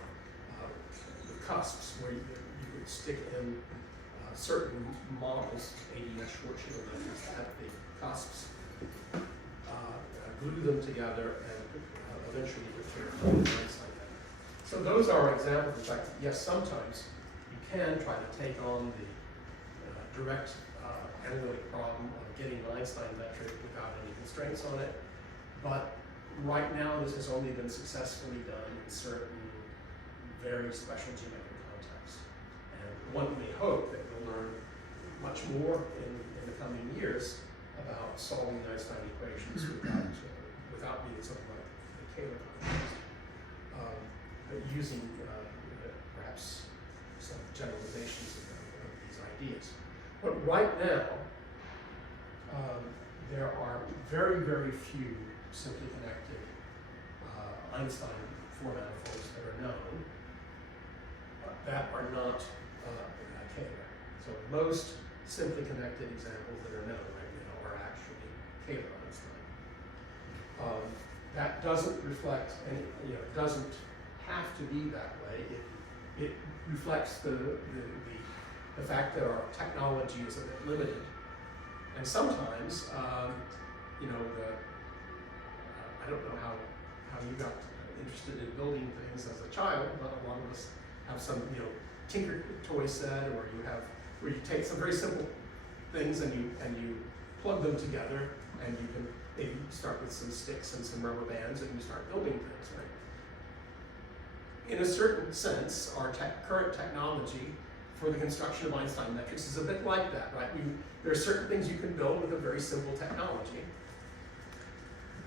with cusps where you could stick in certain models, 80-inch Schwarzschild methods, that had the cusps, glue them together, and eventually return to the Einstein method. So those are examples. In fact, yes, sometimes you can try to take on the direct analytic problem of getting an Einstein metric without any constraints on it. But right now, this has only been successfully done in certain very special geometric contexts. And one may hope that we'll learn much more in the coming years about solving the Einstein equations without needing something like the Kähler context, but using perhaps some generalizations of these ideas. But right now, there are very, very few simply connected Einstein four-manifolds that are known that are not Kähler. So most simply connected examples that are known right now are actually Kähler Einstein. That doesn't reflect any, it doesn't have to be that way. It reflects the fact that our technology is a bit limited. And sometimes, I don't know how you got interested in building things as a child, but a lot of us have some, tinker toy set, or where you take some very simple things and you plug them together, and you can maybe start with some sticks and some rubber bands, and you start building things, right? In a certain sense, our current technology for the construction of Einstein metrics is a bit like that, right? There are certain things you can build with a very simple technology.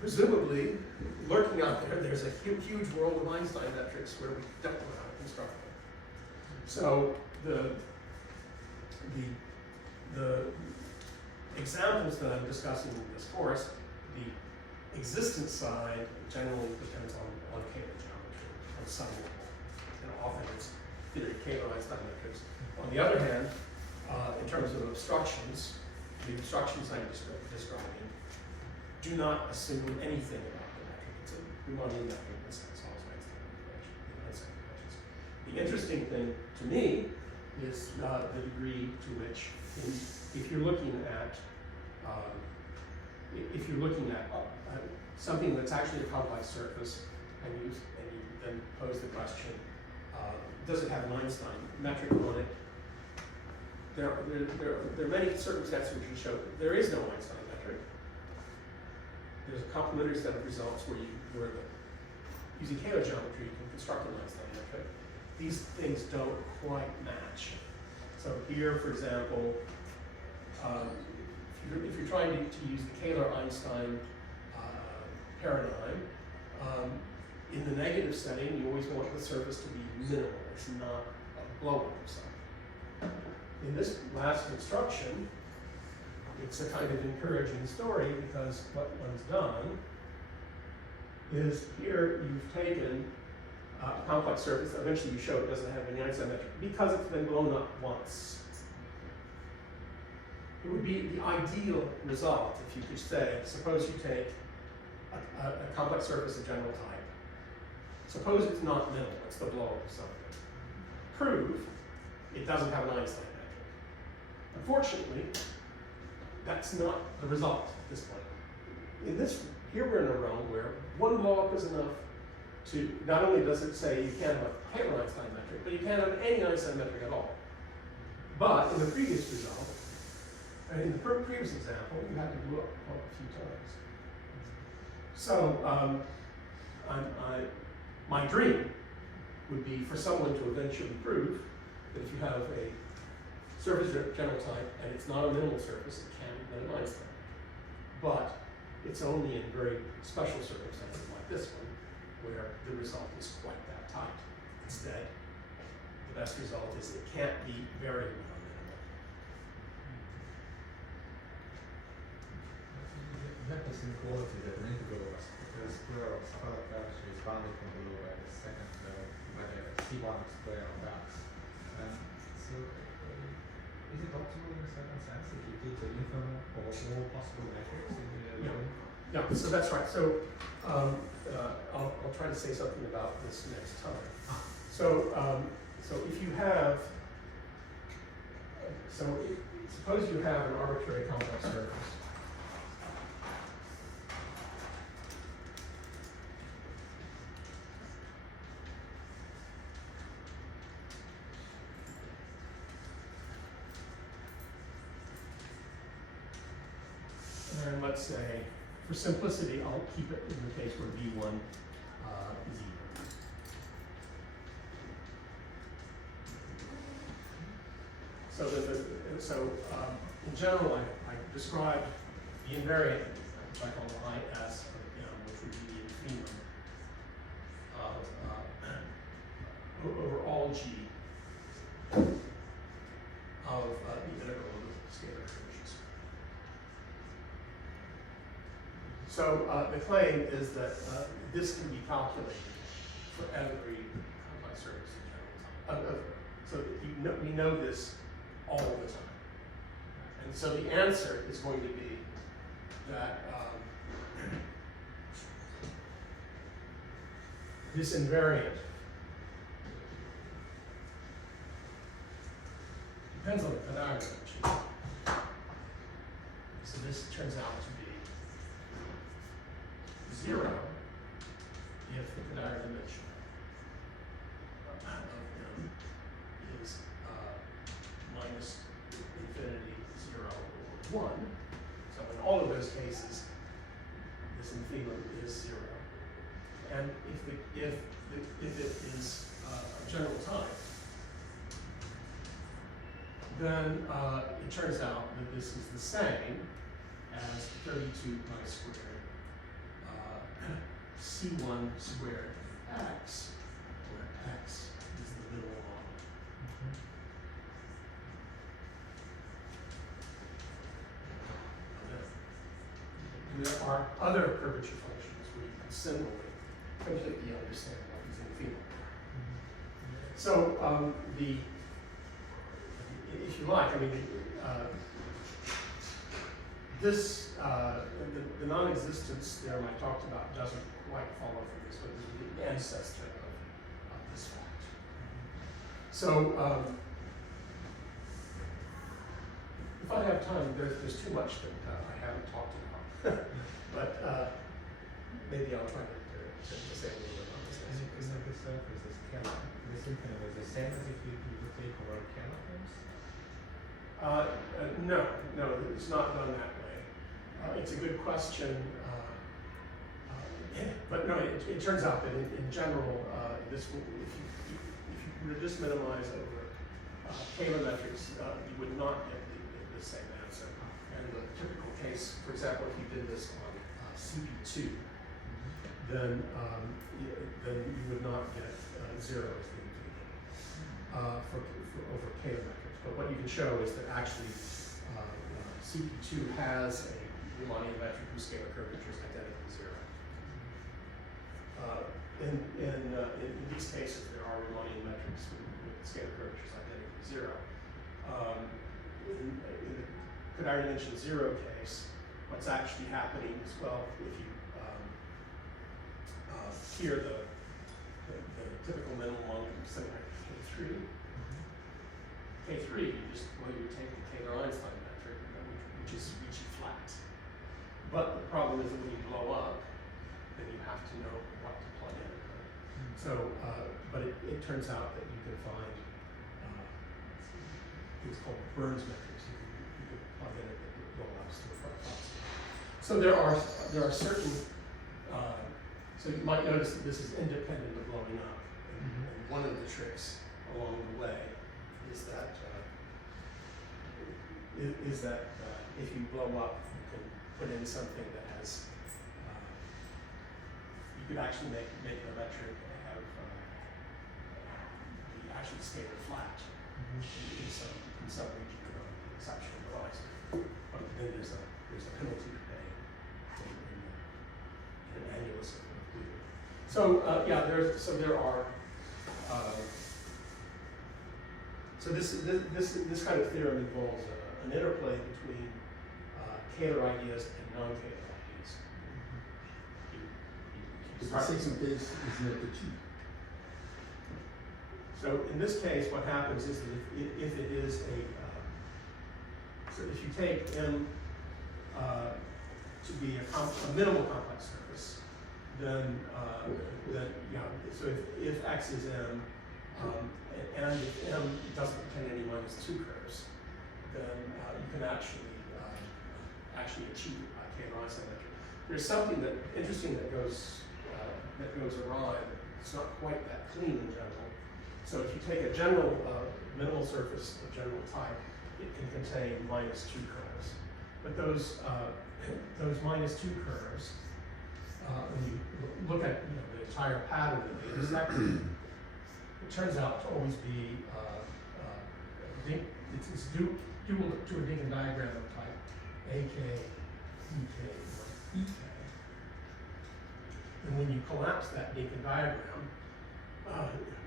Presumably, lurking out there, there's a huge world of Einstein metrics where we don't know how to construct them. So the examples that I'm discussing in this course, the existence side generally depends on Kähler geometry on some level. Often it's theory Kähler Einstein metrics. On the other hand, in terms of obstructions, the obstructions I'm describing do not assume anything about the metric. It's a Riemannian metric that solves Einstein equations. The interesting thing to me is the degree to which, if you're looking at something that's actually a complex surface, and you then pose the question, does it have an Einstein metric on it? there are many circumstances which can show that there is no Einstein metric. There's a complementary set of results using Kähler geometry, you can construct an Einstein metric. These things don't quite match. So here, for example, if you're trying to use the Kähler-Einstein paradigm, in the negative setting, you always want the surface to be minimal. It's not a blow-up of something. In this last construction, it's a kind of encouraging story because what one's done is here you've taken a complex surface. Eventually you show it doesn't have any Einstein metric because it's been blown up once. It would be the ideal result if you could say, suppose you take a complex surface of general type. Suppose it's not minimal, it's the blow of something. Prove it doesn't have an Einstein metric. Unfortunately, that's not the result at this point. Here we're in a realm where one blow-up is enough to, not only does it say you can't have a Kähler-Einstein metric, but you can't have any Einstein metric at all. But in the previous result, in the previous example, you had to blow up a few times. So my dream would be for someone to eventually prove that if you have a surface of general type and it's not a minimal surface, it can be an Einstein. But it's only in very special circumstances like this one where the result is quite that tight. Instead, the best result is it can't be very minimal. That is inequality that an integral square of scalar curvature is bounded from below by the second by the C1 square of x. So is it optimal in a certain sense if you take the infinite or all possible metrics in the Yeah, so that's right. So I'll try to say something about this next time. So if you have, suppose you have an arbitrary complex surface. And let's say, for simplicity, I'll keep it in the case where V1 is even. In general, I described the invariant, which I call IS of M, which would be the infimum over all G of the integral of the scalar equations. So the claim is that this can be calculated for every complex surface in general time. So that we know this all the time. And so the answer is going to be that this invariant depends on the Pythagorean dimension. So this turns out to be 0 if the Pythagorean dimension of M is minus infinity 0 over 1. So in all of those cases, this infimum is 0. And if it is a general type, then it turns out that this is the same as 32 pi squared C1 squared x, where x is the middle line. And there are other curvature functions where you can similarly completely understand what is infimum. So if you like, I mean, the non-existence theorem I talked about doesn't quite follow from this, but this is the ancestor of this fact. So if I have time, there's too much that I haven't talked about, but maybe I'll try to say a little bit on this. Isn't the surface is Kähler? This infimum is the same as if you would take over Kähler terms? No, it's not done that way. It's a good question, but no, it turns out that in general, if you were to just minimize over Taylor metrics, you would not get the same answer. And the typical case, for example, if you did this on CP2, then you would not get 0 as the integral for over Taylor metrics. But what you can show is that actually CP2 has a Riemannian metric whose scalar curvature is identically 0. In these cases, there are Riemannian metrics with scalar curvatures identically 0. In the could-I-dimension 0 case, what's actually happening is, well, if you here the typical minimal one, something like K3. K3, you take the Taylor-Einstein metric, which is Ricci flat. But the problem is that when you blow up, then you have to know what to plug in. So, but it turns out that you can find it's called Burns metrics. You can plug in it that blow ups to a front. So there are certain. So you might notice that this is independent of blowing up. And one of the tricks along the way is that if you blow up, you can put in something that has. You could actually make the metric have the actual scalar flat in some region of the exceptional horizon. But then there's a penalty to pay in an annulus of completed. So there are. So this kind of theorem involves an interplay between Taylor ideas and non-Taylor ideas. The second case is not achieved. So in this case, what happens is that if it is so if you take M to be a minimal complex surface, then so if X is M, and if M doesn't contain any -2 curves, then you can actually achieve Taylor-Einstein metric. There's something interesting that goes awry. It's not quite that clean in general. So if you take a general minimal surface of general type, it can contain -2 curves. But those -2 curves, when you look at the entire pattern of the intersecting, it turns out to always be it's due to a Dinkin diagram of type AK, EK, or EK. And when you collapse that Dinkin diagram,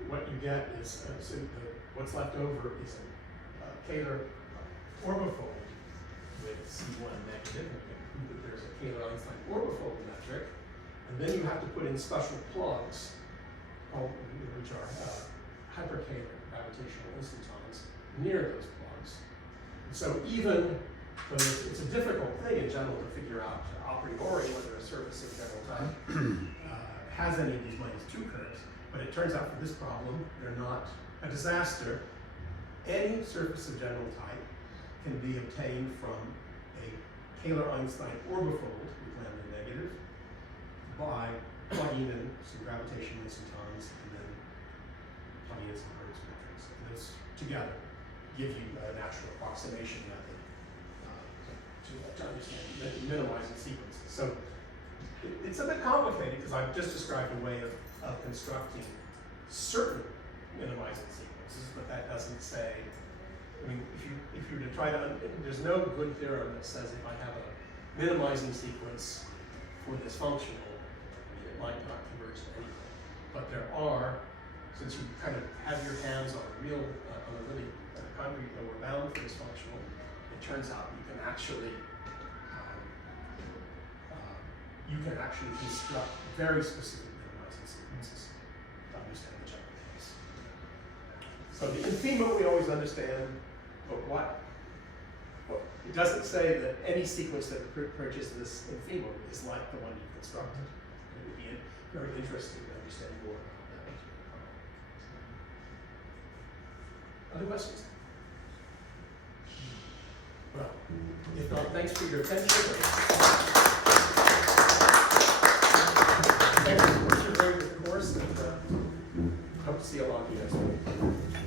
what you get is what's left over is a Taylor orbifold with C1 negative. You can prove that there's a Taylor-Einstein orbifold metric, and then you have to put in special plugs, which are hypercalar gravitational instantons near those plugs. And so even though it's a difficult thing in general to figure out a priori whether a surface of general type has any of these -2 curves, but it turns out for this problem, they're not a disaster. Any surface of general type can be obtained from a Taylor-Einstein orbifold with lambda negative by plugging in some gravitational instantons and then plugging in some Burns metrics. And those together give you a natural approximation method to understand minimizing sequences. So it's a bit complicated because I've just described a way of constructing certain minimizing sequences, but that doesn't say, I mean, if you were to try to, there's no good theorem that says if I have a minimizing sequence for this functional, I mean, it might not converge to anything. But there are, since you kind of have your hands on a really concrete lower bound for this functional, it turns out you can actually construct very specific minimizing sequences to understand the general case. So the infima we always understand, but it doesn't say that any sequence that approaches this infima is like the one you've constructed. It would be very interesting to understand more about that. Other questions? Well, If not, thanks for your attention. Thanks for joining the course, and hope to see a lot of you next week.